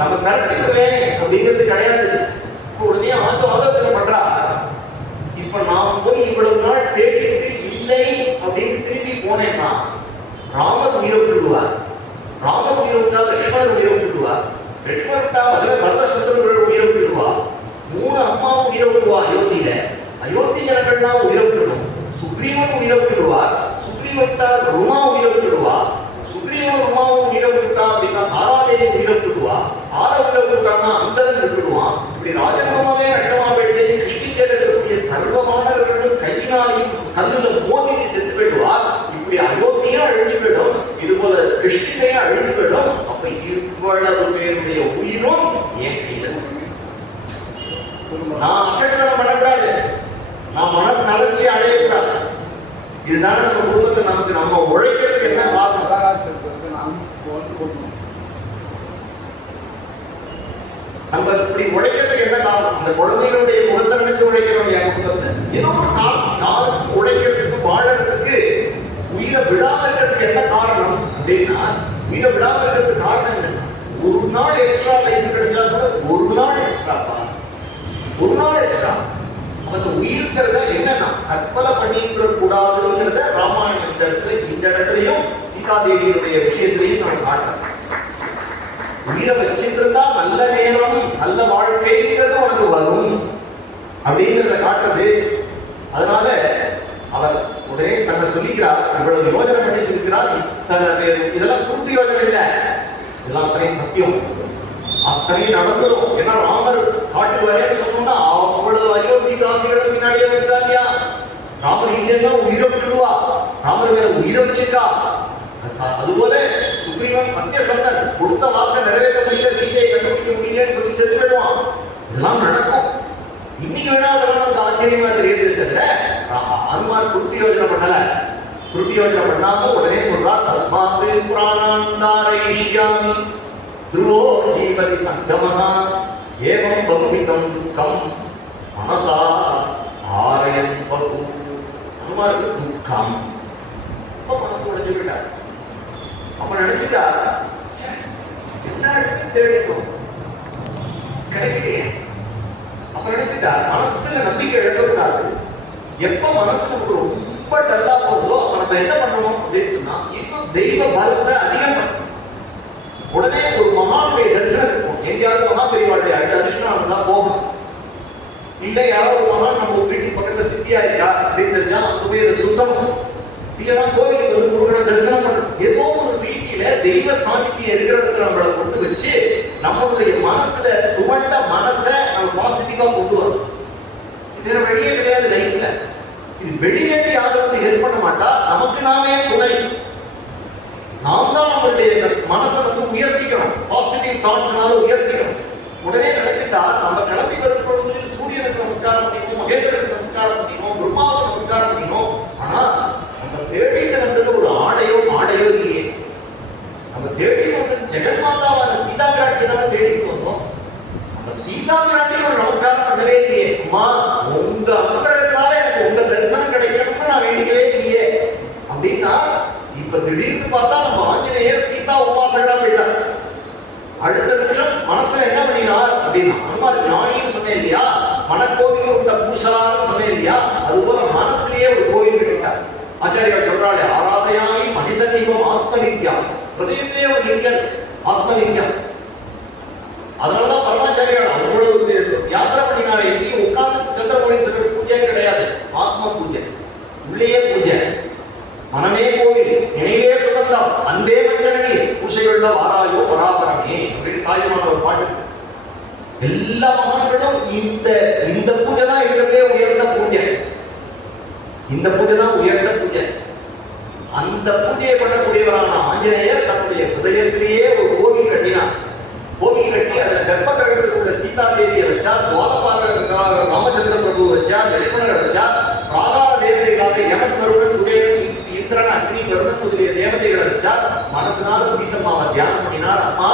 நம்ம கரெக்டுக்குவேன் அப்படிங்கிறது கிடையாது. உடனே ஆதரவு பண்றா. இப்ப நான் போய் இவ்வளவு நாள் தேடிட்டு இல்லை அப்படின்னு திரும்பி போனேன்னா ராமன் உயிரை விட்டுடுவார். ராமன் உயிரை விட்டா லட்சுமணன் உயிரை விட்டுடுவார். லட்சுமணன் விட்டா பரதசத்ருகள் உயிரை விட்டுடுவா. 3 அம்மாவும் உயிரை விட்டுவா. அயோத்தியில அயோத்தி ஜனங்கள்லாம் உயிரை இப்படி ராஜகுமாரே கட்டமாவேட்டை கிருஷ்ணத்தில் இருக்கக்கூடிய சர்வமானவர்களும் கையினாலையும் கல்லுல மோதிட்டு செத்து போயிடுவார். இப்படி அயோத்தியா அழிஞ்சு போயிடும், இது போல கிருஷ்ணத்தையும் அழிஞ்சு போயிடும். அப்ப இவ்வளவு பேருடைய உயிரும் என் கையில. நான் அசட்டனம் பண்ணக்கூடாது, நான் மன தளர்ச்சி அடையக்கூடாது. இதுதான் நம்ம குடும்பத்தை நமக்கு நம்ம உழைக்கிறதுக்கு என்ன காரணம்? நம்ம இப்படி உழைக்கிறதுக்கு என்ன காரணம்? அந்த குழந்தைகளுடைய குணத்தை நினைச்சு உழைக்கிறோம். என் குடும்பத்தை ஏதோ ஒரு காரணம். யாரும் உழைக்கிறதுக்கு வாழறதுக்கு உயிரை விடாம இருக்கிறதுக்கு என்ன காரணம் அப்படின்னா, உயிரை விடாம இருக்கிறதுக்கு காரணம் என்ன? ஒரு நாள் எக்ஸ்ட்ரா லைஃப் கிடைச்சா கூட ஒரு நாள் எக்ஸ்ட்ரா, ஒரு நாள் எக்ஸ்ட்ரா. அந்த உயிர்கிறத என்னன்னா கற்பனை பண்ணிக்க கூடாதுங்கிறத ராமாயணம் இந்த இடத்துலயும் சீதாதேவியுடைய விஷயத்திலையும் நம்ம காட்டலாம். உயிரை வச்சிருந்தா நல்ல நேரம் நல்ல வாழ்க்கைங்கிறது உனக்கு வரும் அப்படிங்கிறத காட்டுறது. அதனால அவர் உடனே தன்னை சொல்லிக்கிறார், இவ்வளவு யோஜனை பண்ணி சொல்லிக்கிறார். இதெல்லாம் கூட்டு யோஜனை இல்லை, இதெல்லாம் அத்தனை சத்தியம், அத்தனை நடந்துடும். ஏன்னா ராமர் காட்டுக்கு வரேன்னு சொன்னோம்னா அவ்வளவு அயோத்தி காசிகளும் பின்னாடியே இருக்கா இல்லையா? ராமர் இல்லைன்னா உயிரை விட்டுடுவா, ராமர் மேல உயிரை வச்சிருக்கா. அதுபோல சுக்ரீவன் சத்தியசந்தன் கொடுத்த வார்த்தை நிறைவேற்ற முடியல, சீதையை கண்டுபிடிக்க முடியலன்னு சொல்லி செத்து போயிடுவான். இதெல்லாம் நடக்கும். இன்னைக்கு வேணா அதெல்லாம் நமக்கு ஆச்சரியமா தெரியுது தவிர அனுமான் குருத்தி யோஜனை பண்ணல. குருத்தி யோஜனை பண்ணாம உடனே சொல்றார், தஸ்மாத் புராணாந்தாரயிஷ்யாமி துருவோ ஜீவதி சங்கமஹா ஏவம் பகுவிதம் துக்கம் மனசா ஆரயம் பகு. அனுமாருக்கு துக்கம், மனசு உடைஞ்சு விட்டார். அப்ப நினைச்சுட்டா என்ன எடுத்து தேடிட்டோம் கிடைக்கலையே. அப்ப நினைச்சுட்டா மனசுல நம்பிக்கை இழக்கக்கூடாது. எப்ப மனசு நமக்கு ரொம்ப டல்லா போகுதோ அப்ப நம்ம என்ன பண்ணணும் அப்படின்னு சொன்னா, இன்னும் தெய்வ பலத்தை அதிகம் பண்ணணும். உடனே ஒரு மகானுடைய தரிசனத்துக்கு போகணும். எங்கேயாவது மகா பெரியவாளுடைய அதிர்ஷ்டம் இருந்தா போகணும். இல்ல யாராவது மகான் நம்ம வீட்டு பக்கத்துல சித்தியா இருக்கா அப்படின்னு தெரிஞ்சா அங்க போய் அதை சுத்தம் இல்லைன்னா கோவிலுக்கு வந்து முருகனை தரிசனம் பண்ணணும். ஏதோ ஒரு ரீதியில தெய்வ சாநித்தியம் இருக்கிற இடத்துல நம்மளை கொண்டு வச்சு நம்மளுடைய மனசுல துவண்ட மனசை நம்ம பாசிட்டிவா கொண்டு வரணும். இது வெளியே கிடையாது லைஃப்ல. இது வெளியிலேருந்து யாரும் ஹெல்ப் பண்ண மாட்டா, நமக்கு நாமே துணை. நாம் தான் நம்மளுடைய மனசை வந்து உயர்த்திக்கணும், பாசிட்டிவ் தாட்ஸ்னால உயர்த்திக்கணும். உடனே நினைச்சிட்டா நம்ம கிளம்பி வரும் பொழுது சூரியனுக்கு நமஸ்காரம் பண்ணிக்கணும், மகேந்திரனுக்கு நமஸ்காரம் பண்ணிக்கணும், பிரம்மாவுக்கு நமஸ்காரம் பண்ணிக்கணும். ஆனா நம்ம தேடிட்டு வந்தது ஒரு ஆடையோ மாடையோ இல்லையே. நம்ம தேடி வந்தது ஜெகன்மாதாவான சீதா பிராட்டி தான் தேடிட்டு வந்தோம். அந்த சீதா பிராட்டிக்கு ஒரு நமஸ்காரம் பண்ணவே இல்லையே. அம்மா உங்க அனுகிரகத்தினால எனக்கு உங்க தரிசனம் கிடைக்கணும்னு நான் வேண்டிக்கவே இல்லையே அப்படின்னா, இப்ப திடீர்னு பார்த்தா நம்ம ஆஞ்சநேயர் சீதா உபாசகரா போயிட்டார். அடுத்த நிமிஷம் மனசுல என்ன பண்ணினார் அப்படின்னா, அனுமார் ஞானின்னு சொன்னேன் இல்லையா, மனக்கோவில் உள்ள பூசலான்னு சொன்னேன் இல்லையா, அது போல மனசுலயே ஒரு கோவில் கட்டிட்டார். ஆச்சாரியார் சொல்றாளே, ஆராதயாமி மணிசன்னிகம் ஆத்மலிங்கம், ஹிருதயமே ஒரு லிங்கம், ஆத்மலிங்கம். அதனாலதான் பரமாச்சாரியார் அவ்வளவு யாத்திரை பண்ணினாலே எங்கேயும் உட்கார்ந்து சந்திரமௌலீஸ்வரர் பூஜை கிடையாது, ஆத்ம பூஜை, உள்ளேயே பூஜை. மனமே கோவில், நினைவே சுகந்தம், அன்பே மஞ்சனி, பூசையுள்ள வாராயோ பராபரமே அப்படின்னு தாய்மான ஒரு பாட்டு. எல்லா மகான்களும் இந்த பூஜை தான் இருக்கிறதே உயர்ந்த பூஜை. இந்த பூஜை தான் உயர்ந்த பூஜை. அந்த பூஜையை பண்ணக்கூடியவரான ஆஞ்சநேயர் தன்னுடைய ஹிருதயத்திலேயே ஒரு கோவில் கட்டினார். கோவில் கட்டி அதில் கர்ப்ப கிரகத்துக்கு உள்ள சீதா தேவியை வச்சா, துவாரபாலகருக்காக ராமச்சந்திர பிரபு வச்சா, லட்சுமணரை வச்சா, பிராகார தேவதைகளாக யமன் வருடன் குபேரன் இந்திரன் அக்னி வருடன் முதலிய தேவதைகளை வச்சா, மனசுனால சீதம்மாவை தியானம் பண்ணினார். அம்மா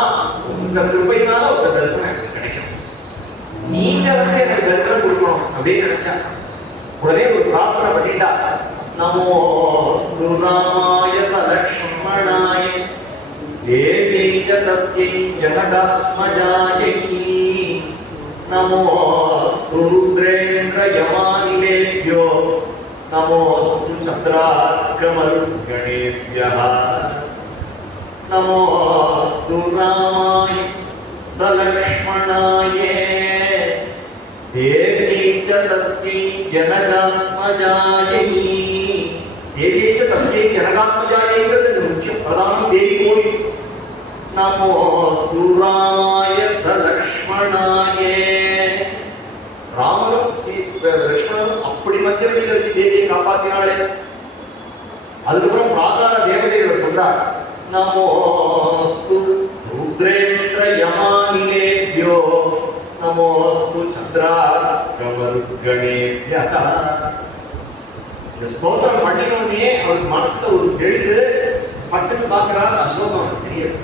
உங்க கிருபையினால உங்க தரிசனம் எனக்கு கிடைக்கும், நீங்க வந்து எனக்கு தரிசனம் கொடுக்கணும் அப்படின்னு நினைச்சா உடனே ஒரு பிரார்த்தனை பண்ணிட்டா. நமோ ராமாய சலக்ஷ்மணாய தேவி ஜதஸ்யை ஜனகாத்மஜாயை நமோ ருத்ரேந்திர யமானிலேப்யோ நமோ சந்திரார்க்கமருகணேப்யः நமோ ராமாய சலக்ஷ்மணாய தேவி தஸ்யை ஜனகாத்மஜாயை. தேவி தஸ்யை ஜனகாத்மஜாயைங்கிறது முக்கியம், பிரதானம் தேவி கோவில். நமோ ராமாய சலக்ஷ்மணாய பச்சைவெளியில வச்சு தேவியை காப்பாத்தினாலே. அதுக்கப்புறம் பிராகார தேவதைகளை சொல்றார், நமோஸ்து ருத்ரேந்திர யமானிலேபியோ நமோஸ்து சந்திராகமருகணேபியः. இந்த ஸ்தோத்திரம் பண்ணினோடனே அவருக்கு மனசுல ஒரு தெளிவு. பட்டுன்னு பார்க்கிறார், அசோகம் தெரியும்.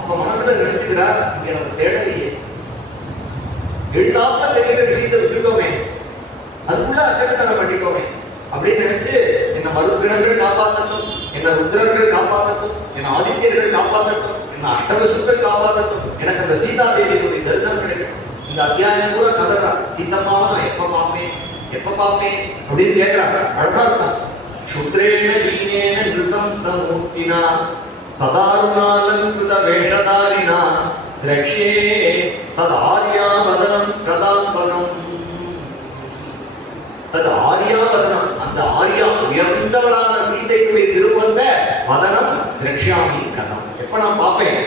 அப்ப மனசுல நினைச்சுக்கிறார், இங்க நம்ம தேடலையே, எழுதாம தெரிகிற விஷயத்தை விட்டுட்டோமே, அதுக்குள்ள அசகத்தனம் பண்ணிட்டோமே அப்படின்னு நினைச்சு, என்ன மருத்துவர்கள் காப்பாற்றட்டும், என்ன ருத்ரர்கள் காப்பாற்றட்டும், என்ன ஆதித்யர்கள் காப்பாற்றட்டும், என்ன அஷ்டவசுக்கள் காப்பாற்றட்டும், எனக்கு அந்த சீதாதேவியுடைய தரிசனம் கிடைக்கும். இந்த அத்தியாயம் கூட கதறார், சீதம்மாவை நான் எப்ப பார்ப்பேன் எப்ப பார்ப்பேன் அப்படின்னு கேட்கிறாங்க. அழகா இருக்கான். சுத்ரேன தீனேன நிருசம்சமூர்த்தினா சதாருணாலங்கிருத வேஷதாரினா திரக்ஷே தத் ஆர்யாவதனம் பிரதாம்பகம். தத் ஆர்யாவதனம், அந்த ஆர்யா உயர்ந்தவளான சீதையுடைய திருவந்த வதனம் திரக்ஷாமி கதம், எப்ப நான் பார்ப்பேன்.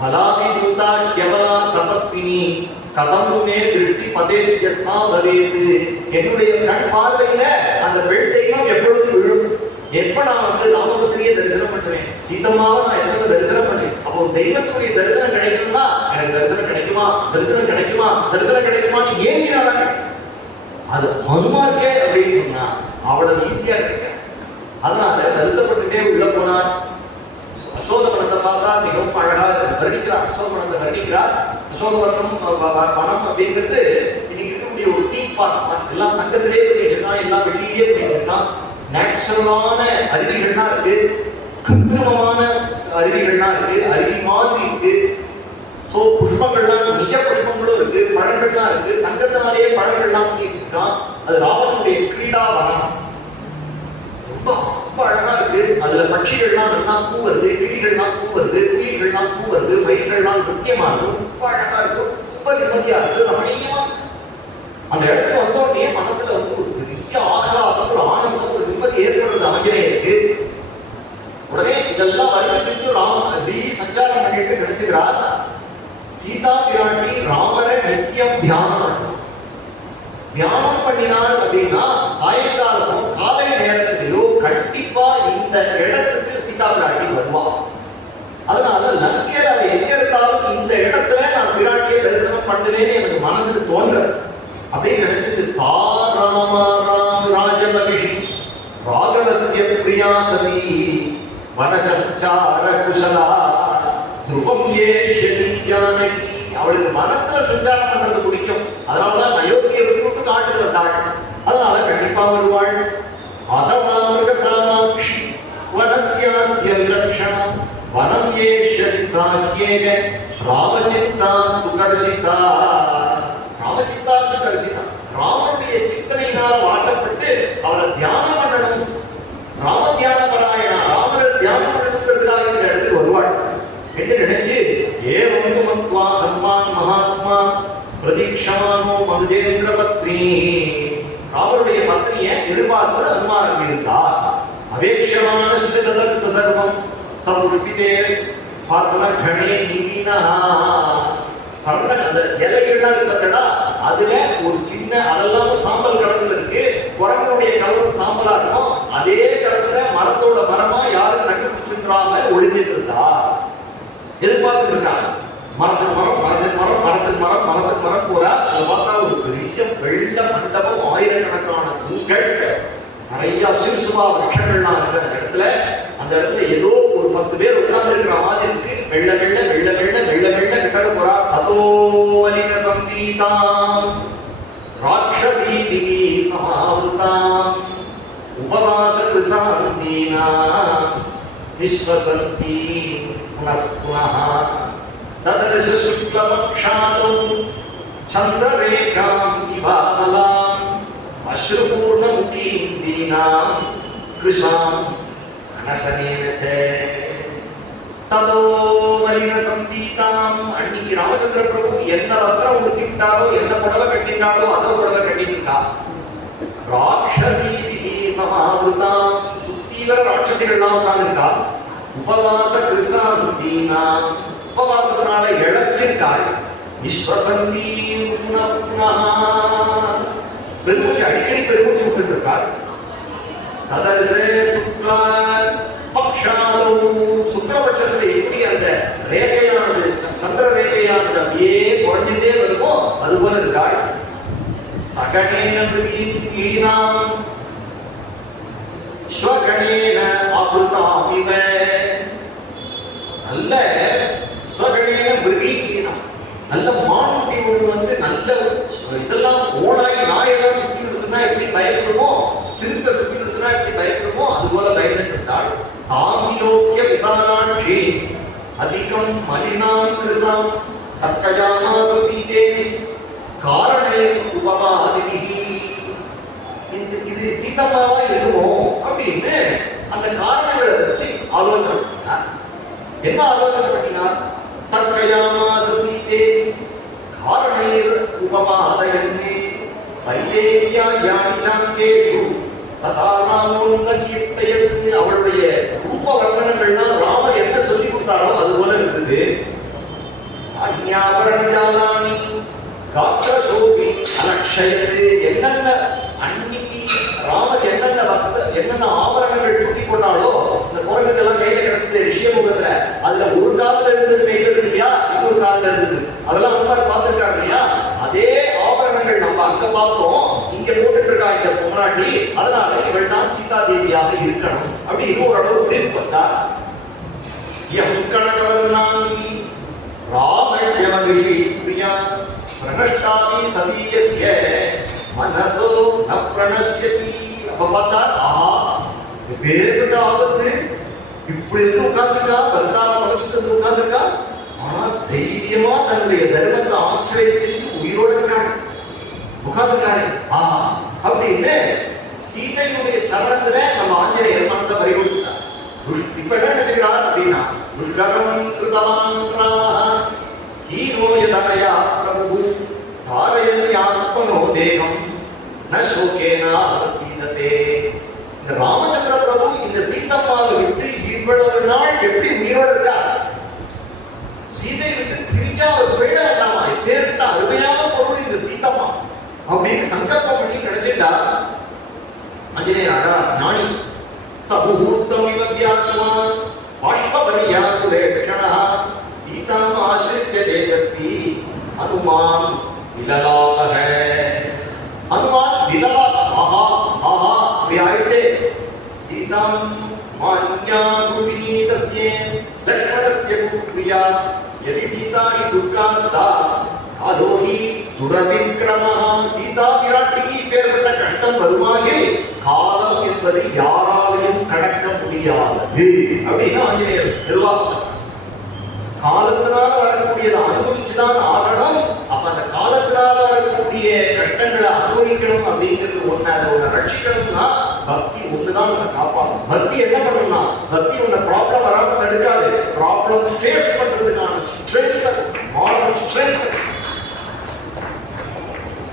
பலாபி தூதா கேவலா தபஸ்வினி கதமுமே திருஷ்டி பதேத்யஸ்மா பவேது. என்னுடைய கண் பார்வையில அந்த பெண் தெய்வம் எப்பொழுது விழும். எப்ப நான் ராமபுத்திரியை தரிசனம் பண்ணுவேன், சீதம்மாவை நான் எப்ப தரிசனம் பண்ணேன். அப்போ தெய்வத்துடைய தரிசனம் கிடைக்கும்னா எனக்கு தரிசனம் கிடைக்குமா, தரிசனம் கிடைக்குமா, தரிசனம் கிடைக்குமான்னு ஏங்கிறாங்க. அது ஹனுமார்க்கே அப்படின்னு சொன்னா அவ்வளவு ஈஸியா கிடைக்க. அதனால வருத்தப்பட்டுட்டே உள்ள போனார். அசோகவனத்தை பார்த்தா மிகவும் அழகா வர்ணிக்கிறார். அசோகவனத்தை வர்ணிக்கிறார். அசோகவனம் வனம் அப்படிங்கிறது இன்னைக்கு இருக்கக்கூடிய ஒரு தீம் பார்க். எல்லாம் தங்கத்திலே பண்ணிட்டுருக்கான், எல்லாம் வெளியே பண்ணிட்டுருக்கான். நேச்சுரலான அருவிகள்லாம் இருக்கு, கிருத்திரமான அருவிகள்லாம் இருக்கு, அருவி மாதிரி இருக்கு. ஸோ புஷ்பங்கள்லாம் நிஜ புஷ்பங்களும் இருக்கு, பழங்கள்லாம் இருக்கு. தங்கத்தினாலேயே பழங்கள்லாம் பண்ணிட்டுருக்கான். அது ராவனுடைய கிரீடா வனம். ரொம்ப ரொம்ப அழகா இருக்கு. அதுல பட்சிகள்லாம் நல்லா பூவருது, கிளிகள்லாம் பூவருது, குயில்கள்லாம் பூவருது, மயில்கள்லாம் நித்தியமானது. ரொம்ப அழகா இருக்கு, ரொம்ப நிம்மதியா இருக்கு, ரமணீயமா. அந்த இடத்துக்கு வந்தோடனே மனசுல ஒரு பெரிய ஆகலாதம், ஒரு ஆனந்தம், ஒரு நிம்மதி ஏற்படுறது ஆஞ்சநேயருக்கு. உடனே இதெல்லாம் வருடத்துக்கு ராம அப்படி சஞ்சாரம் பண்ணிட்டு நினைச்சுக்கிறார். சீதா பிராட்டி ராமரை நித்தியம் தியானம் பண்ணணும். தியானம் பண்ணினாள் அப்படின்னா சாயங்காலமோ காலை நேரத்திலோ கண்டிப்பா இந்த இடத்துக்கு சீதா பிராட்டி வருவா. அதனால லங்கையில அவ எங்க இருந்தாலும் இந்த இடத்துல நான் பிராட்டியை தரிசனம் பண்ணுவேன்னு எனக்கு மனசுக்கு தோன்றது. அப்படின்னு நினைச்சிட்டு சா ராமா ராஜமகிஷி ராகவஸ்ய பிரியா சதி வனசஞ்சார குஷலா துருவம் ஏஷதி ஜானகி. அவளுக்கு வனத்துல சஞ்சாரம் பண்றது பிடிக்கும். அதனாலதான் அயோத்தியை விட்டு காட்டுக்கு வந்தாள். அதனால கண்டிப்பா வருவாள். அதவாமிருகசாமாட்சி வனஸ்யாஸ்ய விலக்ஷணம் வனம் ஏஷதி சாஹ்யேக ராமசிந்தா சுகர்ஷிதா. ராமசிந்தா சுகர்ஷிதா, ராமனுடைய சிந்தனையினால் வாட்டப்பட்டு அவளை தியானம் பண்ணணும். ராம தியான பராயணா, ராமரை தியானம் பண்ணணுங்கிறதுக்காக இந்த இடத்துக்கு வருவாள் என்று நினைச்சு ஏவந்து மத்வா ஹனுமான் மகாத்மா பிரதீட்சமானோ மனுஜேந்திர பத்னி. ராமருடைய பத்னியை எதிர்பார்த்து அனுமானம் இருந்தார். அவேக்ஷமான சர்வம் சமுடிப்பிதே பர்ண கணே நிதினா. பர்ண அந்த இலைகள்லாம் பார்த்தா அதுல ஒரு சின்ன அதெல்லாம் சாம்பல் கடவுள் இருக்கு. குரங்கனுடைய கலர் சாம்பலா இருக்கும். அதே கடவுள மரத்தோட மரமா யாரும் கண்டுபிடிச்சுன்றாம ஒளிஞ்சிட்டு இருந்தா எதிர்பார்த்துட்டு இருக்காங்க. மரத்துக்கு மரம், மரத்துக்கு மரம், மரத்துக்கு மரம், மரத்துக்கு மரம் போறா. அதை பார்த்தா ஒரு பெரிய வெள்ள மண்டபம், ஆயிரக்கணக்கான பூக்கள், நிறைய சிறுசுமா விரட்சங்கள்லாம் இருக்கு அந்த இடத்துல. அந்த இடத்துல ஏதோ ஒரு 10 பேர் உட்கார்ந்து இருக்கிற மாதிரி இருக்கு. வெள்ள வெள்ள வெள்ள வெள்ள வெள்ள வெள்ள கிட்ட போறா. அதோவலின சம்பீதாம் ராட்சசீ சமாவృతాம் உபவாச கிருசாந்தீனா விஸ்வசந்தி புனః புனः ததர்ஷ சுக்லபக்ஷாதௌ சந்திரரேகாம் இவாமலாம் அஸ்ருபூர்ணமுகீம் தீனாம் கிருஷாம் அனசனேன ச ததோவலின சம்பீதாம். அன்னைக்கு ராமச்சந்திர பிரபு என்ன வஸ்திரம் உடுத்திட்டாரோ, என்ன புடவை கட்டினாலோ அதோ புடவை கட்டிட்டா. ராட்சசீ சமாவృతాம், சுத்தீவிர ராட்சசிகள்லாம் உட்கார்ந்துட்டா. உபவாச கிருசாந்தீனா, உபவாசத்தினால இழைச்சிருக்காள். விஸ்வசந்தி பெருமூச்சு, அடிக்கடி பெருமூச்சு விட்டுட்டு இருக்கார். ததரிசே சுக்ல பக்ஷாலும் சுக்லபட்சத்தில் எப்படி அந்த ரேகையானது சந்திர ரேகையானது அப்படியே குறைஞ்சிட்டே வருமோ அது போல இருக்காள். சகணேன விரீணாம் ஸ்வகணேன ஆப்ருதாமிவ நல்ல ஸ்வகணேன விரீணாம் நல்ல மான்குட்டி ஒன்று வந்து நல்ல இதெல்லாம் ஓனாய் நாயெல்லாம் சுத்தி இருக்குன்னா எப்படி பயப்படுமோ, சிறுத்தை சுத்தி இருக்குன்னா எப்படி பயப்படுமோ அது போல பயந்துட்டு இருந்தாள். தாமிலோக்கிய விசாலாட்சி அதிகம் மலினாம் கிருசாம் தர்க்கயாமாச சீதேவி காரணே உபமாதிபிஹி. இது சீதம்மாவா இருக்குமோ அப்படின்னு அந்த காரணங்களை வச்சு ஆலோசனை பண்ணினார். என்ன ஆலோசனை பண்ணினார்? தர்க்கயாமாச சீதேவி காரணே உபமாதயன்னே வைதேகியா யானி சாந்தேஷு ததாராமோங்கீர்த்தயஸ். அவளுடைய ரூப வர்ணனங்கள்லாம் ராமர் என்ன சொல்லி கொடுத்தாரோ அது போல இருந்தது. அந்யாபரணஜாலானி காத்திரசோபி அலக்ஷயத்து. என்னென்ன அன்னைக்கு ராமர் என்னென்ன ஆபரணங்கள் தூக்கி கொண்டாலோ இந்த குரங்குகள்லாம் கையில கிடைச்சது ரிஷியமுகத்துல, அதுல ஒரு காலில் இருந்தது நெய்தல் இல்லையா, இன்னொரு காலில் இருந்தது, அதெல்லாம் ரொம்ப பார்த்துருக்காங்க இல்லையா. அதே ஆபரணங்கள் நம்ம அங்க பார்த்தோம், இங்க போட்டுட்டு இருக்கா இந்த பொம்னாட்டி, அதனால இவள் தான் சீதா தேவியாக இருக்கணும் அப்படின்னு ஓரளவு தெரிவிப்பா. எம் கணகவர்ணாங்கி ராமேஷமகிஷி பிரியா பிரனஷ்டாமி சதீயஸ்ய மனசோ ந பிரணஷ்யதி. அப்ப பார்த்தா ஆஹா பேருட்ட ஆபத்து, இப்படி இருந்து உட்கார்ந்துருக்கா, பந்தாவை மனசுக்கு வந்து உட்கார்ந்துருக்கா, ஆனா தைரியமா தன்னுடைய தர்மத்தை ஆசிரியச்சு உயிரோட இருக்காங்க உட்கார்ந்துருக்காரு. ஆஹா அப்படின்னு சீதையுடைய சரணத்துல நம்ம ஆஞ்சநேயர் மனசை பறிகொடுத்தார். இப்ப என்ன நினைச்சுக்கிறார் அப்படின்னா, துஷ்கரம் கிருதவான் ராமஹ ஹீனோய தனயா பிரபு தாரயன் ஆத்மனோ தேகம் ந சோகேனா சீததே. இந்த ராமச்சந்திர பிரபு இந்த சீதம்மாவை விட்டு இவ்வளவு நாள் எப்படி உயிரோட இருக்கார், சீதை விட்டு பிரிஞ்சா ஒரு பிழை வேண்டாமா, பேர்த்த அருமையான பொருள் இந்த சீதம்மா அப்படின்னு சங்கல்பம் பண்ணி கிடைச்சிட்டா. ஆஞ்சநேயர் அடா ஞானி சபூர்த்தம் இவ வியாத்மான் பாஷ்பபரியாகுலேஷணः சீதாம் ஆஸ்ரித்ய தேஜஸ்வி ஹனுமான் விலலாக. ஹனுமான் விலலாக ஆஹா ஆஹா வியாயிட்டே சீதாம் மான்யாகுவினீதஸ்ய லக்ஷ்மணஸ்ய குப்ரியா யதி சீதானி துர்காந்தா காலோஹி துரவிக்ரமஹ. சீதா பிராட்டிக்கு பேர்பட்ட கஷ்டம் வருமாகி காலம் என்பது யாராலையும் கடக்க முடியாதது அப்படின்னு ஆஞ்சநேயர் நிர்வாகம். காலத்தினால வரக்கூடியதை அனுபவிச்சுதான் ஆகணும். அப்ப அந்த காலத்தினால வரக்கூடிய கஷ்டங்களை அனுபவிக்கணும் அப்படிங்கிறது ஒண்ணு, அதை ஒண்ணு ரட்சிக்கணும்னா பக்தி ஒண்ணுதான் உன்னை காப்பாற்றும். பக்தி என்ன பண்ணணும்னா, பக்தி உன்னை ப்ராப்ளம் வராம தடுக்காது, ப்ராப்ளம் ஃபேஸ் பண்றதுக்கான ஸ்ட்ரென்த், மாரல் ஸ்ட்ரென்த்.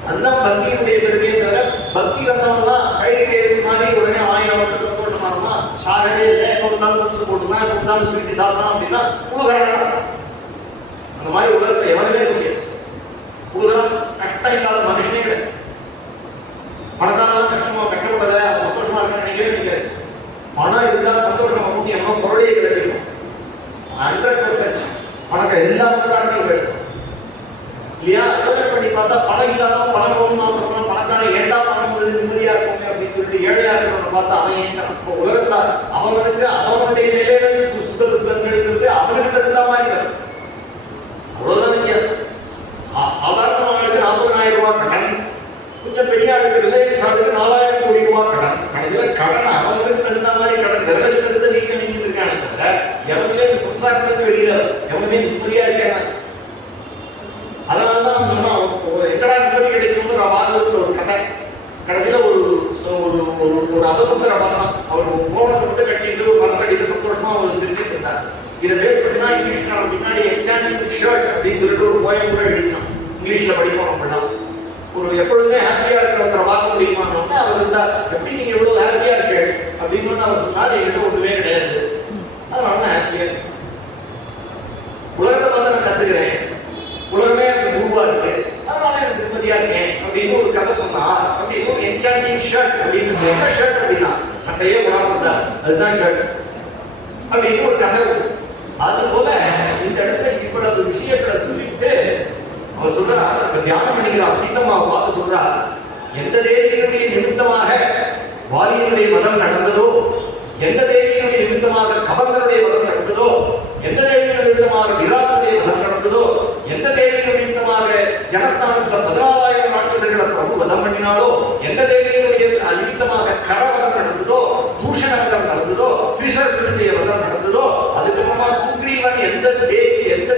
அதுதான் பக்தியுடைய பெருமையை தவிர பக்தி வந்தவங்க ஃபைவ் டேஸ் மாதிரி உடனே 1000 வருஷம் சந்தோஷமா இருந்தா சாகவே இல்லை, எப்போ இருந்தாலும் புதுசு போட்டுனா, எப்போ இருந்தாலும் ஸ்வீட்டு சாப்பிடலாம் அப்படின்னா உலகம். அந்த மாதிரி உலகத்தை எவனுமே முடியாது. உலகம் கஷ்டம் இல்லாத மனுஷனே கிடையாது. பணக்காரலாம் கஷ்டப்படல சந்தோஷமா இருக்க நினைக்கிறேன். பணம் இருந்தால் சந்தோஷமா போட்டு எவ்வளோ பொருளையே கிடைக்கும். 100% பணத்தை எல்லா பணக்காரனையும் கிடைக்கும் இல்லையா. யோசனை பண்ணி பார்த்தா பணம் இல்லாதவன் பணம் போகணும்னு ஆசைப்படுறான், பணக்காரன் ஏண்டா பணம் போகுது நிம்மதியா இருக்குமே அப்படின்னு சொல்லிட்டு ஏழையா இருக்கிறவனை பார்த்தா அவன் ஏன் இப்போ உலகத்துல அவனுக்கு அவனுடைய நிலையில சுத்த துக்கங்கள் இருக்கிறது அவனுக்கு தகுந்த மாதிரி வரும். அவ்வளவுதான் வித்தியாசம். சாதாரணமானது 40,000 ரூபாய் கடன், கொஞ்சம் பெரிய ஆளுக்கு ரிலையன்ஸ் ஆளுக்கு 4,000 கோடி ரூபாய் கடன். கடைசியில கடன் அவனுக்கு தகுந்த மாதிரி கடன் விரலட்சத்தை நீங்க இருக்கான்னு தவிர எவனுமே சம்சாரத்துக்கு வெளியில எவனுமே நிம்மதியா இருக்காங்க. அதனாலதான் எங்கடா நிம்மதி கிடைக்கும்னு பாகவத்துல ஒரு கதை. கடைசியில ஒரு அபதத்தை பார்த்தா அவர் கோணத்தை மட்டும் கட்டிட்டு மரத்தடியில் சந்தோஷமா அவர் சிரிச்சுட்டு இருந்தார். இதை பேஸ் பண்ணினா இங்கிலீஷ்காரன் பின்னாடி எக்ஸாம்பிள் ஷர்ட் அப்படின்னு சொல்லிட்டு ஒரு போயம் கூட எழுதினோம். இங்கிலீஷ்ல படிப்போம் அப்படின்னா ஒரு எப்பொழுதுமே ஹாப்பியா இருக்கிறவங்களை பார்க்க முடியுமான்னு அவர் இருந்தா எப்படி நீங்க எவ்வளவு ஹாப்பியா இருக்கு அப்படின்னு அவர் சொன்னார். என்கிட்ட ஒண்ணுமே கிடையாது, அதனால நான் ஹாப்பியா இருக்கேன். உலகத்தை பார்த்து நான் கத்துக்கிறேன், உலகமே எனக்கு குருவா இருக்கு, அதனால எனக்கு நிம்மதியா இருக்கேன் அப்படின்னு ஒரு கதை சொன்னார். அப்படின்னு ஒரு என்சாண்டிங் ஷர்ட் அப்படின்னு இது என்ன ஷர்ட் அப்படின்னா சட்டையே போடாம இருந்தா அதுதான் ஷர்ட் அப்படின்னு ஒரு கதை. அது போல இந்த இடத்துல இவ்வளவு விஷயங்களை சொல்லிட்டு அவர் சொல்றா, தியானம் பண்ணிக்கிறார், சீதம்மாவை பார்த்து சொல்றா, எந்த தேவியினுடைய நிமித்தமாக வாலியினுடைய மதம் நடந்ததோ, எந்த தேவியினுடைய நிமித்தமாக கபந்தனுடைய மதம் நடந்ததோ, எந்த தேவியின் நிமித்தமாக விராதனுடைய மதம் நடந்ததோ, எந்த தேவியின் நிமித்தமாக ஜனஸ்தானத்துல 14,000 ராட்சசர்களை பிரபு வதம் பண்ணினாலோ, எந்த தேவியினுடைய நிமித்தமாக கரவதம் நடந்ததோ, தூஷண வதம் நடந்ததோ, திரிசரசனுடைய வதம் நடந்ததோ, அதுக்கப்புறமா சுக்ரீவன் எந்த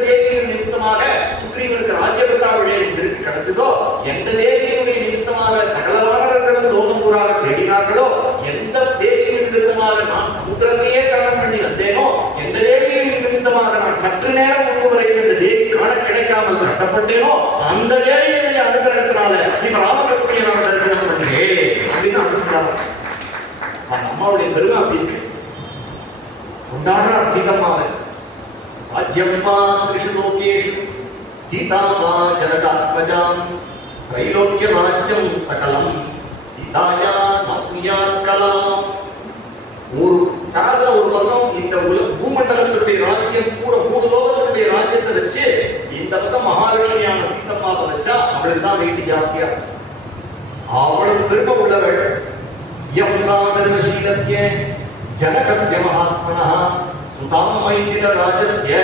தேவியின் நிமித்தமாக சுக்ரீவனுக்கு ராஜ்யபட்டாவிழையை திருப்பி கிடைத்ததோ, எந்த தேவியினுடைய நிமித்தமாக சகல வானரர்களும் லோகம் கூறாக தேடினார்களோ, எந்த தேவியின் நிமித்தமாக நான் சமுத்திரத்தையே தரணம் பண்ணி வந்தேனோ, எந்த தேவியின் நிமித்தமாக நான் சற்று நேரம் முன்பு வரைக்கும் இந்த தேவி காண கிடைக்காமல் கட்டப்பட்டேனோ, அந்த தேவியுடைய அனுகிரகத்தினால இப்ப ராமகருடைய நான் தரிசனம் பண்ணுகிறேன் அப்படின்னு அனுப்பிச்சாங்க. அம்மாவுடைய பெருமை அப்படி இருக்கு. கொண்டாடுறார் சீதம்மாவை. ராஜ்யம்மா திரிஷு லோகேஷு சீதாமா ஜனகாத்மஜாம் த்ரைலோக்கிய ராஜ்யம் சகலம் சீதாயா நாப்னியாத் கலாம். ஒரு தராசா ஒரு பக்கம் இந்த பூமண்டலத்தினுடைய ராஜ்யம் கூட 3 லோகத்தினுடைய ராஜ்யத்தை வச்சு இந்த பக்கம் மகாலட்சுமியான சீதம்மாவை வச்சா அவளுக்கு தான் வெயிட் ஜாஸ்தியா. அவளுக்கு பெருமை உள்ளவள். யம் சாதர்வசீலஸ்ய ஜனகஸ்ய மகாத்மனः சுதாம் மைதில ராஜஸ்ய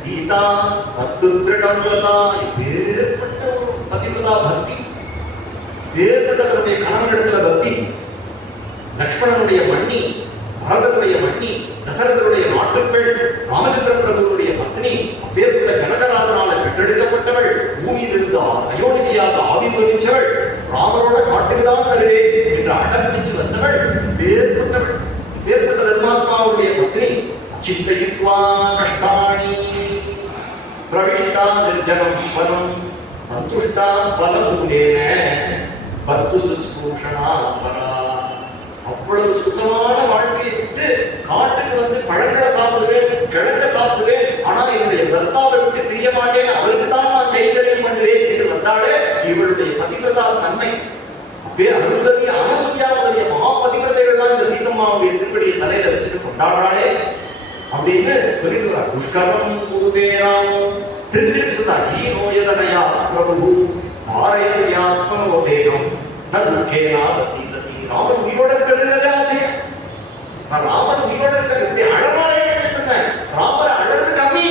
சீதா பத்துத்ரிடம் வ்ரதா. வேறுபட்ட ஒரு பதிவிரதா பக்தி, வேறுபட்ட தன்னுடைய கணவனிடத்துல பக்தி. லக்ஷ்மணனுடைய மண்ணி, பரதனுடைய மண்ணி, தசரதனுடைய நாட்டுப்பெண், ராமச்சந்திர பிரபுடைய பத்னி, அப்பேற்பட்ட கனகராஜனால கட்டெடுக்கப்பட்டவள், பூமியில் இருந்து அயோனியாக ஆவிர்வவிச்சவள், ராமரோட காட்டுக்குதான் வருவேன் என்று அடம்பிச்சு வந்தவள், வேறுபட்டவள். வேறுபட்ட தர்மாத்மாவுடைய பத்னி. அச்சிந்தயித்வா கஷ்டாணி பிரவிஷ்டா நிர்ஜனம் பலம் சந்துஷ்டா பலமூலேன பத்து சுஸ்ரூஷணா பரா. அவ்வளவு சுகமான வாழ்க்கையை விட்டு காட்டுக்கு வந்து பழங்களை சாப்பிடுவேன், கிழங்க சாப்பிடுவேன், ஆனா என்னுடைய பர்த்தாவை விட்டு பிரிய மாட்டேன், அவருக்கு தான் நான் கைங்கரியம் பண்ணுவேன் என்று வந்தாலே இவளுடைய பதிவிரதா தன்மை. அருந்ததி அனசுயாவுடைய மகா பதிவிரதைகள் தான் இந்த சீதம்மாவுடைய திருப்படியை தலையில வச்சுட்டு கொண்டாடுறாளே அப்படின்னு சொல்லிட்டு புஷ்கரம் குருதேராம் திருப்பி சொன்னார். ஈனோயதனையா பிரபு ஆரயாத்மனோதேகம் நதுக்கேனா வசீததி. ராமன் உயிரோட இருக்கிறது ஆச்சரியம். ராமன் உயிரோட இருக்க அழகாரே சொன்னேன். ராமர் அழகு கம்மி.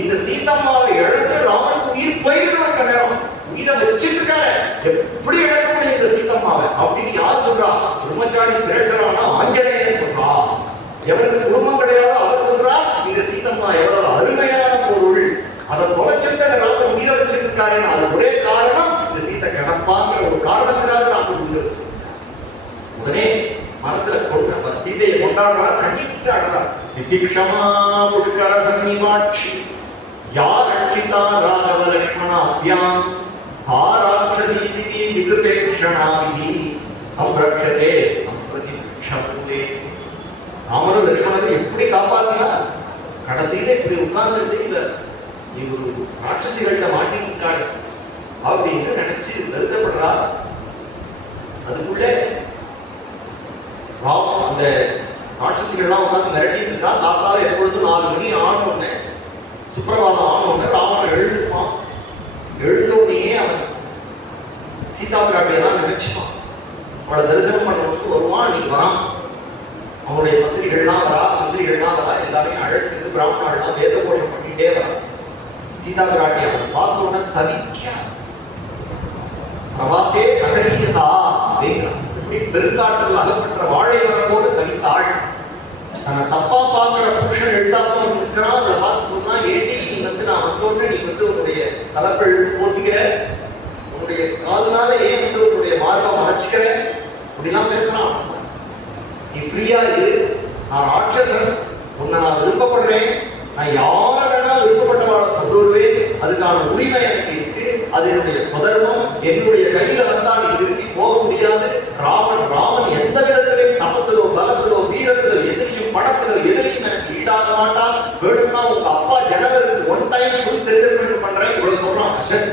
இந்த சீதம்மாவை இழந்து ராமன் உயிர் போயிருக்கணும். அந்த நேரம் உயிரை வச்சிட்டு இருக்காரு. எப்படி இழக்க முடியும் இந்த சீதம்மாவை அப்படின்னு யார் சொல்றா? பிரம்மச்சாரி சிரேஷ்டரான ஆஞ்சநேயன் சொல்றா. எவருக்கு குடும்பம் கிடையாதோ அவர் சொல்றா இந்த சீதம்மா எவ்வளவு அருமையான பொருள், அதை தொலைச்சிட்டு ராமன் உயிரை வச்சிருக்காரு. அது ஒரே காரணம், இந்த சீதை கிடப்பாங்கிற ஒரு காரணத்துக்காக ராமன் உயிரை வச்சிருக்காரு. உடனே மனசுல கொண்டு சீதையை கொண்டாடுறா, கண்டிட்டு ஆடுறா. திதிக்ஷமா புஷ்கர சன்னிமாட்சி யா ரட்சிதா ராகவ லக்ஷ்மணாப்யாம் சா ராட்சசீ விதி விகிருதேக்ஷணாவிதி சம்ரக்ஷதே சம்பிரதிக்ஷமுதே. ராமரும் லக்ஷ்மணரும் எப்படி காப்பாத்தினா? கடைசியில இப்படி உட்கார்ந்து இல்ல நீ ஒரு ராட்சசிகள்கிட்ட மாட்டிருக்காள் அப்படின்னு நினைச்சு வருத்தப்படுறா. அதுக்குள்ள அந்த ராட்சசிகள்லாம் உட்காந்து மிரட்டிட்டு இருக்கா. தாத்தால எப்பொழுதும் 4 மணி ஆனோடனே, சுப்பிரபாதம் ஆனோடனே ராமன் எழுதுப்பான். எழுந்தோடனே அவன் சீதா பிராட்டியெல்லாம் நினைச்சுப்பான். அவளை தரிசனம் பண்ணுறதுக்கு வருவான். நீ வரான். அவனுடைய மந்திரிகள்லாம் வரா, எல்லாரையும் அழைச்சிட்டு பிராமணாலாம் வேத கோஷம் பண்ணிட்டே வரான். சீதா பிராட்டி அவனை பார்த்தோட தவிக்க பிரபாத்தே கதறியதா அப்படிங்கிறான். பெருங்காற்றில் அகப்பட்ட வாழை வரவோடு தனித்தாள். தன்னை தப்பா பார்க்கிற புருஷன் எழுத்தாப்பம் இருக்கிறான். அவளை பார்த்து சொன்னா, ஏடி நீ வந்து நான் வந்தோன்னு நீ வந்து உன்னுடைய தலைப்பை எழுத்து போத்திக்கிற, உன்னுடைய கால்னால ஏன் வந்து உன்னுடைய மார்பை மறைச்சிக்கிற அப்படிலாம் பேசுறான். நீ ஃப்ரீயா இரு, நான் ராட்சசன், உன்னை நான் விருப்பப்படுறேன், நான் யாரை வேணா விருப்பப்பட்டவாளை கொண்டு வருவேன், அதுக்கான உரிமை எனக்கு இருக்கு, அது என்னுடைய சுதர்மம், என்னுடைய கையில வந்தா நீ திருப்பி போக முடியாது. ராமன் எந்த விதத்திலும் தபசிலோ பலத்திலோ வீரத்திலோ எதிரியும் பணத்திலோ எதிரியும் எனக்கு ஈடாக மாட்டான். வேணும்னா உங்க அப்பா ஜனகருக்கு 1 டைம் ஃபுல் செட்டில்மெண்ட் பண்றேன் இவ்வளவு சொல்றான் அசன்.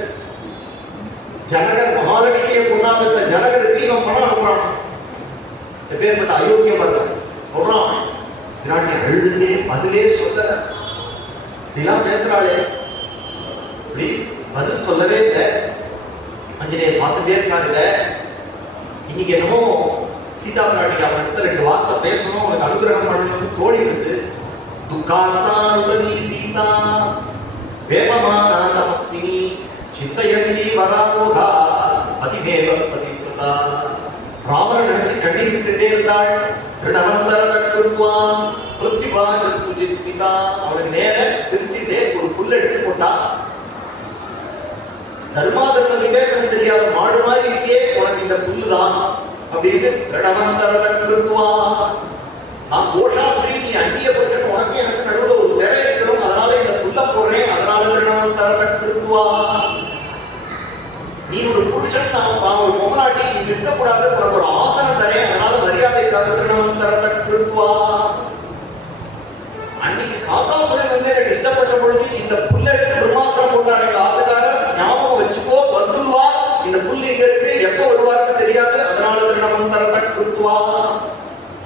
ஜனகர் மகாலட்சுமியை பொண்ணாம ஜனகருக்கு இவன் பணம் அனுப்புறான். எப்பேற்பட்ட அயோக்கியம் பாருங்க. சொல்றான் பிராட்டி அழுதுண்டே பதிலே சொல்லல. இப்படிலாம் பேசுறாளே, இப்படி பதில் சொல்லவே இல்லை. ஆஞ்சநேயர் பார்த்துட்டே இருக்காங்க. இன்னைக்கு என்னமோ சீதா பிராட்டி அவன் இடத்துல 2 வார்த்தை பேசணும், அவனுக்கு அனுகிரகம் பண்ணணும்னு தோணி இருக்கு. துக்காந்தானுபதி சீதா வேமமானா தமஸ்வினி சித்தயந்தி வராமோகா பதிமேவ பதிவிரதா. ராமரை நினைச்சு கண்ணீர் விட்டுட்டே இருந்தாள். அவனுக்கு நேர சிரிச்சுட்டே ஒரு புல் எடுத்து போட்டா. தர்மா தர்ம விவேசனம் தெரியாத மாடு மாதிரி இருக்கே, உனக்கு இந்த புல்லுதான் அப்படின்னு நான் கோஷாஸ்திரி, நீ அண்டிய புருஷன், உனக்கு எனக்கு நடுவுல ஒரு திரை இருக்கணும், அதனால இந்த புல்ல போடுறேன், அதனால திருணவன் தரத கிருத்துவா. நீ ஒரு புருஷன், நான் ஒரு பொம்மநாட்டி, நீ நிற்கக்கூடாது, உனக்கு ஒரு ஆசனம் தரேன், அதனால மரியாதைக்காக திருணவன் தரத கிருத்துவா. அன்னைக்கு காக்காசுரன் வந்து எனக்கு இஷ்டப்பட்ட பொழுது இந்த புல்ல எடுத்து பிரம்மாஸ்திரம் போட்டாரு எங்க ஆத்துக்காரர், ஞாபகம் வச்சுக்கோ, வந்துடுவா, இந்த புல் இங்க இருக்கு, எப்ப வருவாருன்னு தெரியாது, அதனால திருணவன் தரத கிருத்துவா.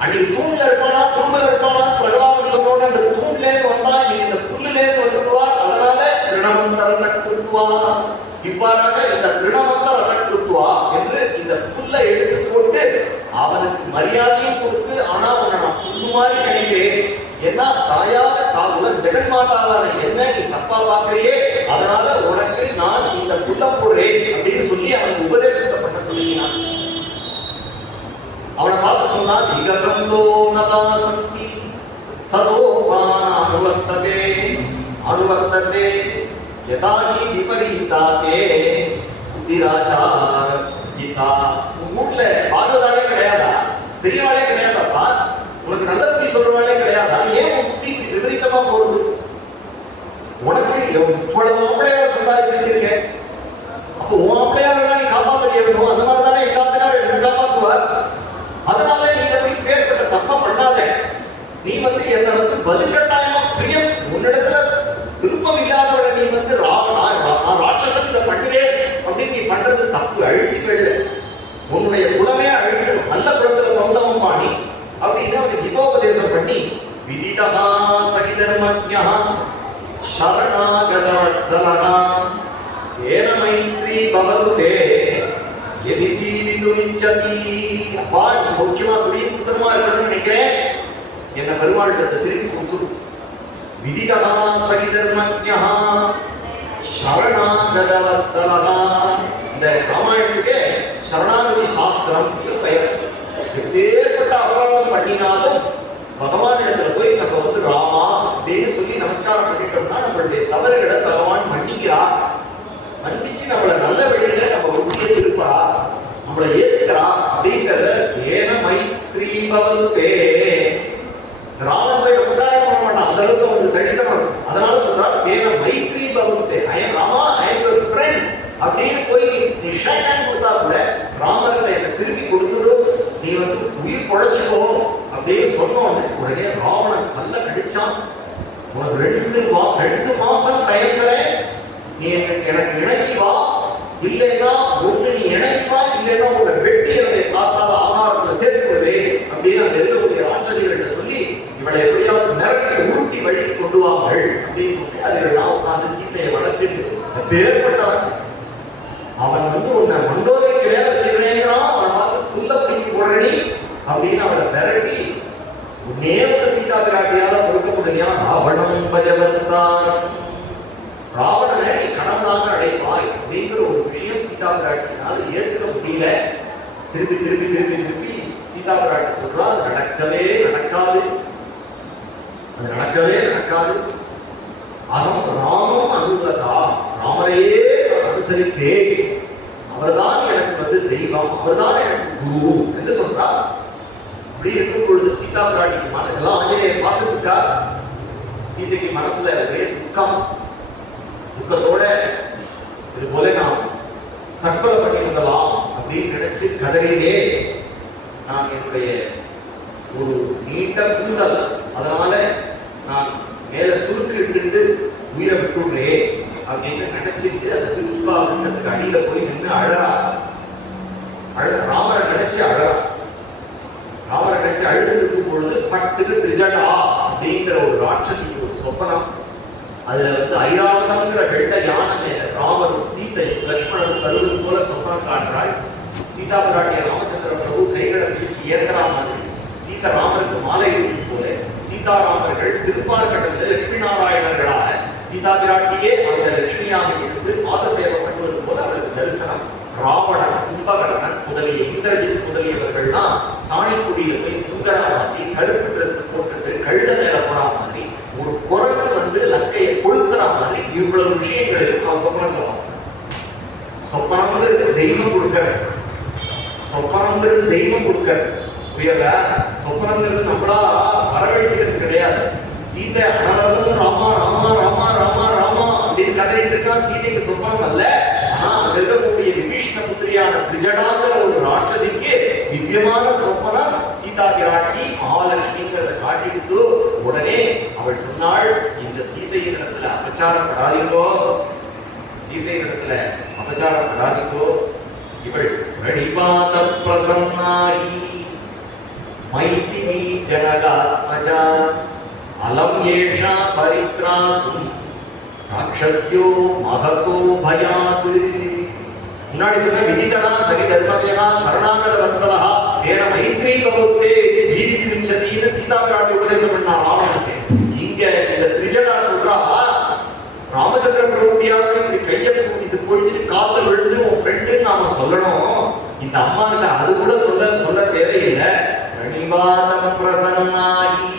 அன்னைக்கு தூண்ல இருப்பானா தூண்ல இருப்பானா பிரகலாதன் சொன்னோட அந்த தூண்ல இருந்து வந்தா, நீ இந்த புல்லுல இருந்து வந்துடுவார், அதனால திருணவந்த ரத கிருத்துவா. இவ்வாறாக இந்த திருணவந்த ரத கிருத்துவா என்று இந்த புல்லை எடுத்து போட்டு அவனுக்கு மரியாதையும் கொடுத்து, ஆனா உன்னை நான் புல்லு மாதிரி நினைக்கிறேன், ஏன்னா தாயாக தாவுடன் ஜெகன்மாதாவான என்ன நீ தப்பா பார்க்கிறியே, அதனால உனக்கு நான் இந்த புல்ல போடுறேன் அப்படின்னு சொல்லி அவனுக்கு உபதேசத்தை பண்ண சொல்லினான். அவனை பார்த்து சொன்னான், இகசந்தோ நபாசந்தி சதோபான அனுவர்த்ததே அனுவர்த்தசே யதாகி விபரீதாதே புத்திராச்சார கீதா. உன் வீட்டுல பாகவதாலே கிடையாதா, பெரியவாளே கிடையாதாப்பா, உனக்கு நல்ல புத்தி சொல்றவாளே கிடையாதா, ஏன் உன் புத்தி விபரீதமா போறது? உனக்கு எவ்வளவு மாப்பிள்ளையார சம்பாதிச்சு வச்சிருக்கேன், அப்போ உன் மாப்பிள்ளையார நீ காப்பாற்ற வேணும், அந்த மாதிரிதானே எங்க ஆத்துக்காரர் என்ன காப்பாற்றுவார். அதனால நீ வந்து பேர்பட்ட தப்பா பண்ணாத, நீ வந்து என்ன வந்து பதில்கட்டாயமா பிரியம், உன்னிடத்துல விருப்பம் இல்லாதவரை நீ வந்து ராட்சசன் பண்ணுவேன் அப்படின்னு நீ பண்றது தப்பு, அழுத்தி போயிடுத, உன்னுடைய குலமே அழுத்தணும், நல்ல குலத்துல பிறந்தவன் பாணி அப்படின்னு அவனுக்கு ஹிதோபதேசம் பண்ணி, விதிதா சகிதர்மஜ்ஞா சரணாகதவத்சலனா ஏன மைத்ரி பவதுதே எதி ஜீவிதுமிச்சதி. அப்பா நீ சௌக்கியமா குடியும் புத்தனமா இருக்கணும்னு நினைக்கிறேன், என்ன பெருமாள்கிட்ட திருப்பி கொடுத்துரு. விதிகா சகிதர்மஜ்ஞா சரணாகதவத்சலனா. இந்த ராமாயணத்துக்கு சரணாகதி சாஸ்திரம் பெயர். எப்பேற்பட்ட அபராதம் பண்ணினாலும் பகவான் இடத்துல போய் நம்ம வந்து ராமா அப்படின்னு சொல்லி நமஸ்காரம் பண்ணிட்டோம்னா நம்மளுடைய தவறுகளை பகவான் மன்னிக்கிறார். மன்னிச்சு நம்மளை நல்ல வழியில நம்ம ஒட்டியே இருப்பா, நம்மளை ஏற்றுக்கிறா அப்படிங்கிறத ஏன மைத்ரி பவதுதே. ராமன் போய் நமஸ்காரம் பண்ண மாட்டான், அந்த அளவுக்கு அவனுக்கு கடித்தனம். அதனால சொல்றான் ஏன மைத்ரி பவதுதே, I am Rama, I am your friend அப்படின்னு போய் நீ ஷேக் ஹேண்ட் கொடுத்தா கூட ராமர்களை என்னை திருப்பி கொடுத்துடு, நீ வந்து உயிர் பொழைச்சுக்கோ அப்படின்னு சொன்னோன்னு உடனே ராவணன் நல்ல கடிச்சான். உனக்கு 2 மாசம் டைம் தரேன், நீ எனக்கு இணங்கி வா, இல்லைன்னா ஒண்ணு நீ இணங்கி வா, இல்லைன்னா உங்களை வெட்டி என்னுடைய காத்தாத ஆகாரத்துல சேர்த்துடுவேன் அப்படின்னு அந்த இருக்கக்கூடிய ராட்சதிகள்கிட்ட சொல்லி இவளை எப்படியாவது மிரட்டி உருட்டி வழி கொண்டு வாங்கள் அப்படின்னு அதுகள்லாம் உட்காந்து சீத்தையை வளைச்சிட்டு பேர்பட்டவன். அவன் வந்து உன்னை மண்டோதைக்கு வேலை வச்சுக்கிறேங்கிறான், அவனை பார்த்து புல்ல பிடிக்கி போடுறி அப்படின்னு அவளை மிரட்டி உன்னே ஒரு சீதா பிராட்டியால பொறுக்க முடியா. ராவணம் பஜவர்த்தான், ராவணனை நீ கடவுளாக அடைப்பாய் அப்படிங்கிற ஒரு விஷயம் சீதா பிராட்டினால ஏற்றுக்க முடியல. திருப்பி திருப்பி திருப்பி திருப்பி சீதா பிராட்டி சொல்றா, அது நடக்கவே நடக்காது, அது நடக்கவே நடக்காது. அகம் ராமம் அனுகதா, ராமரையே நான் அனுசரிப்பேன், அவர்தான் எனக்கு வந்து தெய்வம், அவர்தான் எனக்கு குரு என்று சொல்றா. அப்படி இருக்கும் பொழுது சீதா பிராட்டிக்கு இதெல்லாம் ஆஞ்சநேயர் பார்த்துட்டு இருக்கா. சீதைக்கு மனசுல ஒரே துக்கம், துக்கத்தோட இது போல நாம் தற்கொலை பண்ணி விடலாம் அப்படின்னு நினைச்சு கடலிலே நான் என்னுடைய ஒரு நீண்ட கூந்தல், அதனால நான் மேல சுருக்கு இட்டு உயிரை விட்டுடுறேன் அப்படின்னு நினைச்சிட்டு அந்த சிறுஸ்பாவத்துக்கு அடியில போய் நின்று அழறா. ராமரை நினைச்சு அழறா. நினைச்சு அழுது இருக்கும் பொழுது பட்டுக்கு திரிஜடா அப்படிங்கிற ஒரு ராட்சசிக்கு ஒரு சொப்பனம். அதுல வந்து ஐராவதம்ங்கிற வெள்ள யானை ராமரும் சீதை லட்சுமணரும் தருவது போல சொப்பனம் காட்டுறாள். சீதா பிராட்டிய ராமச்சந்திர பிரபு கைகளை பிடிச்சு ஏற்கிறா மாதிரி சீதா ராமருக்கு மாலை எழுதி போல சீதாராமர்கள் திருப்பார்கடலில் லட்சுமி நாராயணர்களாக சீதா பிராட்டியே அந்த லட்சுமியாக இருந்து பாத சேவை பண்ணுவது போல அவளுக்கு தரிசனம். ராவணன், கும்பகர்ணன் முதலிய இந்திரஜித் முதலியவர்கள்லாம் சாணிக்குடியில போய் முங்கரா மாட்டி கருப்பு ட்ரெஸ் போட்டுட்டு கழுத மேல போறா மாதிரி ஒரு குரங்கு வந்து லங்கையை கொளுத்துற மாதிரி இவ்வளவு விஷயங்களுக்கு நான் சொப்பனம். சொப்பனம்ங்கிறது தெய்வம் கொடுக்கறது. சொப்பனம்ங்கிறது தெய்வம் கொடுக்கறது. புரியல? சொப்பனங்கிறது நம்மளா வரவழைக்கிறது கிடையாது. சீதை அனவரதம் ராமா ராமா ராமா ராமா ராமா அப்படின்னு கதறிட்டு இருக்கா. சீதைக்கு சொப்பனம் அல்ல. ஆனா அங்க இருக்கக்கூடிய விபீஷ்ண புத்திரியான திரிஜடாங்கிற ஒரு ராட்சசிக்கு திவ்யமான சொப்பனம். சீதா பிராட்டி மகாலட்சுமிங்கிறத காட்டிடுத்து உடனே அவள் சொன்னாள், இந்த சீதையினிடத்துல அபச்சாரப்படாதீங்கோ, சீதையினிடத்துல அபச்சாரப்படாதீங்கோ. இவள் பிரணிபாத பிரசன்னாகி மைதிலி ஜனகாத்மஜா அலம் ஏஷா பரித்ராதும் ராட்சஸ்யோ மகதோ பயாத். முன்னாடி சொன்ன விதிதனா சகி தர்மவியனா சரணாகத வத்சலா ஏன மைத்ரீ பகவத்தே ஜீவிதி விச்சதின்னு சீதா பிராட்டி உபதேசம் பண்ணா ராவணனுக்கு. இங்க இந்த திரிஜடா சொல்றா, ராமச்சந்திர பிரபுடியாவுக்கு இப்படி கையை இது போயிட்டு காத்து விழுந்து உன் ஃப்ரெண்டுன்னு நாம சொல்லணும். இந்த அம்மா கிட்ட அது கூட சொல்ல தேவையில்லை. பிரணிபாதம் பிரசன்னாகி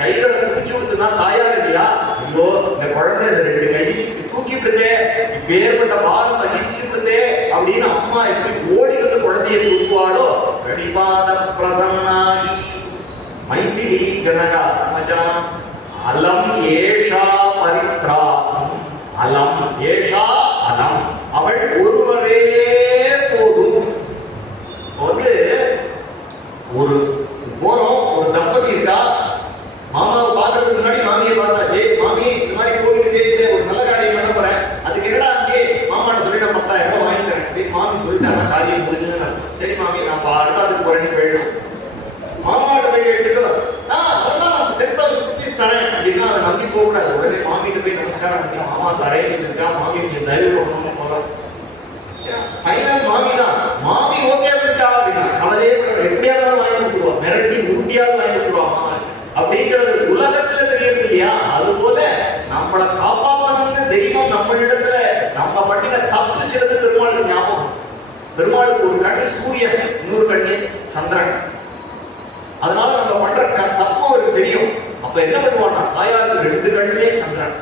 கைகளை பிடிச்சு கொடுத்துனா தாயார் இல்லையா? ஐயோ இந்த குழந்தை இந்த ரெண்டு கை தூக்கி விடுதே, இப்பேற்பட்ட பாலம் அடிச்சு விடுதே அப்படின்னு அம்மா எப்படி ஓடி வந்து குழந்தையை தூக்குவாளோ. பிரணிபாதம் பிரசன்னாகி மைதிலி ஜனகாத்மஜா அலம் ஏஷா பரித்ராதும். அலம் ஏஷா அலம், அவள் ஒருவரே போதும். வந்து ஒரு போறோம், ஒரு தம்பதி இருக்கா, மாமாவை பார்க்கறதுக்கு முன்னாடி மாமியை பார்த்தாச்சு. மாமி இந்த மாதிரி கோவிலுக்கு தேடி ஒரு நல்ல காரியம் பண்ண போறேன், அதுக்கு என்னடா அங்கே மாமாட்ட சொல்லி நான் 10,000 ரூபாய் வாங்கிக்கிறேன் அப்படின்னு மாமி சொல்லிட்டாங்க. காரியம் முடிஞ்சதுன்னு சரி மாமி நான் அடுத்தாதுக்கு போறேன்னு போயிடும். மாமாட்ட போய் கேட்டுட்டு அதெல்லாம் நான் 10,000 rupees தரேன் அப்படின்னா அதை நம்பி போகக்கூடாது. உடனே மாமிகிட்ட போய் நமஸ்காரம் பண்ணி மாமா தரேன் இருக்கா, மாமி நீங்க தயவு பண்ணணும்னு சொல்றேன். ஃபைனல் மாமி தான். மாமி ஓகே பண்ணிட்டா அப்படின்னா கவலையே எப்படியா இருந்தாலும் வாங்கி கொடுத்துருவா, மிரட்டி உருட்டியாவது வாங்கி கொடுத்துருவா அப்படிங்கிறது உலகத்துல தெரியும் இல்லையா? அது போல நம்மளை காப்பாற்றணும்னு தெய்வம் நம்மளிடத்துல நம்ம பண்ணின தப்பு சிறந்து பெருமாளுக்கு ஞாபகம். பெருமாளுக்கு ஒரு கண்ணு சூரியன், இன்னொரு கண்ணு சந்திரன். அதனால நம்ம பண்ற தப்பு அவருக்கு தெரியும். அப்ப என்ன பண்ணுவான்னா தாயாருக்கு 2 கண்ணுலே சந்திரன்.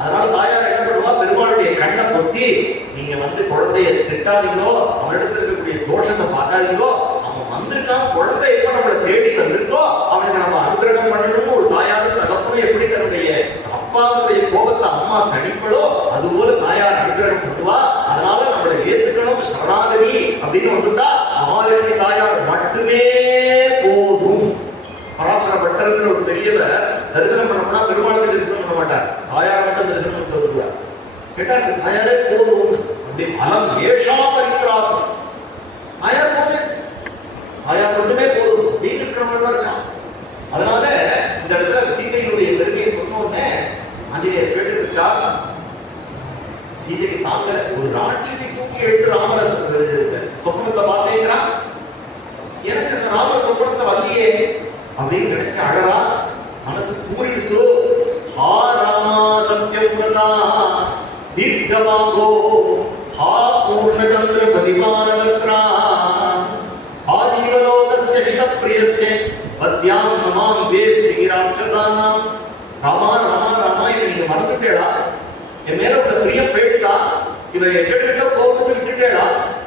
அதனால தாயார் என்ன பண்ணுவா, பெருமாளுடைய கண்ணை பொத்தி நீங்க வந்து குழந்தைய திட்டாதீங்களோ, அவனிடத்துல இருக்கக்கூடிய தோஷத்தை பார்க்காதீங்களோ, அவன் வந்திருக்கான், குழந்தை எப்ப நம்மளை தேடி வந்திருக்கோ அவனுக்கு நம்ம அனுகிரகம் பண்ணணும்னு ஒரு தாயாரும் தகப்பனும் எப்படி தன்னுடைய அப்பாவுடைய கோபத்தை அம்மா கணிப்பளோ அதுபோல தாயார் அனுகிரகம் பண்ணுவா. அதனால நம்மளை ஏத்துக்கணும், சரணாகதி அப்படின்னு வந்துட்டா மகாலட்சுமி தாயார் மட்டுமே போதும். பராசர பட்டர்ங்கிற ஒரு பெரியவர் தரிசனம் பண்ண போனா பெருமாளுக்கு தரிசனம் பண்ண மாட்டார், தாயார் மட்டும் தரிசனம் பண்ணிட்டு வருவார். கேட்டா தாயாரே போதும் அப்படி. அலம் ஏஷா பரித்ராதும், தாயார் போதும், தாயார் மட்டுமே போதும் அப்படின்னு இருக்கிறவங்க இருக்கான். அதனால இந்த இடத்துல சீதையினுடைய பெருமையை சொன்ன உடனே ஆஞ்சநேயர் கேட்டுக்கிட்டா, சீதைக்கு தாங்க ஒரு ராட்சசி தூக்கி எடுத்து ராமர் சொப்பனத்தை பார்த்தேங்கிறான், எனக்கு ராமர் சொப்பனத்தை வரலையே அப்படின்னு நினைச்சு அழறா. மனசு கூறிடுத்து. ஹா ராமா சத்யவ்ரதா தீர்க்கமாகோ ஹா பூர்ணச்சந்திர பதிமானவக்ரா ஹா ஜீவலோகஸ்ய ஹிதப்ரியஸ்ய பத்யாம் நமாம் வேஸ்தி ராட்சசானாம். ராமா ராமா ராமா, இதை நீங்க மறந்துட்டேடா, என் மேல உள்ள பிரியம் போயிட்டா, இவ கேட்டுக்கிட்ட கோபத்தை விட்டுட்டேடா,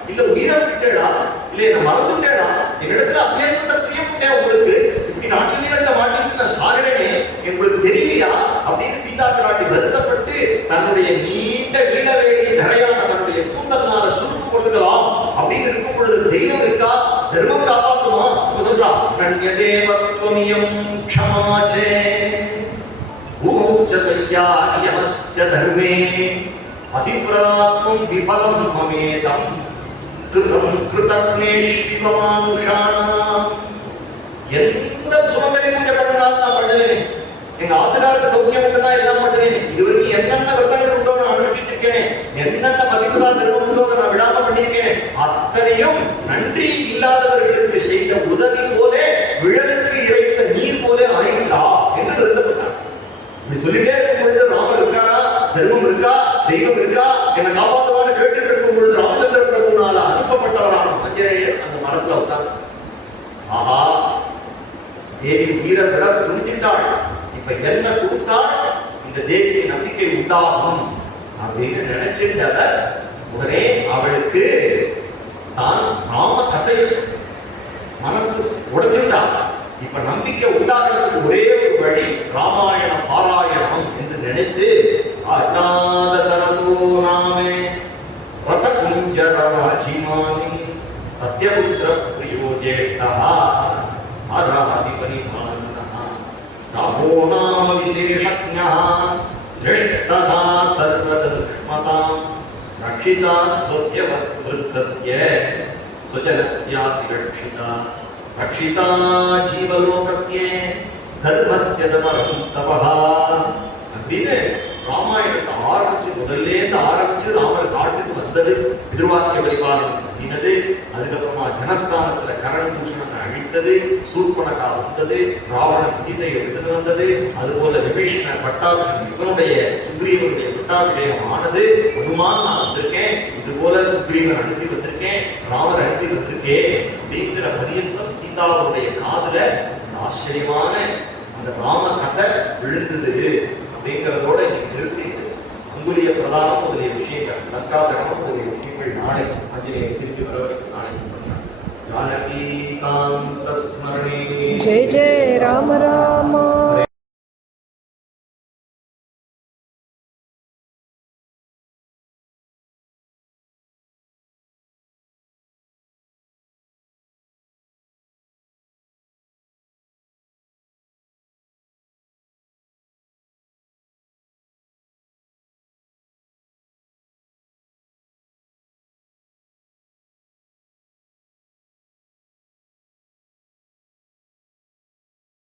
இல்ல உயிரை விட்டுட்டேடா, இல்ல என்ன மறந்துட்டேடா, என்னிடத்துல அப்பேற்பட்ட பிரியம் உண்டே உங்களுக்கு, இப்படி ராட்சசிகள்ல மாட்டிட்டு சாகரனே உங்களுக்கு தெரியலையா அப்படின்னு சீதா பிராட்டி வருத்தப்பட்டு தன்னுடைய நீண்ட நீலவேலி நிறையான தன்னுடைய கூந்தல்னால சுருட்டு கொண்டுக்கலாம் அப்படின்னு இருக்கும் பொழுது தெய்வம் இருக்கா, தர்மம் காப்பாற்றுமா சொல்றா. கண்யதேவத்வமியம் க்ஷமாசே பூஜசய்யாயமஸ்ய தர்மே அதிப்ராத்மம் விபலம் மமேதம் கிருதம் கிருதக்னேஷ்விவமானுஷானாம். எந்த குண்டம் சுமங்கலி பூஜை பண்ணினாலும் நான் பண்ணுவேன். எங்க ஆத்துக்காருக்கு சௌக்கியம் தான் எல்லாம் பண்ணுவேன். இதுவரைக்கும் என்னென்ன விரதங்கள் உண்டோ நான் அனுமதிச்சிருக்கேன், என்னென்ன பதிவுதா திருமணம் உண்டோ நான் விடாம பண்ணியிருக்கேன். அத்தனையும் நன்றி இல்லாதவர்களுக்கு செய்த உதவி போல, விழலுக்கு இறைத்த நீர் போல ஆயிட்டா என்று வருத்தப்பட்டார். இப்படி சொல்லிட்டே இருக்கும் பொழுது ராமர் இருக்காரா, தர்மம் இருக்கா, தெய்வம் இருக்கா, என்னை காப்பாற்றுவான்னு கேட்டுட்டு இருக்கும் பொழுது ராமச்சந்திர பிரபுனால அனுப்பப்பட்டவரான ஆஞ்சநேயர் அந்த மரத்துல உட்கார்ந்து, ஆஹா தேவி வீர விட புரிஞ்சிட்டாள், இப்ப என்ன கொடுத்தால் இந்த தேவிக்கு நம்பிக்கை உண்டாகும் அப்படின்னு நினைச்சிருந்தவர் உடனே அவளுக்கு தான் ராம கதையை மனசு உடைஞ்சுட்டார். இப்ப நம்பிக்கை உண்டாகிறதுக்கு ஒரே ஒரு வழி ராமாயண பாராயணம் என்று நினைத்து அஜாதசரதோ நாமே ரத குஞ்சரராஜிமானி தஸ்ய புத்திர பிரியோ ஜேஷ்டஹ ஆராதிபரிமானஹ ராமோ நாம விசேஷஜ்ஞः ஸ்ரேஷ்டः சர்வதர்மதாம் ரக்ஷிதா ஸ்வஸ்ய வத்ருத்தஸ்ய ஸ்வஜனஸ்யாதி ரக்ஷிதா ரக்ஷிதா ஜீவலோகஸ்ய தர்மஸ்ய தபரம் தபஹ அப்படின்னு ராமாயணத்தை ஆரம்பிச்சு முதல்லேருந்து ஆரம்பிச்சு ராமர் நாட்டுக்கு வந்தது, எதிர்வாக்கிய பரிபாலனம் பண்ணினது, அதுக்கப்புறமா ஜனஸ்தானத்துல கரண் பூஷணத்தை அழித்தது, சூர்பனகா வந்தது, ராவணன் சீதையை எடுத்து வந்தது, அதுபோல விபீஷண பட்டாபிஷேகம் இவனுடைய சுக்ரீவனுடைய பட்டாபிஷேகம் ஆனது. ஹனுமான் நான் வந்திருக்கேன், இது போல சுக்ரீவன் அனுப்பி வந்திருக்கேன், ராமர் அனுப்பி வந்திருக்கேன் அப்படிங்கிற பரியந்தம் சீதாவுடைய காதுல ஆச்சரியமான அந்த ராம கதை விழுந்தது அப்படிங்கிறதோட நிறுத்திட்டு அங்குலிய பிரதானம் முதலிய விஷயங்கள், லங்காதகனம் முதலிய விஷயங்கள் நாளை ஆஞ்சநேயர் திரும்பி வரவரைக்கும் நாளை பண்ணார். ஜானகி காந்த ஸ்மரணே ஜெய ஜெய ராம ராம.